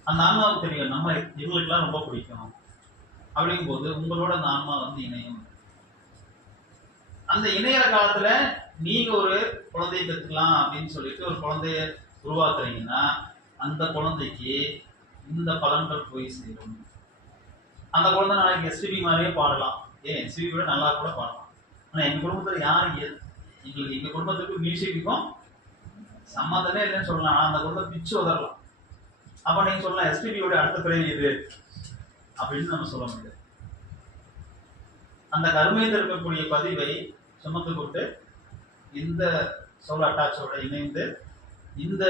அந்த ஆன்மாவுக்கு தெரியும் நம்ம இவங்களுக்கெல்லாம் ரொம்ப பிடிக்கும் அப்படிங்கும் போது உங்களோட அந்த ஆன்மா வந்து இணையும். அந்த இணையற காலத்துல நீங்க ஒரு குழந்தையை பெற்றுக்கலாம் அப்படின்னு சொல்லிட்டு ஒரு குழந்தைய உருவாக்குறீங்கன்னா அந்த குழந்தைக்கு இந்த பலன்கள் போய் சேரும். அந்த குழந்தை நாளைக்கு எஸ்டிபி மாதிரியே பாடலாம், ஏன் எஸ்டிபி கூட நல்லா கூட பாடலாம். ஆனா எங்க குடும்பத்துல யாரு எங்களுக்கு எங்க குடும்பத்துக்கு மியூசிக்கும் சம்மந்தமே இல்லைன்னு சொல்லலாம். ஆனா அந்த குழந்தை பிச்சு உதறலாம். அப்ப நீங்க சொல்லலாம் எஸ்டிபியோட அடுத்த பிறவி இது அப்படின்னு நம்ம சொல்ல முடியாது. அந்த கருமையில் இருக்கக்கூடிய பதிவை சுமந்து கொண்டு இந்த சோல் அட்டாச்சோட இணைந்து இந்த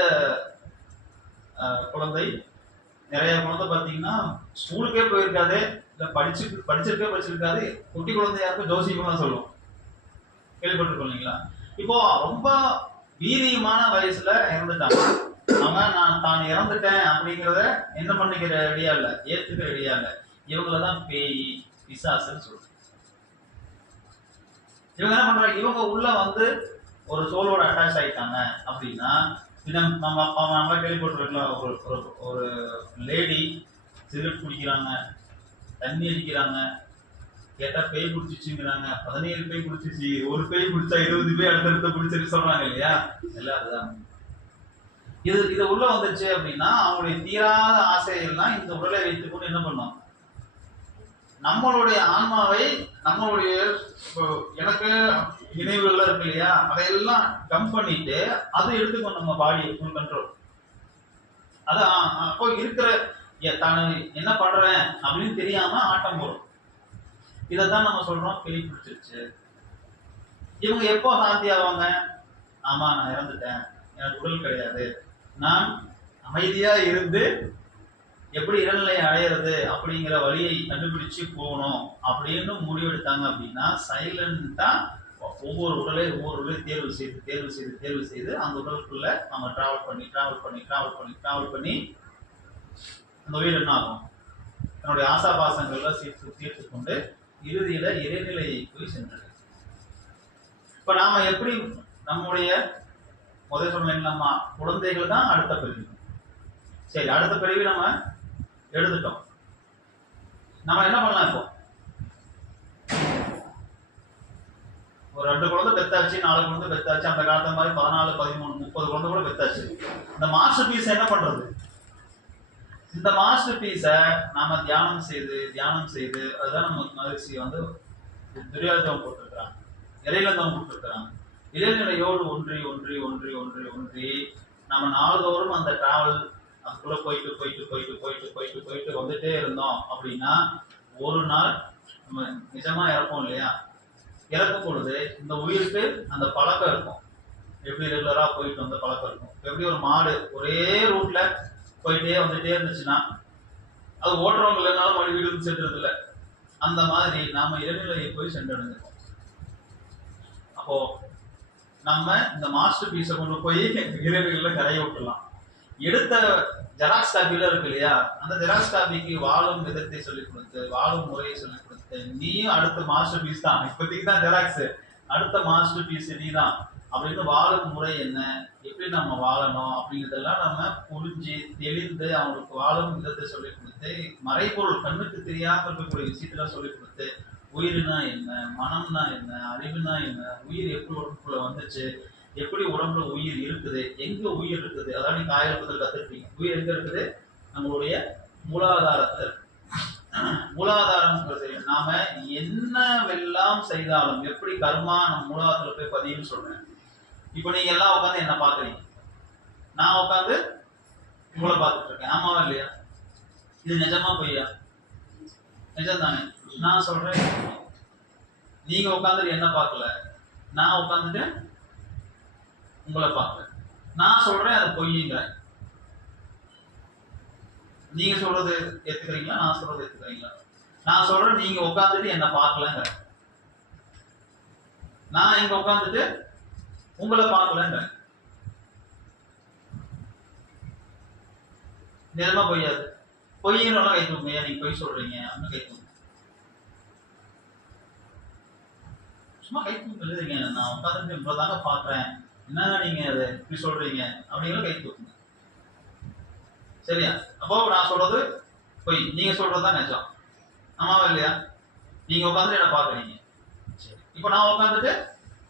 குழந்தை, நிறைய குழந்தை பார்த்தீங்கன்னா ஸ்கூலுக்கே போயிருக்காது, இல்லை படிச்சிருக்காது, குட்டி குழந்தையாருக்கும் ஜோசியம் தான் சொல்லுவோம், கேள்விப்பட்டிருக்கோம் இல்லைங்களா? இப்போ ரொம்ப வீரியமான வயசுல இறந்துட்டாங்க. அவங்க நான் தான் இறந்துட்டேன் அப்படிங்கிறத என்ன பண்ணிக்கிற ரெடியா இல்லை, ஏத்துக்கிற ரெடியா இல்லை. இவங்களதான் பேய் பிசாசுன்னு சொல்றோம். இவங்க என்ன பண்றாங்க, இவங்க உள்ள வந்து ஒரு சோலோட அட்டாச் ஆயிட்டாங்க அப்படின்னா நம்ம கேள்விப்பட்டிருக்கலாம். ஒரு லேடி சிகரெட் குடிக்கிறாங்க, தண்ணி அடிக்கிறாங்க, கேட்டா பேய் குடிச்சிச்சுங்கிறாங்க. 17 பேய் குடிச்சிச்சு, ஒரு பேய் குடிச்சா 20 பேய் அடுத்தடுத்த குடிச்சிருக்கு சொல்றாங்க இல்லையா? எல்லாம் அதுதான். இது உள்ள வந்துச்சு அப்படின்னா அவங்களுடைய தீராத ஆசைகள்லாம் இந்த உடலை வைத்துக்கொண்டு என்ன பண்ணும், நம்மளுடைய ஆன்மாவை, நம்மளுடைய எனக்கு நினைவுகள்லாம் இருக்கு இல்லையா, அதையெல்லாம் டம்ப் பண்ணிட்டு அதை எடுத்துக்கணும் நம்ம பாடியை ஃபுல் கண்ட்ரோல். அதான் அப்போ இருக்கிற தான் என்ன பண்றேன் அப்படின்னு தெரியாம ஆட்டம் போடும். இதைத்தான் நம்ம சொல்றோம் பேய் பிடிச்சிருச்சு. இவங்க எப்போ சாந்தி ஆவாங்க? ஆமா நான் இறந்துட்டேன், எனக்கு உடல் கிடையாது, நான் அமைதியா இருந்து எப்படி இறைநிலையை அடையிறது அப்படிங்கிற வழியை கண்டுபிடிச்சு போகணும் அப்படின்னு முடிவெடுத்தாங்க அப்படின்னா சைலண்டா ஒவ்வொரு உடலையும் தேர்வு செய்து அந்த உடலுக்குள்ள நம்ம டிராவல் பண்ணி அந்த உயிர் என்ன ஆகும், தன்னுடைய ஆசாபாசங்கள்ல தீர்த்து கொண்டு இறுதியில இறைநிலையை போய் சென்றது. இப்ப நாம எப்படி நம்முடைய முதல் சொன்னீங்களாமா குழந்தைகள் தான் அடுத்த பிரிவு. சரி, அடுத்த பிரிவு நம்ம எடுத்துட்டோம். நம்ம என்ன பண்ணலாம், இப்போ ஒரு 2 குழந்தை பெத்தாச்சு, 4 குழந்தை பெத்தாச்சு, அந்த காலத்து மாதிரி 14, 13, 30 குழந்தை கூட பெத்தாச்சு. இந்த மாஸ்டர் பீஸ் என்ன பண்றது? இந்த மாஸ்டர் பீஸை நாம தியானம் செய்து அதுதான் நமக்கு மகிழ்ச்சி வந்து துரியாதம் போட்டிருக்கிறாங்க, இறையிலந்தம் போட்டிருக்கிறாங்க. இளைஞரையோடு ஒன்றி நம்ம நாள்தோறும் அந்த டிராவல் அதுக்குள்ள போயிட்டு வந்துட்டே இருந்தோம் அப்படின்னா ஒரு நாள் நம்ம நிஜமா இறப்போம் இல்லையா? இறக்கும் பொழுது இந்த உயிருக்கு அந்த பழக்கம் இருக்கும், எப்படி ரெகுலரா போயிட்டு வந்த பழக்கம் இருக்கும். எப்படி ஒரு மாடு ஒரே ரூட்ல போயிட்டே வந்துட்டே இருந்துச்சுன்னா அது ஓட்டுறவங்க இல்லைனாலும் மறுபடி வீடு சென்றது இல்லை. அந்த மாதிரி நாம இறைநிலையை போய் சென்றடைஞ்சிருக்கோம். அப்போ நம்ம இந்த மாஸ்டர் பீஸை கொண்டு போய் இறைநிலையில கரையை விட்டுலாம். எடுத்த ஜெராக்ஸ் காப்பில இருக்கு இல்லையா, அந்த ஜெராக்ஸ் காப்பிக்கு வாழும் விதத்தை சொல்லிக் கொடுத்து, வாழும் முறையை சொல்லிக் கொடுத்து, நீயும் அடுத்த மாஸ்டர் பீஸ் தான். இப்போதைக்கு தான் ஜெராக்ஸ், அடுத்த மாஸ்டர் பீஸ் நீ தான். அப்படின்னு வாழும் முறை என்ன, எப்படி நம்ம வாழணும் அப்படிங்கிறதெல்லாம் நம்ம புரிஞ்சு தெளிந்து அவங்களுக்கு வாழும் விதத்தை சொல்லிக் கொடுத்து, மறைபொருள் கண்ணுக்கு தெரியாம இருக்கக்கூடிய விஷயத்தெல்லாம் சொல்லிக் கொடுத்து, உயிர்னா என்ன, மனம்னா என்ன, அறிவுனா என்ன, உயிர் எப்படி உடம்புக்குள்ள வந்துச்சு, எப்படி உடம்புல உயிர் இருக்குது, எங்க உயிர் இருக்குது, அதான் நீங்க ஆயிரத்தில் கத்துருப்பீங்க. உயிர் எங்க இருக்குது? நம்மளுடைய மூலாதாரத்தில். மூலாதாரம்ங்கிறது நாம என்னவெல்லாம் செய்தாலும் எப்படி கர்மா நம்ம மூலாதாரத்துல போய் பதியும்னு சொல்றேன். இப்ப நீங்க எல்லாம் உட்காந்து என்ன பாக்குறீங்க, நான் உட்காந்து உங்களை பார்த்துட்டு இருக்கேன். ஆமாவா இல்லையா? இது நிஜமா பொய்யா? நிஜம் தானே. நான் சொல்றேன், நீங்க உட்காந்துட்டு என்ன பார்க்கல, நான் உட்காந்துட்டு உங்களை பார்க்கல. நான் சொல்றேன் அது பொய்யுங்கிறேன். நீங்க சொல்றது ஏத்துக்கிறீங்களா? நான் சொல்றது ஏத்துக்கிறீங்களா? நான் சொல்றேன் நீங்க உட்காந்துட்டு என்ன பார்க்கலங்க, நான் இங்க உட்காந்துட்டு உங்களை பார்க்கலங்க. நிஜமா பொய்யாது? பொய்யெல்லாம் கை தூக்குங்க. நீங்க பொய் சொல்றீங்க அப்படின்னு கை தூக்குங்க. சும்மா கை தூக்கு எழுதுறீங்க. நான் உட்காந்துட்டு இவ்வளவுதாங்க பாக்குறேன், என்ன நீங்க அதை இப்படி சொல்றீங்க அப்படிங்கிற கை தூக்குங்க. சரியா? அப்போ நான் சொல்றது பொய், நீங்க சொல்றதுதான் நிஜம். ஆமாவா இல்லையா? நீங்க உட்காந்துட்டு என்ன பாக்குறீங்க. சரி, இப்ப நான் உட்காந்துட்டு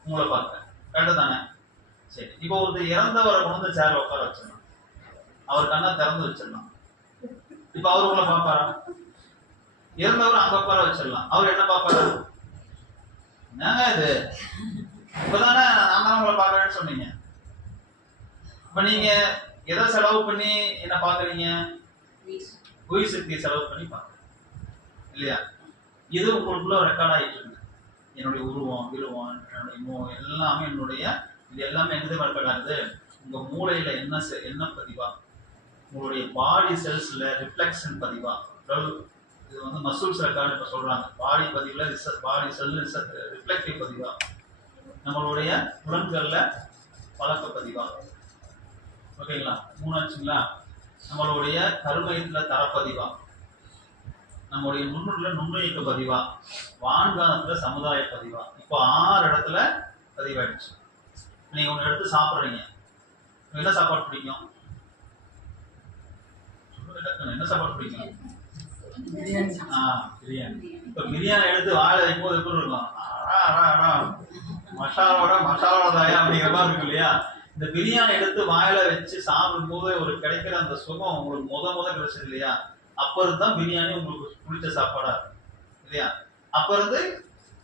உங்களை பார்க்கிறேன். கரெக்டு தானே? சரி, இப்போ ஒரு இறந்தவரை கொண்டு சேர்ல உட்கார வச்சிடலாம், அவர் கண்ணை திறந்து வச்சிடலாம். இப்ப அவரு உங்களை பார்ப்பாரா? இறந்தவர் அங்க உட்கார வச்சிடலாம், அவர் என்ன பார்ப்பாரா? என்னங்க இது, இப்பதானே நான் தான் உங்களை பார்க்கறேன்னு சொன்னீங்க. இப்ப நீங்க எதை செலவு பண்ணி என்ன பாக்குறீங்க? உயிர் சக்தியை செலவு பண்ணி பாக்குறீங்க இல்லையா? இது உங்களுக்குள்ள ரெக்கார்ட் ஆயிட்டு இருக்கு. என்னுடைய உருவம், விருவம், என்னுடைய எல்லாமே என்னுடைய இது எல்லாமே எங்க ரெக்கார்ட் ஆகுது? உங்க மூளையில என்ன பதிவா, உங்களுடைய பாடி செல்ஸ்ல ரிஃப்ளெக்ஷன் பதிவா. இது வந்து மசூல்ஸ் ரெக்கார்டு இப்ப சொல்றாங்க. பாடி பதிவுல பாடி செல் ரிஃப்ளெக்டிவ் பதிவா, நம்மளுடைய புலன்கள்ல பழக்க பதிவா. ஓகேங்களா? மூணாச்சுங்களா? நம்மளுடைய கருமையத்துல தரப்பதிவா, நம்மளுடைய நுண்ணுல நுண்ணுயிக்க பதிவா, வான்காலத்துல சமுதாய பதிவா. இப்போ 6 இடத்துல பதிவாயிடுச்சு. நீங்க ஒண்ணு எடுத்து சாப்பிடுறீங்க, என்ன சாப்பாடு பிடிக்கும்? என்ன சாப்பாடு பிடிக்கும்? பிரியாணி. இப்ப பிரியாணி எடுத்து வாயில வைக்கும்போது எப்படி இருக்கும்? மசாலோட தாயா அப்படிங்கிற மாதிரி இருக்கு இல்லையா? இந்த பிரியாணி எடுத்து வாயில வச்சு சாப்பிடும் போது ஒரு கிடைக்கிற அந்த சுகம் உங்களுக்கு முத கிடைச்சது இல்லையா? அப்ப இருந்தான் பிரியாணி உங்களுக்கு பிடிச்ச சாப்பாடா இல்லையா? அப்ப இருந்து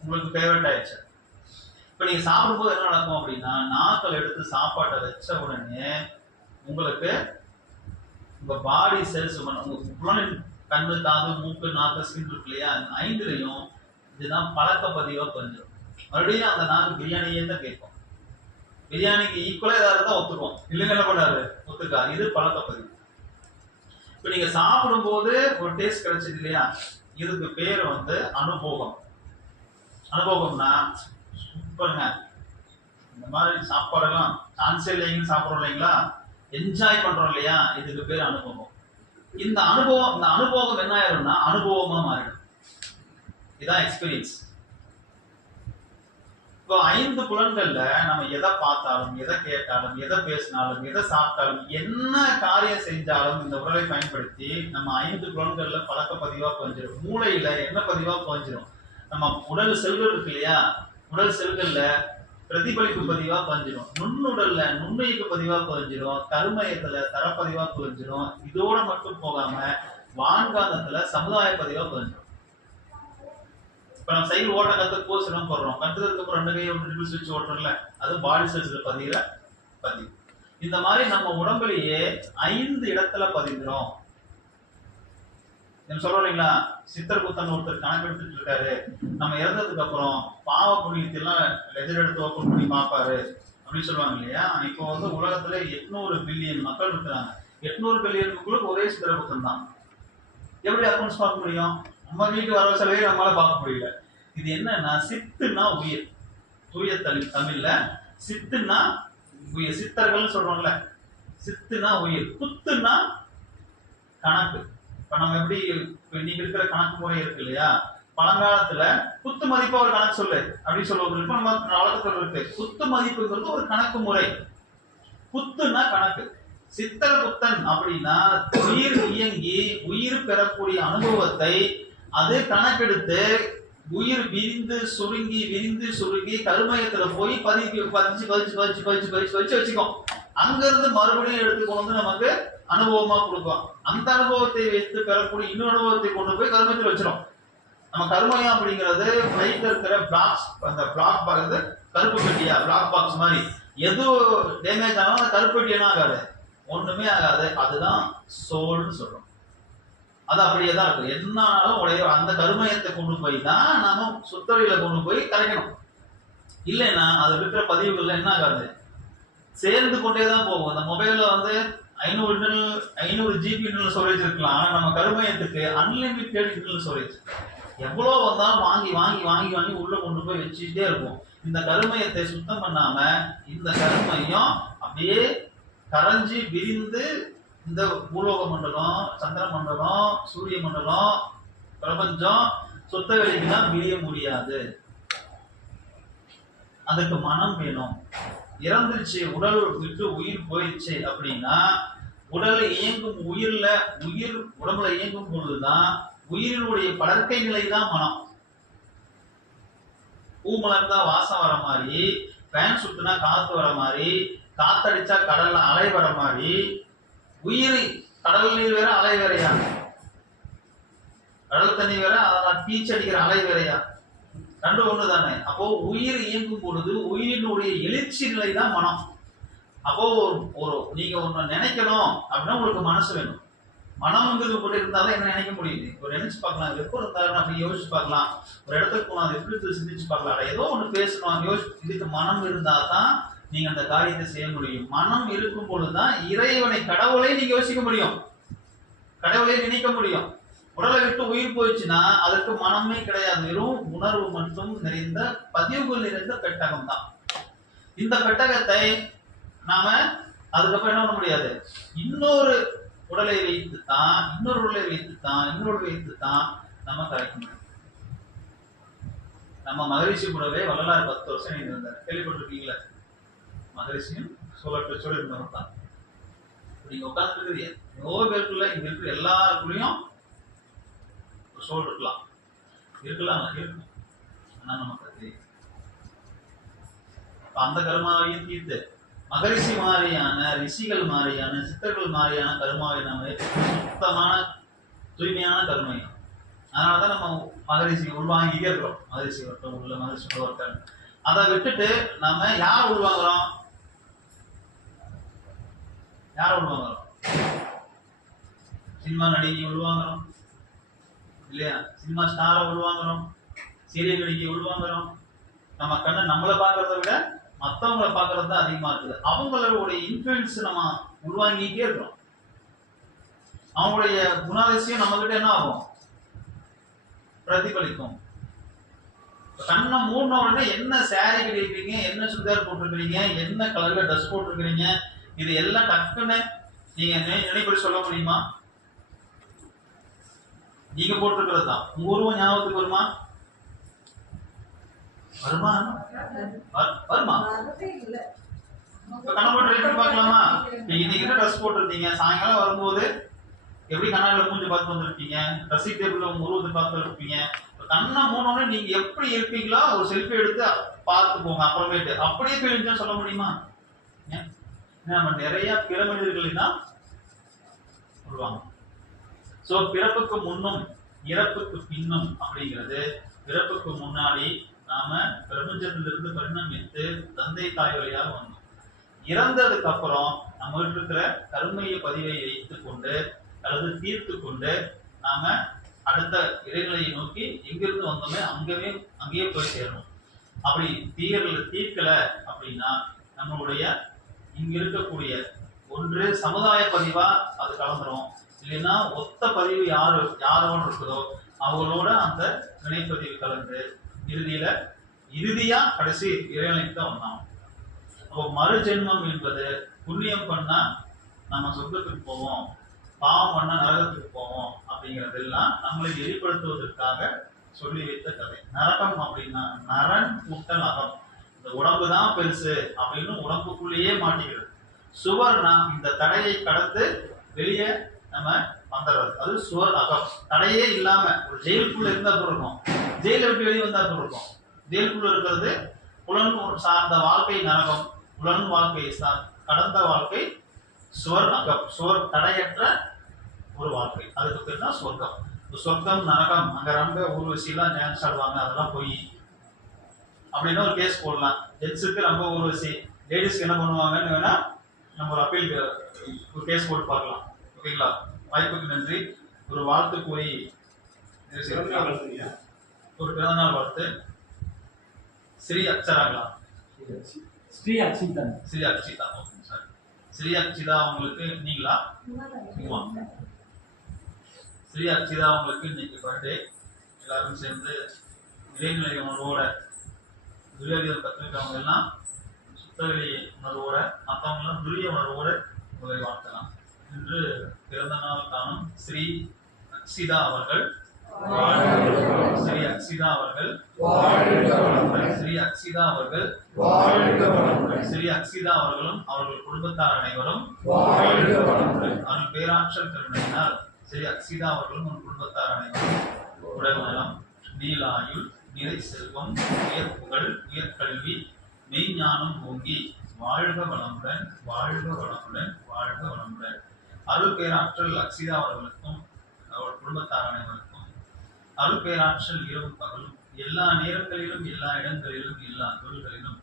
உங்களுக்கு ஃபேவரட் ஆயிடுச்சு. இப்ப நீங்க சாப்பிடும்போது என்ன நடக்கும் அப்படின்னா, நாக்கள் எடுத்து சாப்பாட்டை வச்ச உடனே உங்களுக்கு உங்க பாடி செல்ஸ், உங்க கண்ணு, காது, மூக்கு, நாக்கு, ஸ்கின் இருக்கு இல்லையா? 5லையும் இதுதான் பழக்க பதிவா கொஞ்சம். மறுபடியும் அந்த நாக்கு பிரியாணியே தான் கேட்கும். பிரியாணிக்கு ஈக்குவலா ஏதாவது தான் ஒத்துக்குவோம், இல்லைன்னு என்ன பண்ணாரு ஒத்துக்கா. இது பழக்க பதிவு. இப்ப நீங்க சாப்பிடும் போது ஒரு டேஸ்ட் கிடைச்சது இல்லையா? இதுக்கு பேர் வந்து அனுபவம். அனுபவம்னா சூப்பருங்க, இந்த மாதிரி சாப்பாடெல்லாம் சான்ஸே இல்லைங்கன்னு சாப்பிடுறோம் இல்லைங்களா? என்ஜாய் பண்றோம் இல்லையா? இதுக்கு பேர் அனுபவம். இந்த அனுபவம் என்ன ஆயிரும்னா அனுபவமா மாறிடும். இதுதான் எக்ஸ்பீரியன்ஸ். இப்போ 5 புலன்கள்ல நம்ம எதை பார்த்தாலும், எதை கேட்டாலும், எதை பேசினாலும், எதை சாப்பிட்டாலும், என்ன காரியம் செஞ்சாலும் இந்த உடலை பயன்படுத்தி நம்ம 5 புலன்கள்ல பழக்க பதிவா குறைஞ்சிடும். மூளையில என்ன பதிவா குறைஞ்சிடும்? நம்ம உடல் செல்கள் இருக்கு இல்லையா? உடல் செல்கள்ல பிரதிபலிப்பு பதிவா குறைஞ்சிடும். நுண்ணுடல்ல நுண்ணுயிக்கு பதிவா குறைஞ்சிடும். கருமையத்துல தரப்பதிவா குறைஞ்சிடும். இதோட மட்டும் போகாம வான்காந்தத்துல சமுதாய பதிவா குறைஞ்சிடும். இப்ப நம்ம சைக்கிள் ஓட்ட கத்து சிரமம் போடுறோம், கத்துறதுக்கு அப்புறம் 2 கையை விட்டு ரிபிள்ஸ் வச்சு ஓட்டுறோம்ல, அது பாடி செல்ஸ்ல பதிகிற பதிவு. இந்த மாதிரி நம்ம உடம்புலயே 5 இடத்துல பதிக்கிறோம். சொல்றோம் இல்லைங்களா? சித்தர் புத்தன் ஒருத்தர் கணக்கெடுத்துட்டு இருக்காரு, நம்ம இறந்ததுக்கு அப்புறம் பாவ புண்ணியத்தெல்லாம் லெஜர் எடுத்து ஓப்பன் பண்ணி பார்ப்பாரு அப்படின்னு சொல்லுவாங்க இல்லையா? இப்போ வந்து உலகத்துல 800 பில்லியன் மக்கள் இருக்கிறாங்க. 800 பில்லியனுக்குள்ள ஒரே சித்தர் புத்தன் தான். எப்படி அக்கௌண்ட்ஸ் பார்க்க முடியும்? நம்ம வீட்டு வரவு செலவே நம்மளால பார்க்க முடியல. இது என்னன்னா, சித்துனா உயிர். தூய தமிழ்ல சித்துனா உயிர். சித்தர்கள் சொல்றோம்ல, சித்துனா உயிர், குத்துனா கணக்கு. இப்ப நம்ம எப்படி இன்னைக்கு இருக்கிற கணக்கு முறை இருக்கு இல்லையா? பழங்காலத்துல குத்து மதிப்பு ஒரு கணக்கு சொல்லு அப்படின்னு சொல்லுவது. இப்ப நம்ம வழக்கத்துல இருக்கு குத்து மதிப்புங்கிறது ஒரு கணக்கு முறை. குத்துன்னா கணக்கு. சித்தர குத்தன் அப்படின்னா உயிர் இயங்கி உயிர் பெறக்கூடிய அனுபவத்தை அது கணக்கெடுத்து உயிர் விரிந்து சுருங்கி கருமையத்துல போய் பதிச்சு வச்சுக்கோம். அங்க இருந்து மறுபடியும் எடுத்துக்கொண்டு வந்து நமக்கு அனுபவமா கொடுக்கும். அந்த அனுபவத்தை வைத்து பெறக்கூடிய இன்னொரு அனுபவத்தை கொண்டு போய் கருமத்தில் வச்சிடும். நம்ம கருமையம் அப்படிங்கிறது பிளைட்ல இருக்கிற பிளாக்ஸ், அந்த பிளாக் பாக்ஸ் கருப்பு பெட்டியா பிளாக் பாக்ஸ் மாதிரி எது டேமேஜ் ஆனாலும் அந்த கருப்பு பெட்டி என்ன ஆகாது, ஒண்ணுமே ஆகாது. அதுதான் சோல்னு சொல்றோம். அது அப்படியே தான் இருக்கும். என்னாலும் உடைய அந்த கருமையத்தை கொண்டு போய் தான் நாம சுத்தவழியில கொண்டு போய் கரைக்கணும். இல்லைன்னா அது இருக்கிற பதிவுகள்ல என்ன ஆகாது, சேர்ந்து கொண்டே தான் போகும். அந்த மொபைல்ல வந்து 500 GB இன்டர்னல் ஸ்டோரேஜ் இருக்கலாம். ஆனா நம்ம கருமையத்துக்கு அன்லிமிட்டெட் இன்டர்னல் ஸ்டோரேஜ். எவ்வளவு வந்தாலும் வாங்கி வாங்கி வாங்கி வாங்கி உள்ள கொண்டு போய் வச்சுட்டே இருக்கும். இந்த கருமையத்தை சுத்தம் பண்ணாம இந்த கருமையம் அப்படியே கரைஞ்சி விரிந்து இந்த பூலோக மண்டலம், சந்திர மண்டலம், சூரிய மண்டலம், பிரபஞ்சம் சுத்த வெளிக்குனா விரிய முடியாது. அதுக்கு மனம் வேணும். இறந்துருச்சு, உடல் விட்டு உயிர் போயிடுச்சு அப்படின்னா உடல் இயங்கும் உயிர் உடம்புல இயங்கும் பொழுதுதான் உயிரினுடைய படற்கை நிலை தான் மனம். பூ மலர்ந்தா வாசம் வர மாதிரி, ஃபேன் சுத்துனா காத்து வர மாதிரி, காத்தடிச்சா கடல்ல அலை வர மாதிரி, உயிர் கடல் நீர் வேற அலை வேறையா, கடல் தண்ணி வேற அதெல்லாம் பீச்சு அடிக்கிற அலை வேறையா, ரெண்டு ஒண்ணு தானே. அப்போ உயிர் இயங்கும் பொழுது உயிரினுடைய எழுச்சி நிலை தான் மனம். அப்போ ஒரு நீங்க ஒண்ணு நினைக்கணும் அப்படின்னா உங்களுக்கு மனசு வேணும். மனம்ங்கிறது கூட இருந்தாதான் என்ன நினைக்க முடியுது. ஒரு நினைச்சு பார்க்கலாம், எப்போ இருந்தாலும் அப்படி யோசிச்சு பார்க்கலாம். ஒரு இடத்துக்கு போனா அது எப்படி சிந்திச்சு பார்க்கலாம். ஏதோ ஒண்ணு பேசணும், இதுக்கு மனம் இருந்தா தான் நீங்க அந்த காரியத்தை செய்ய முடியும். மனம் இருக்கும் பொழுதுதான் இறைவனை, கடவுளை நீங்க யோசிக்க முடியும், கடவுளை நினைக்க முடியும். உடலை விட்டு உயிர் போயிடுச்சுன்னா அதற்கு மனமே கிடையாது. வெறும் உணர்வு மட்டும் நிறைந்த பதிவுகள் நிறைந்த பெட்டகம் தான். இந்த பெட்டகத்தை நாம அதுக்கப்புறம் என்ன பண்ண முடியாது, இன்னொரு உடலை வைத்துத்தான் நம்ம கரைக்க முடியும். நம்ம மகரிஷி கூடவே வள்ளலார் 10 வருஷம் இருந்தார். கேள்விப்பட்டிருக்கீங்களா? மகரிஷியும் சோழர் இருந்தவர் தான். நீங்க உட்கார்ந்து இருக்கிறது எவ்வளோ பேருக்குள்ள, இங்க இருக்கிற எல்லாருக்குள்ளயும் சோல் இருக்கலாம், இருக்கும். ஆனா நமக்கு தெரியும். அந்த கர்மாவையும் தீர்த்து மகரிஷி மாதிரியான, ரிஷிகள் மாதிரியான, சித்தர்கள் மாதிரியான கர்மாவை நம்ம சுத்தமான தூய்மையான கர்மையம். அதனாலதான் நம்ம மகரிஷி உள்வாங்கிட்டே இருக்கிறோம். மகரிஷி ஒருத்தர் உள்ள, மகரிஷி ஒருத்தர். அதை விட்டுட்டு நம்ம யார் உள்வாங்குறோம்? சினிமா நடிகை உள்வாங்குறோம் இல்லையா? சினிமா ஸ்டாரை உள்வாங்குறோம், சீரியல் நடிகை உள்வாங்குறோம். நம்ம கண்ணு நம்மளை பார்க்கறத விட மற்றவங்களை பார்க்கறது தான் அதிகமா இருக்குது. அவங்களுடைய இன்ஃபுளுன்ஸ் நம்ம உள்வாங்கிட்டே இருக்கிறோம். அவங்களுடைய குணாதிசயம் நம்ம கிட்ட என்ன ஆகும், பிரதிபலிக்கும். கண்ணை மூடின உடனே என்ன சாரி கட்டிருக்கீங்க, என்ன சுடிதார் போட்டிருக்கிறீங்க, என்ன கலர்ல ட்ரெஸ் போட்டிருக்கிறீங்க, இது எல்லாம் டக்குன்னு நீங்க நினைப்படி சொல்ல முடியுமா? நீங்க போட்டிருக்கிறது தான் உங்க உருவம் ஞாபகத்துக்கு வருமா? பார்க்கலாமா? நீங்க இன்னைக்கு ட்ரெஸ் போட்டிருந்தீங்க, சாயங்காலம் வரும்போது எப்படி கண்ணாடியில மூஞ்சி பார்த்து வந்திருப்பீங்க, ட்ரெஸ்ஸிங் டேபிள்ல உங்க உருவத்தை பார்த்து இருப்பீங்க. கண்ணை மூணோட நீங்க எப்படி இருப்பீங்களோ ஒரு செல்ஃபி எடுத்து பார்த்து போங்க. அப்புறமேட்டு அப்படியே போய் சொல்ல முடியுமா? நம்ம நிறைய பிற மனிதர்களை தான் சொல்லுவாங்க. சோ பிறப்புக்கு முன்னும் இறப்புக்கு பின்னும் அப்படிங்கிறது, பிறப்புக்கு முன்னாடி நாம பிரபஞ்சத்திலிருந்து பரிணமித்து தந்தை தாய் வழியாக வந்தோம். இறந்ததுக்கு அப்புறம் நம்ம இருக்கிற கருமைய பதிவை வைத்துக் கொண்டு அல்லது தீர்த்து கொண்டு நாம அடுத்த இறைநிலையை நோக்கி எங்கிருந்து வந்தோமே அங்கேயே போய் சேரணும். அப்படி தீர்க்கல அப்படின்னா நம்மளுடைய இங்க இருக்கக்கூடிய ஒன்று சமுதாய பதிவா அது கலந்துரும். இல்லைன்னா ஒத்த பதிவு யாரோடு இருக்குதோ அவங்களோட அந்த வினைப்பதிவு கலந்து இறுதியா கடைசி இறைவனுக்கு தான் வந்தாங்க. அப்போ மறுஜென்மம் என்பது புண்ணியம் பண்ணா நம்ம சொர்க்கத்துக்கு போவோம், பாவம் பண்ணா நரகத்துக்கு போவோம் அப்படிங்கிறதெல்லாம் நம்மளை வெளிப்படுத்துவதற்காக சொல்லி வைத்த கதை. நரகம் அப்படின்னா நரன் கூட்டல் அகம். இந்த உடம்பு தான் பெருசு அப்படின்னு உடம்புக்குள்ளேயே மாட்டிக்கிறது. சுவர்னா இந்த தடையை கடந்து வெளியே நம்ம வந்துடுறது, அது சுவர் அகம். தடையே இல்லாம ஒரு ஜெயிலுக்குள்ள இருந்தா இருக்கும், ஜெயிலை விட்டு வெளியே வந்தா இருக்கும். ஜெயிலுக்குள்ள இருக்கிறது புலன் சார்ந்த வாழ்க்கை நரகம், புலன் வாழ்க்கை கடந்த வாழ்க்கை சுவர் அகம், சுவர் தடையற்ற ஒரு வாழ்க்கை, அதுக்கு பேர் தான் சொர்க்கம். சொர்க்கம் நரகம் அங்க ரொம்ப ஊர்வசிலாம் டான்ஸ் ஆடுவாங்க, அதெல்லாம் போய் அப்படின்னு ஒரு கேஸ் போடலாம். ஜென்ஸுக்கு ரொம்ப ஊர்வசி, லேடிஸ்க்கு என்ன பண்ணுவாங்கன்னு வேணா நம்ம ஒரு அப்பீல் ஒரு கேஸ் போட்டு பார்க்கலாம். ஓகேங்களா? வாய்ப்புக்கு நன்றி. ஒரு வாழ்த்து கூறி ஒரு பிறந்தநாள் வாழ்த்து. ஸ்ரீ அக்ஷராங்களா? ஸ்ரீ அக்ஷிதா. ஸ்ரீ அக்ஷிதா. Okay sir. ஸ்ரீ அக்ஷிதா உங்களுக்கு நீங்களா? ஸ்ரீ அக்ஷிதா உங்களுக்கு இன்னைக்கு பர்த்டே. எல்லாரும் சேர்ந்து இறைநிலை உணர்வோட துரியோதயம் கற்றுக்கிட்டவங்க எல்லாம் சுத்தவெளி உணர்வோட, மற்றவங்களாம் துரிய உணர்வோடு உங்களை வாழ்த்தலாம். இன்று பிறந்த நாள் காணும் ஸ்ரீ அக்ஷிதா அவர்கள், ஸ்ரீ அக்ஷிதா அவர்கள், ஸ்ரீ அக்ஷிதா அவர்கள், ஸ்ரீ அக்ஷிதா அவர்களும் அவர்கள் குடும்பத்தார் அனைவரும் அவர்கள் பேராற்றல் கருணையினால் ஸ்ரீ அக்ஷிதா அவர்களும் ஒரு குடும்பத்தார் அனைவரும் உடல் நலம், நீலாயுள், நிறை செல்வம், உயர் புகழ், உயர்கல்வி, மெய்ஞானம் ஓங்கி வாழ்க வளமுடன், வாழ்க வளமுடன், வாழ்க வளமுடன். அருள் பேராற்றல் அக்ஷிதா அவர்களுக்கும் அவர் குடும்பத்தார் அனைவருக்கும் அருள் பேராற்றல் இரவும் பகலும் எல்லா நேரங்களிலும் எல்லா இடங்களிலும் எல்லா தொழில்களிலும்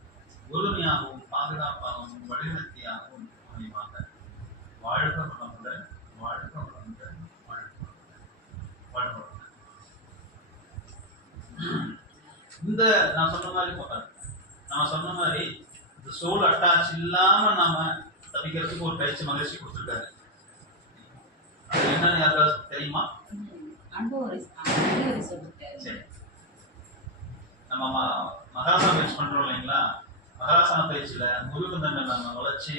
உறுதுணையாகவும் பாதுகாப்பாகவும் வழிநடத்தியாகவும் அமைவாக. வாழ்க வளமுடன், வாழ்க வளமுடன், வாழ்க வளமுடன். இந்த நான் சொன்ன மாதிரி நம்ம சொன்ன மாதிரி இந்த சோல் அட்டாச் இல்லாம நாம தப்பிக்கிறதுக்கு ஒரு பயிற்சி மகிழ்ச்சி கொடுத்துருக்காரு. அது என்னன்னு யாருக்காவது தெரியுமா? சரி, நம்ம மகாராசன பயிற்சி பண்றோம் இல்லைங்களா? மகாராசன பயிற்சியில முருகந்தன்மை நம்ம வளர்ச்சி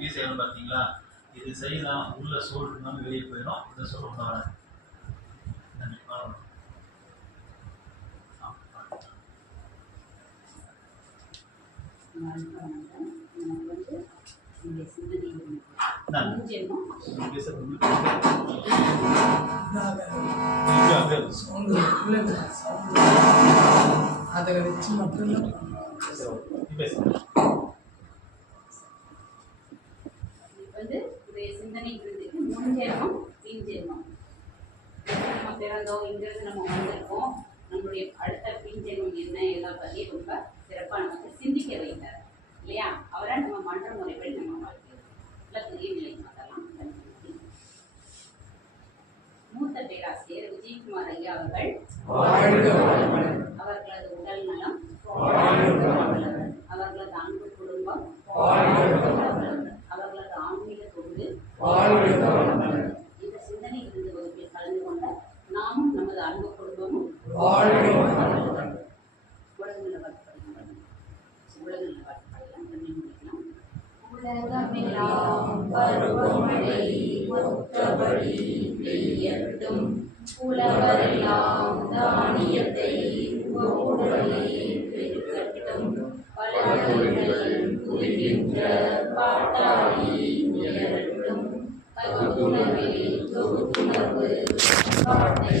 பீஸ் செய்யணும் பார்த்தீங்களா? இது செய்யலாம், உள்ள சோல் இருந்தாலும் வெளியே போயிடும், இந்த சோல் உள்ள வராது. அதை வச்சு மட்டும் சிந்தனை முன்ஜென்மம் பின்ஜென்மம். நம்ம பிறந்தோம், இங்கிருந்து நம்ம வந்திருக்கோம், நம்மளுடைய அடுத்த பின்ஜென்மம் என்ன எல்லாம் பற்றி ரொம்ப சிறப்பாக நமக்கு சிந்திக்க வைத்தார் இல்லையா? அவரை நம்ம மன்ற முறைப்படி நம்ம வாழ்க்கையோம் பெரிய நிலை மாற்றலாம். மூத்த பேராசிரியர் விஜயகுமார் ஐயா அவர்கள் அவர்களது உடல் நலம், அவர்களது அன்பு குடும்பம், அவர்களது ஆன்மீக தொண்டு, இந்த சிந்தனை விருது வகுப்பில் கலந்து கொண்ட நாமும் நமது அன்பு குடும்பமும் உலகமெல்லாம் பருவமழை ஒத்தபடி பெய்யட்டும், உலகரெல்லாம் தானியத்தை பெருக்கட்டும், பலர்கள் புரிகின்ற பாட்டாளி உயரட்டும், பகுத்துணர்வே தொகுத்துணர்வு பாட்டை